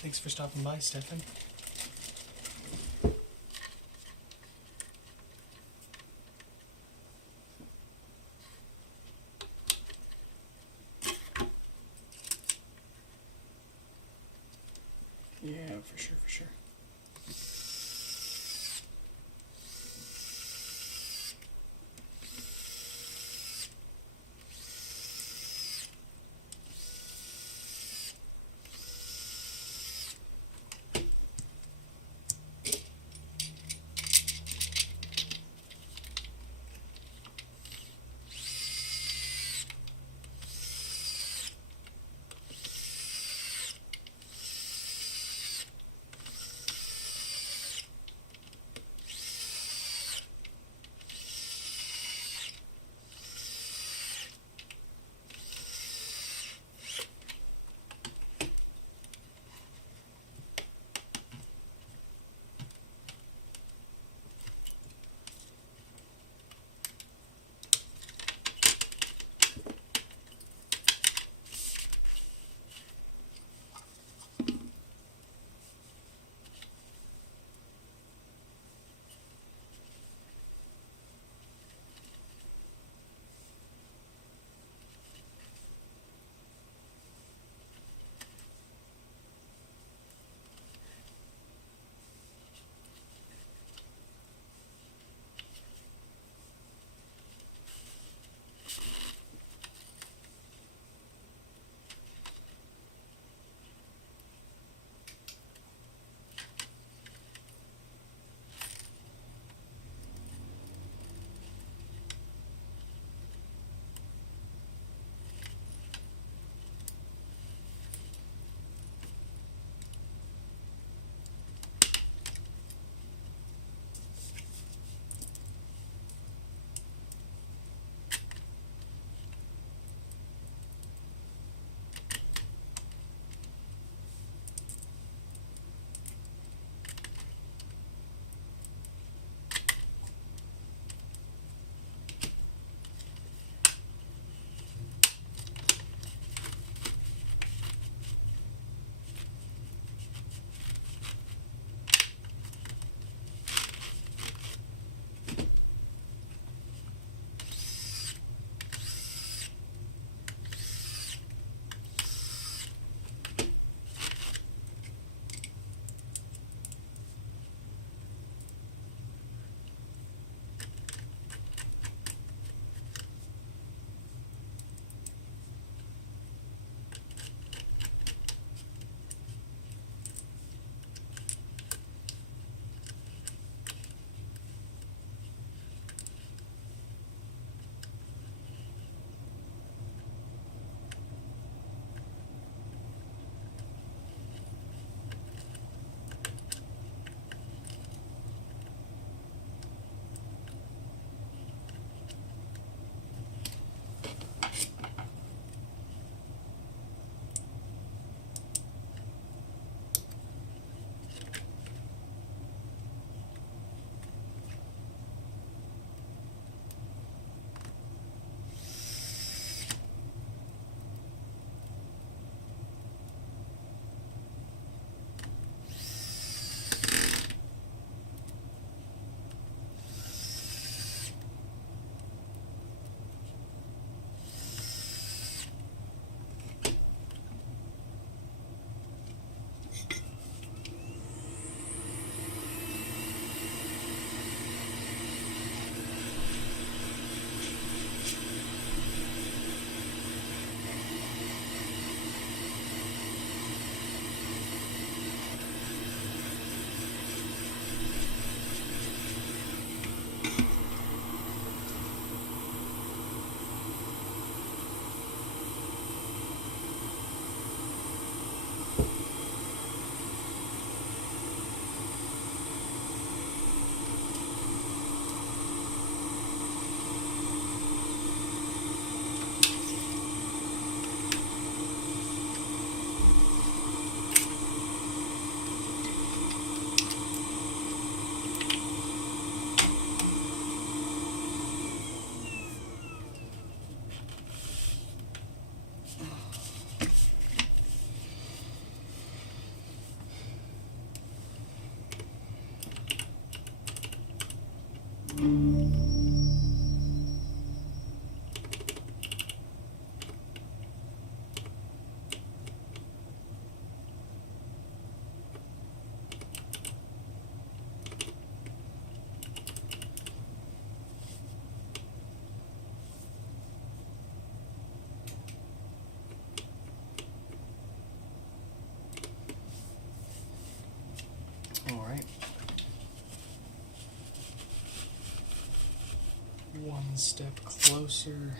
Thanks for stopping by, Stefan. Yeah, for sure, for sure. step closer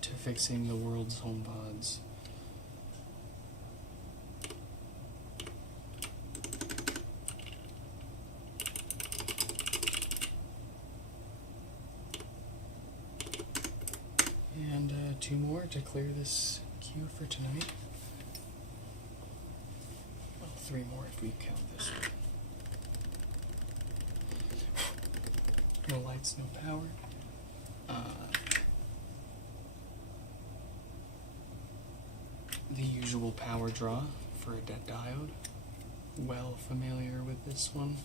to fixing the world's HomePods. And 2 more to clear this queue for tonight. Well, 3 more if we count this one. No lights, no power. The usual power draw for a dead diode. Well familiar with this one.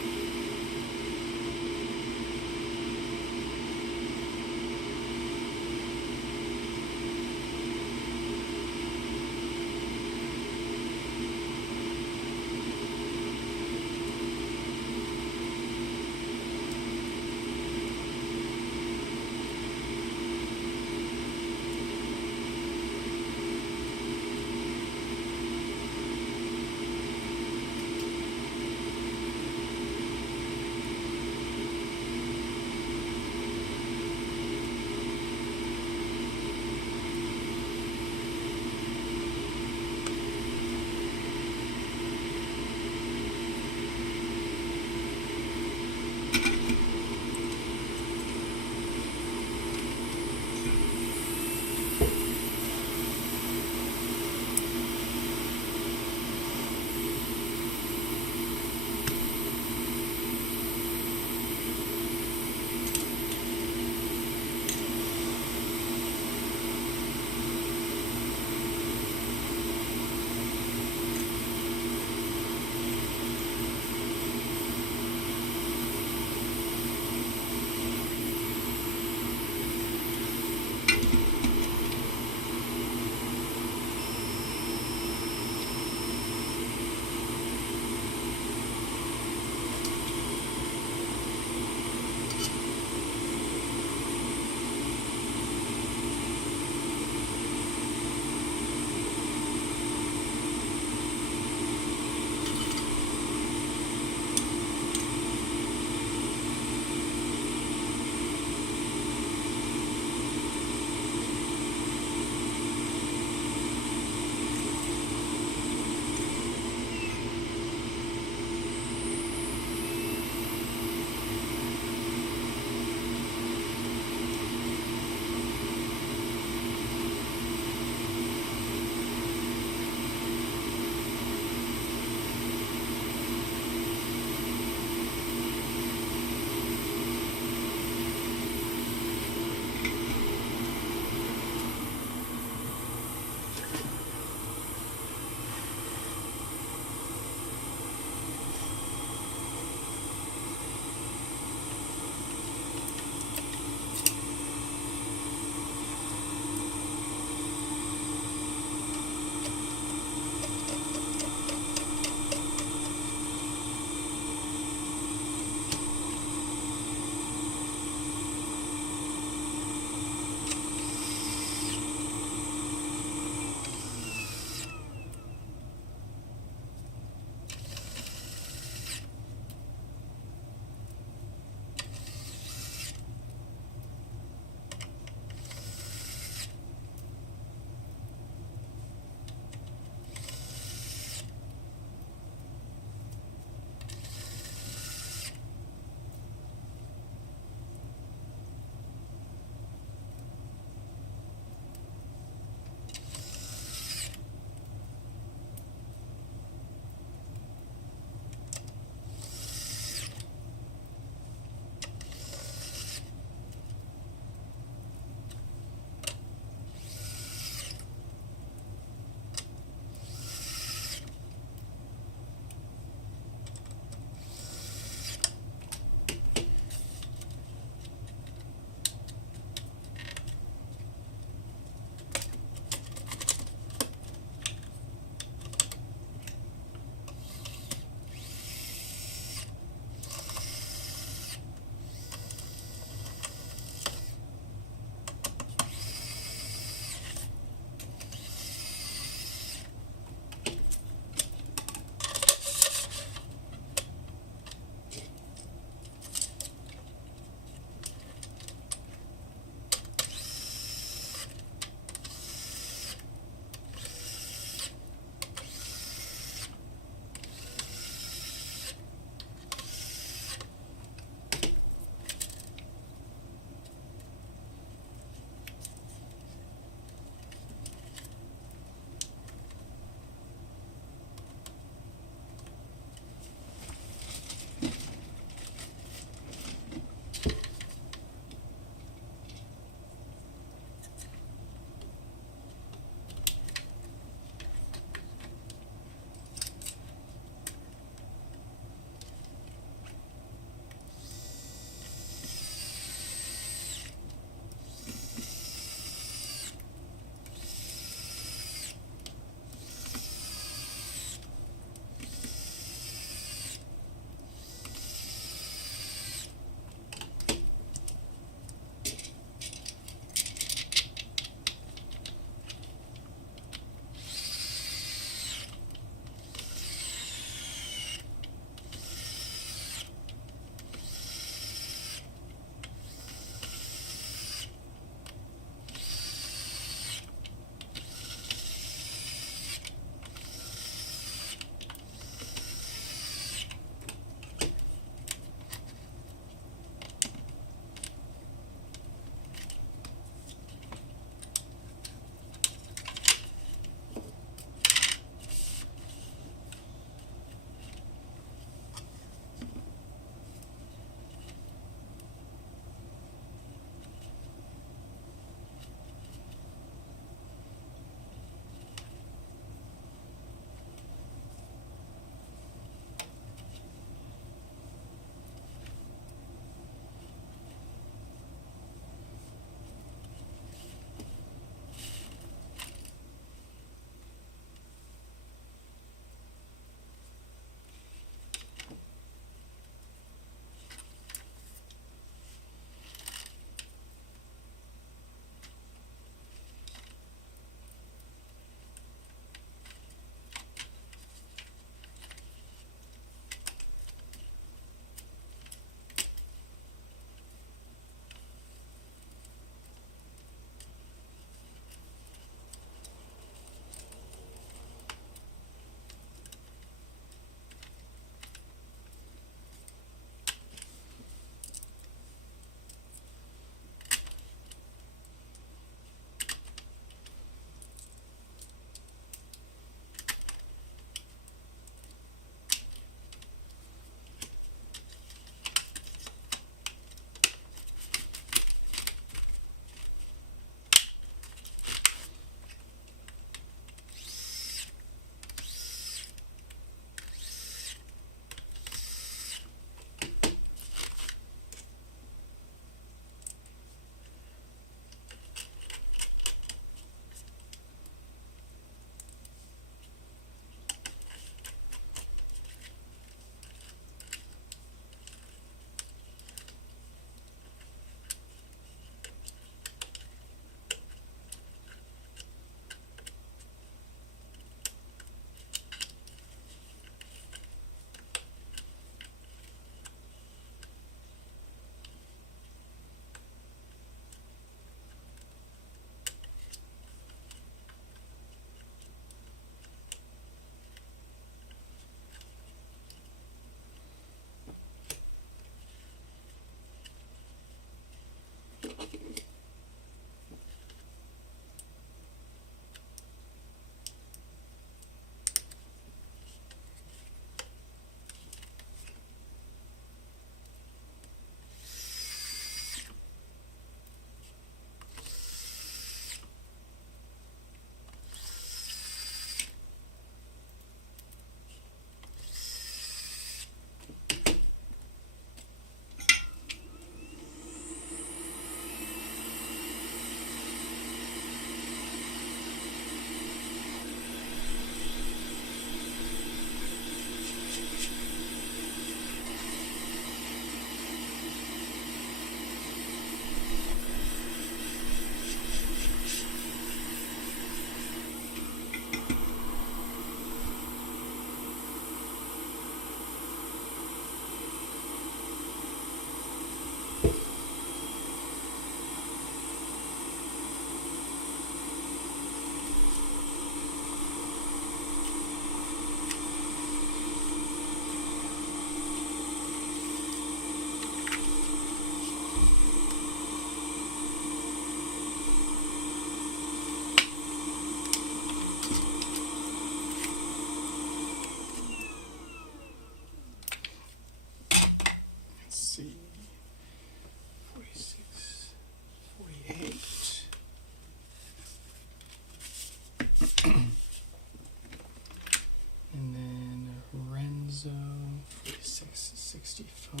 65.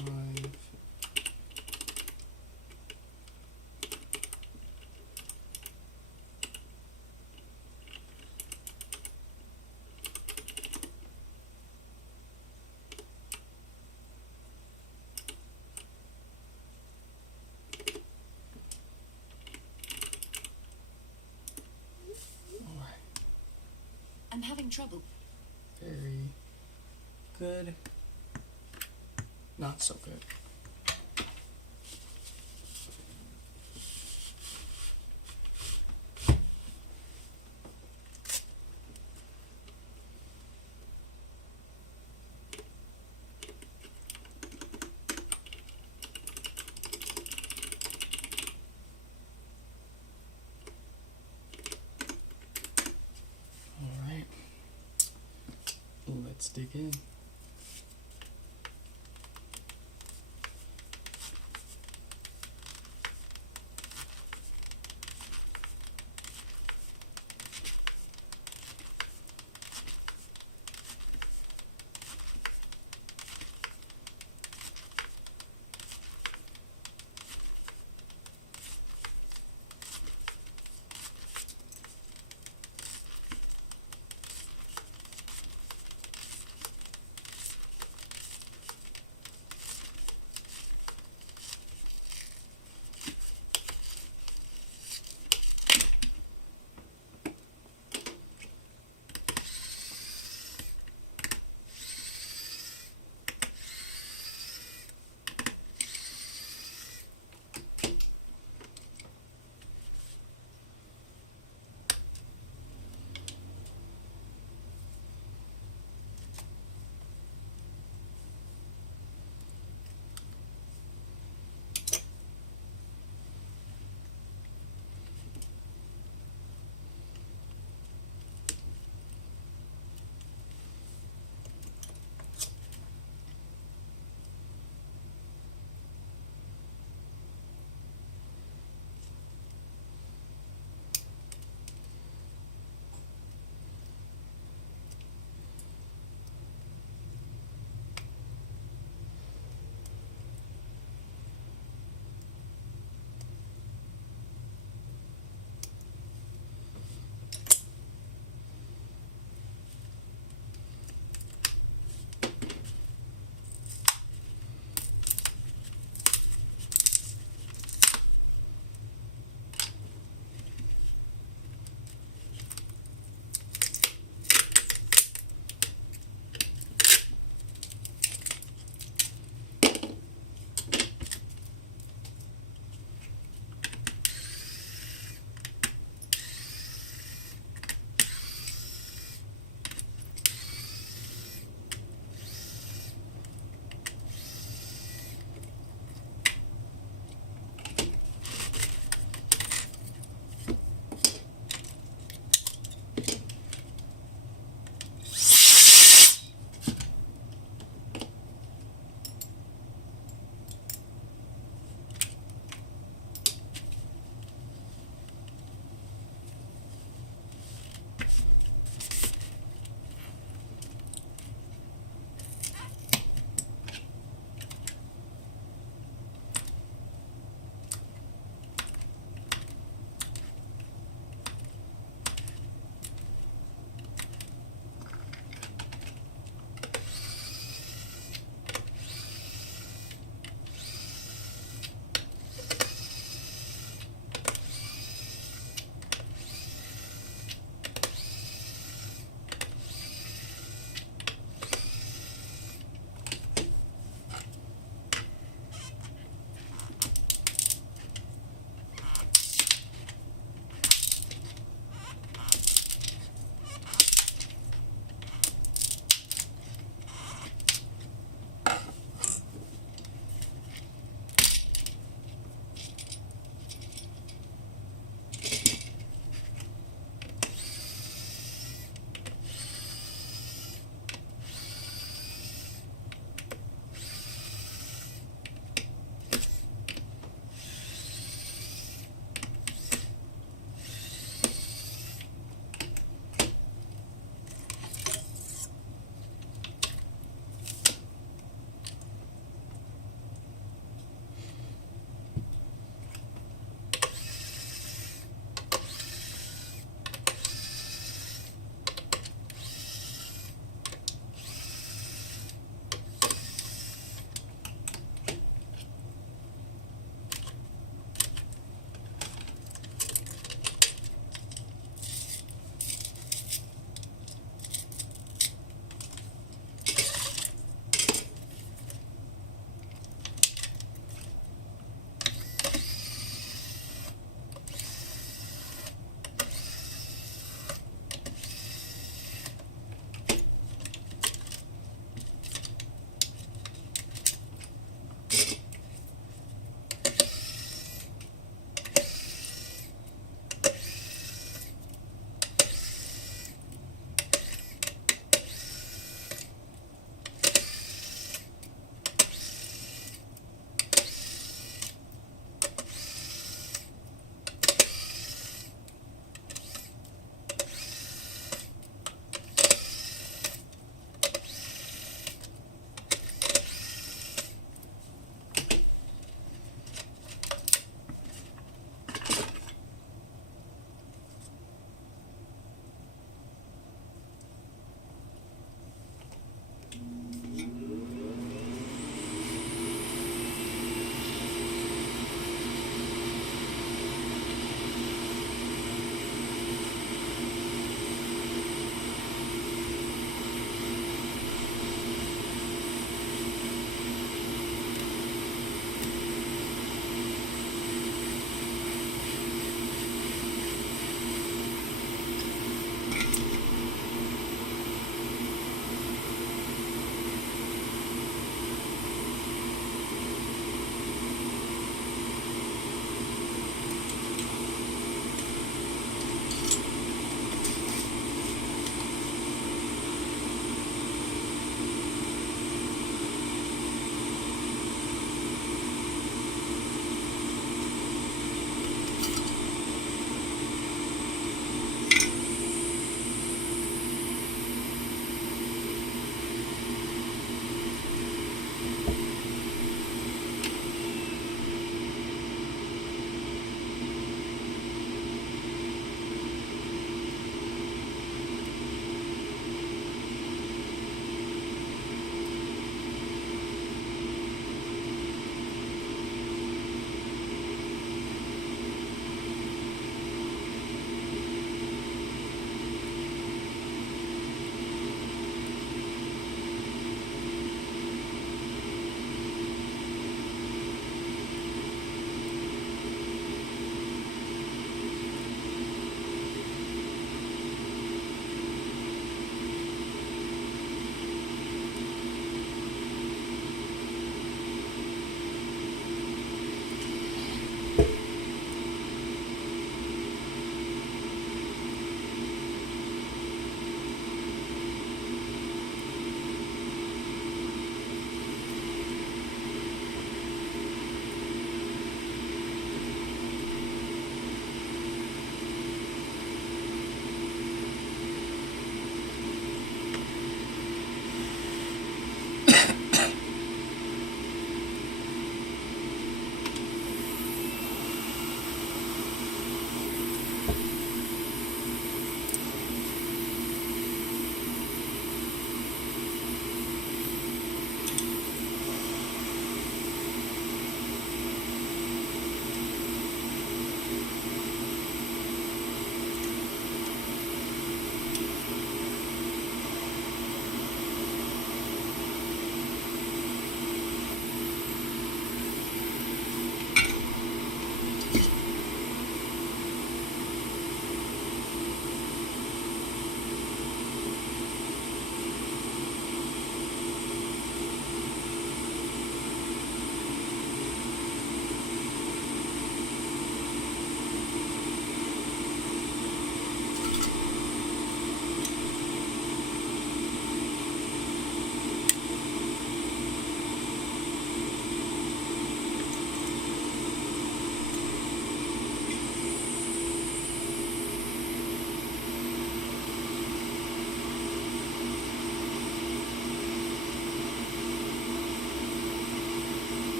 I'm having trouble. Very good. Not so good. All right. Let's dig in.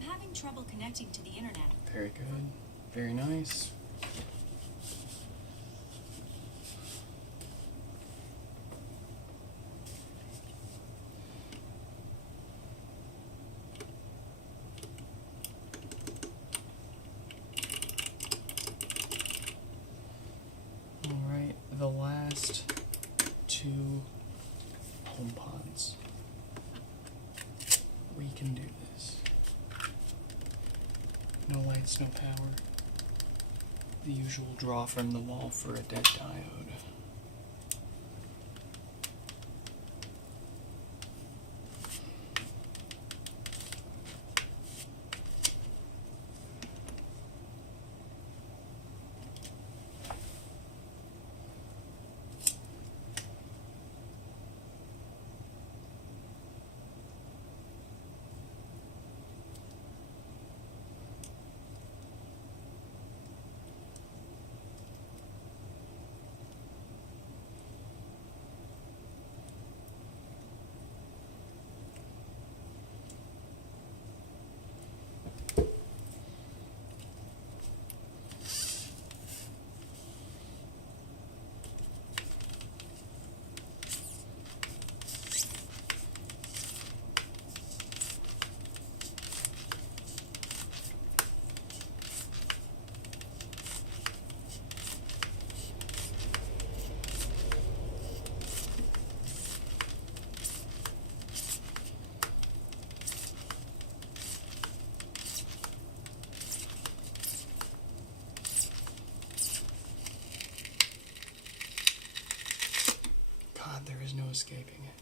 I'm having trouble connecting to the internet. Very good. Very nice. Alright, the last two HomePods. We can do this. No lights, no power. The usual draw from the wall for a dead diode. God, there is no escaping it.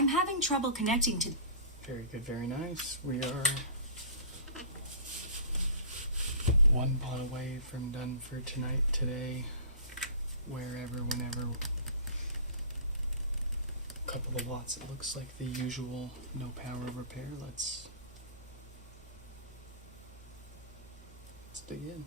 I'm having trouble connecting to. Very good, very nice. We are one pot away from done for tonight, today, wherever, whenever. A couple of watts, it looks like the usual no power repair. Let's dig in.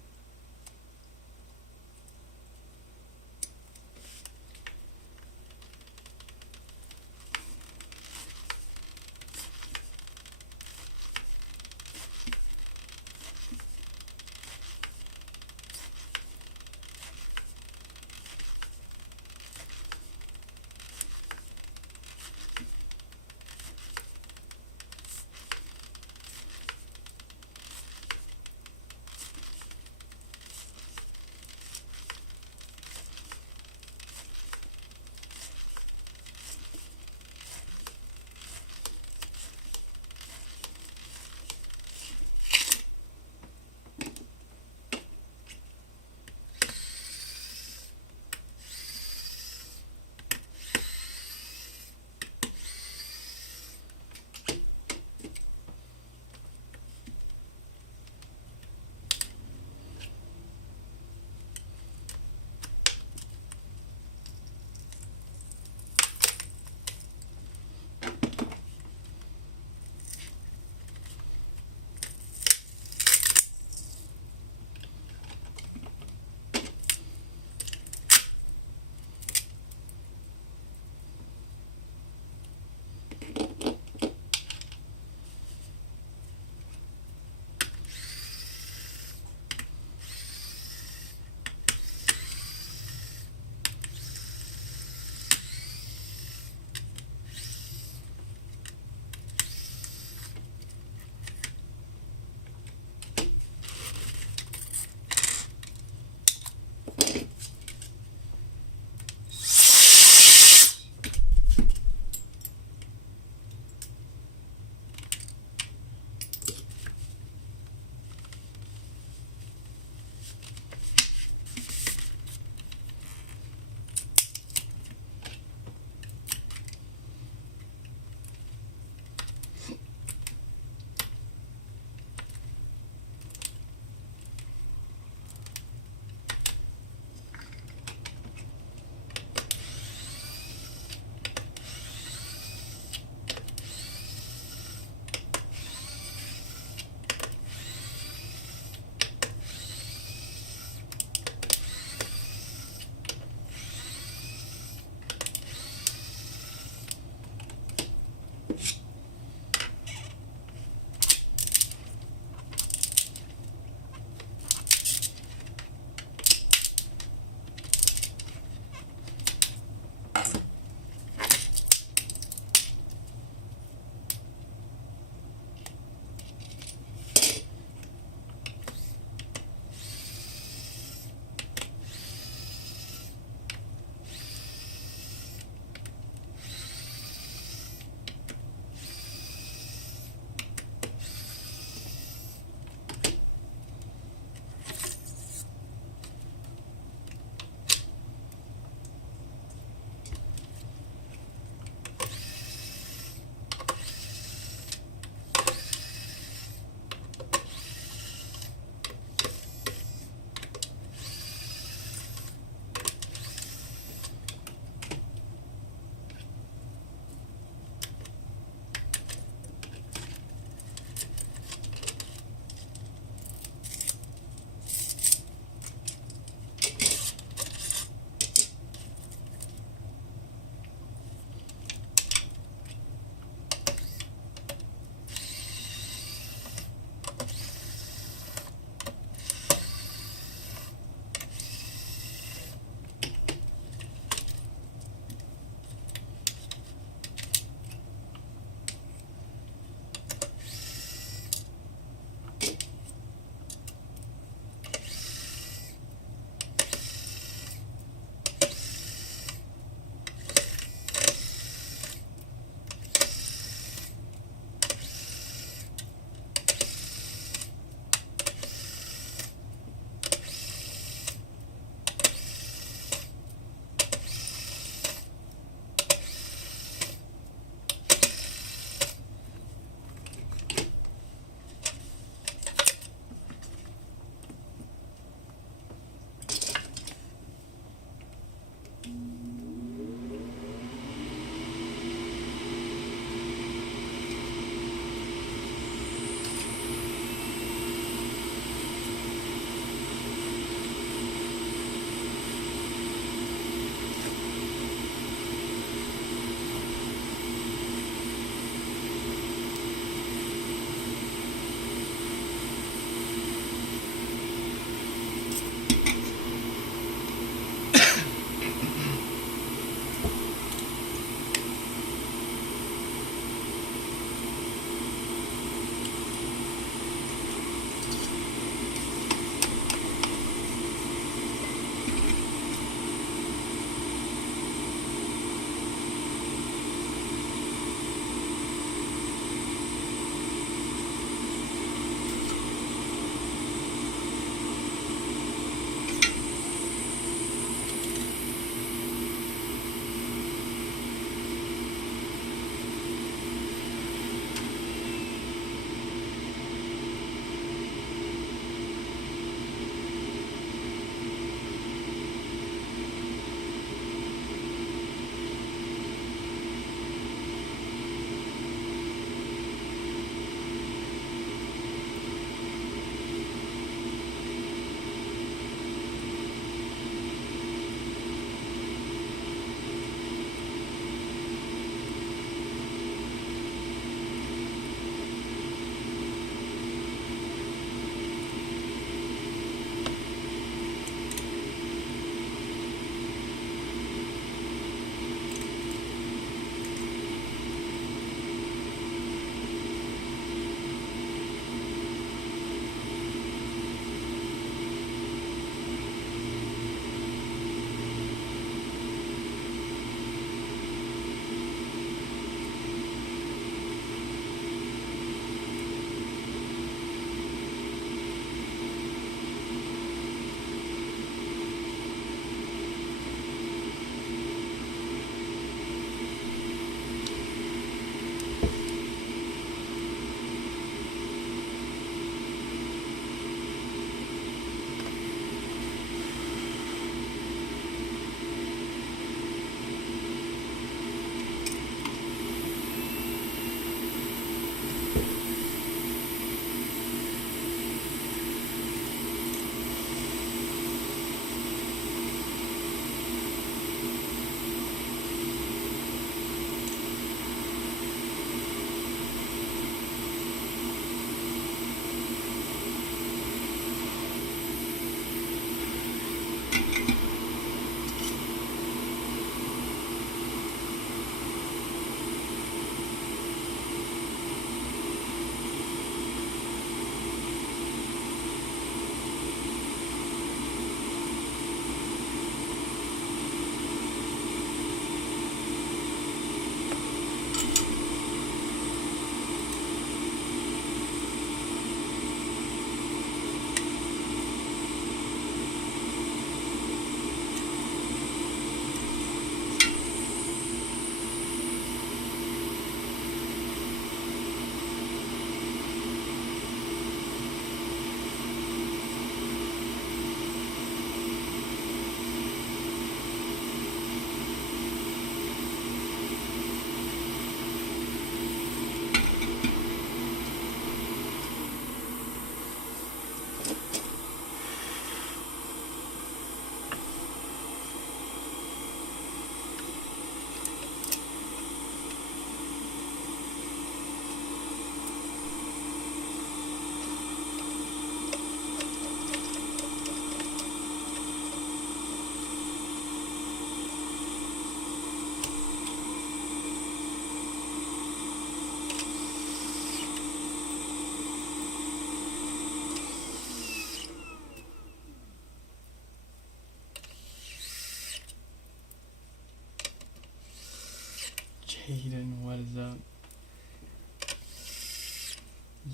Heads up.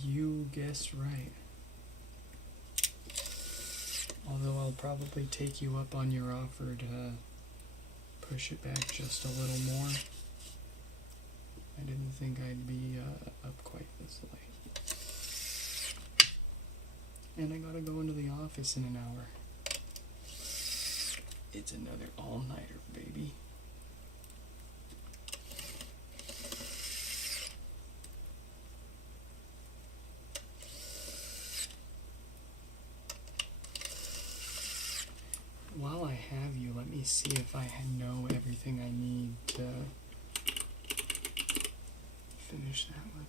You guessed right. Although I'll probably take you up on your offer to push it back just a little more. I didn't think I'd be up quite this late. And I gotta go into the office in an hour. It's another all-nighter, baby. While I have you, let me see if I know everything I need to finish that with.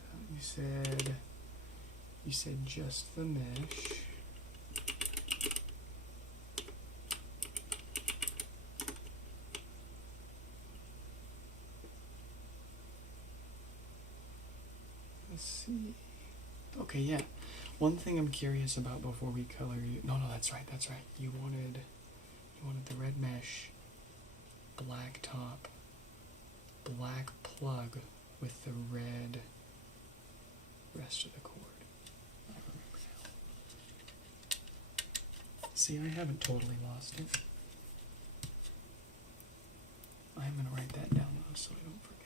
You said just the mesh. Let's see. Okay, yeah. One thing I'm curious about before we color you. No, that's right. You wanted the red mesh, black top, black plug with the red rest of the cord. I remember now. See, I haven't totally lost it. I'm gonna write that down though so I don't forget.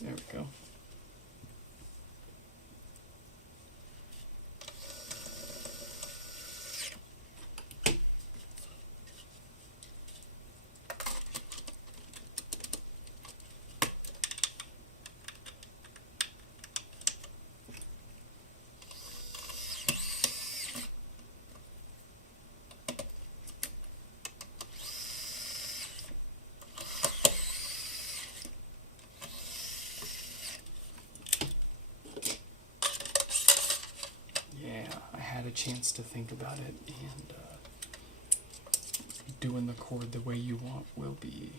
There we go. A chance to think about it, and doing the chord the way you want will be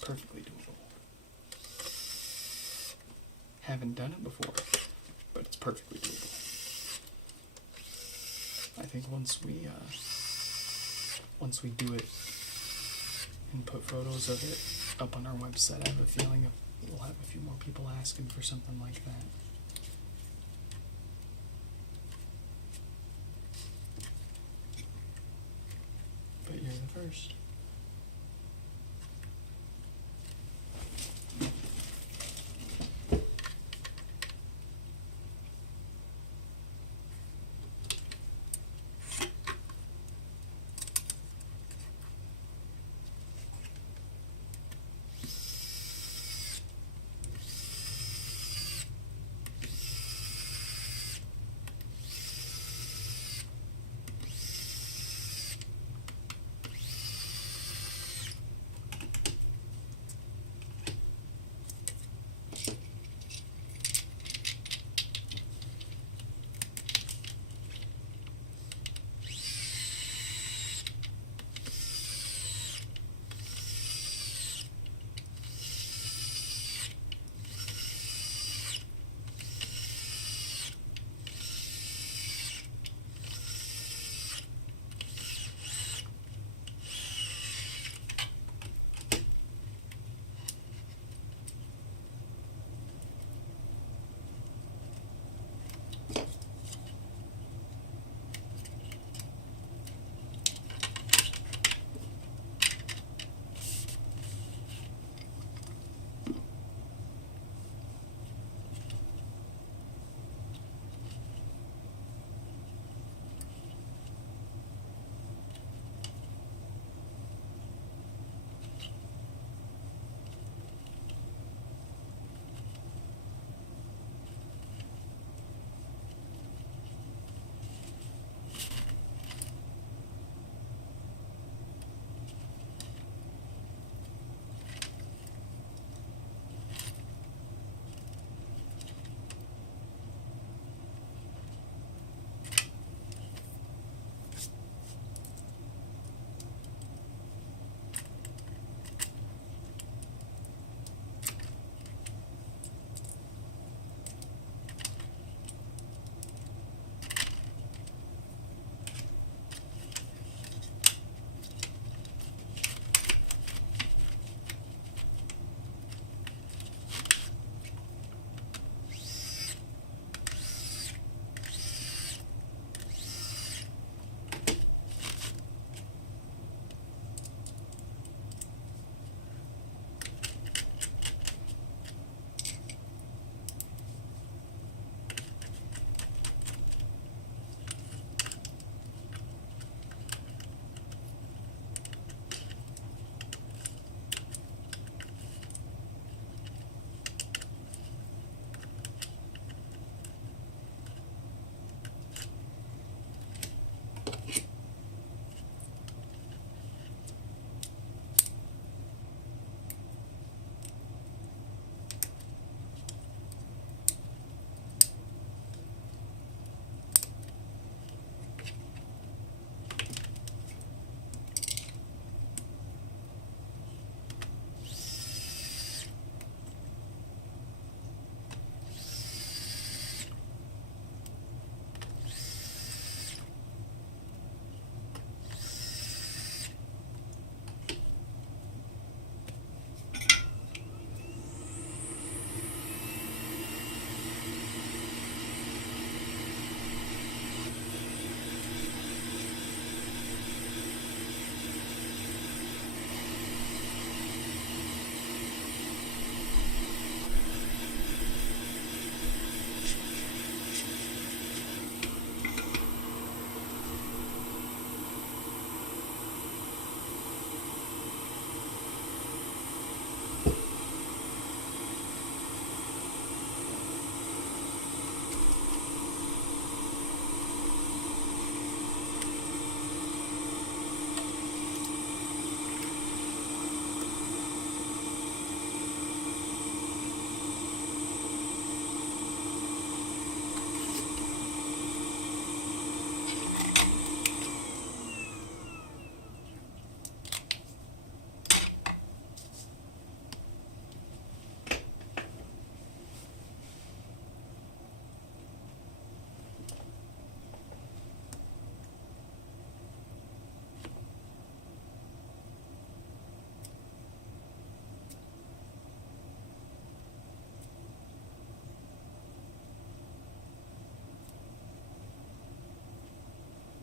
perfectly doable. Haven't done it before, but it's perfectly doable. I think once we do it and put photos of it up on our website, I have a feeling we'll have a few more people asking for something like that. But you're the first.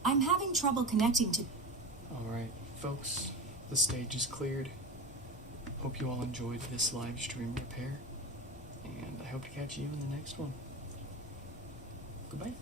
I'm having trouble connecting to... Alright, folks, the stage is cleared. Hope you all enjoyed this live stream repair, and I hope to catch you in the next one. Goodbye.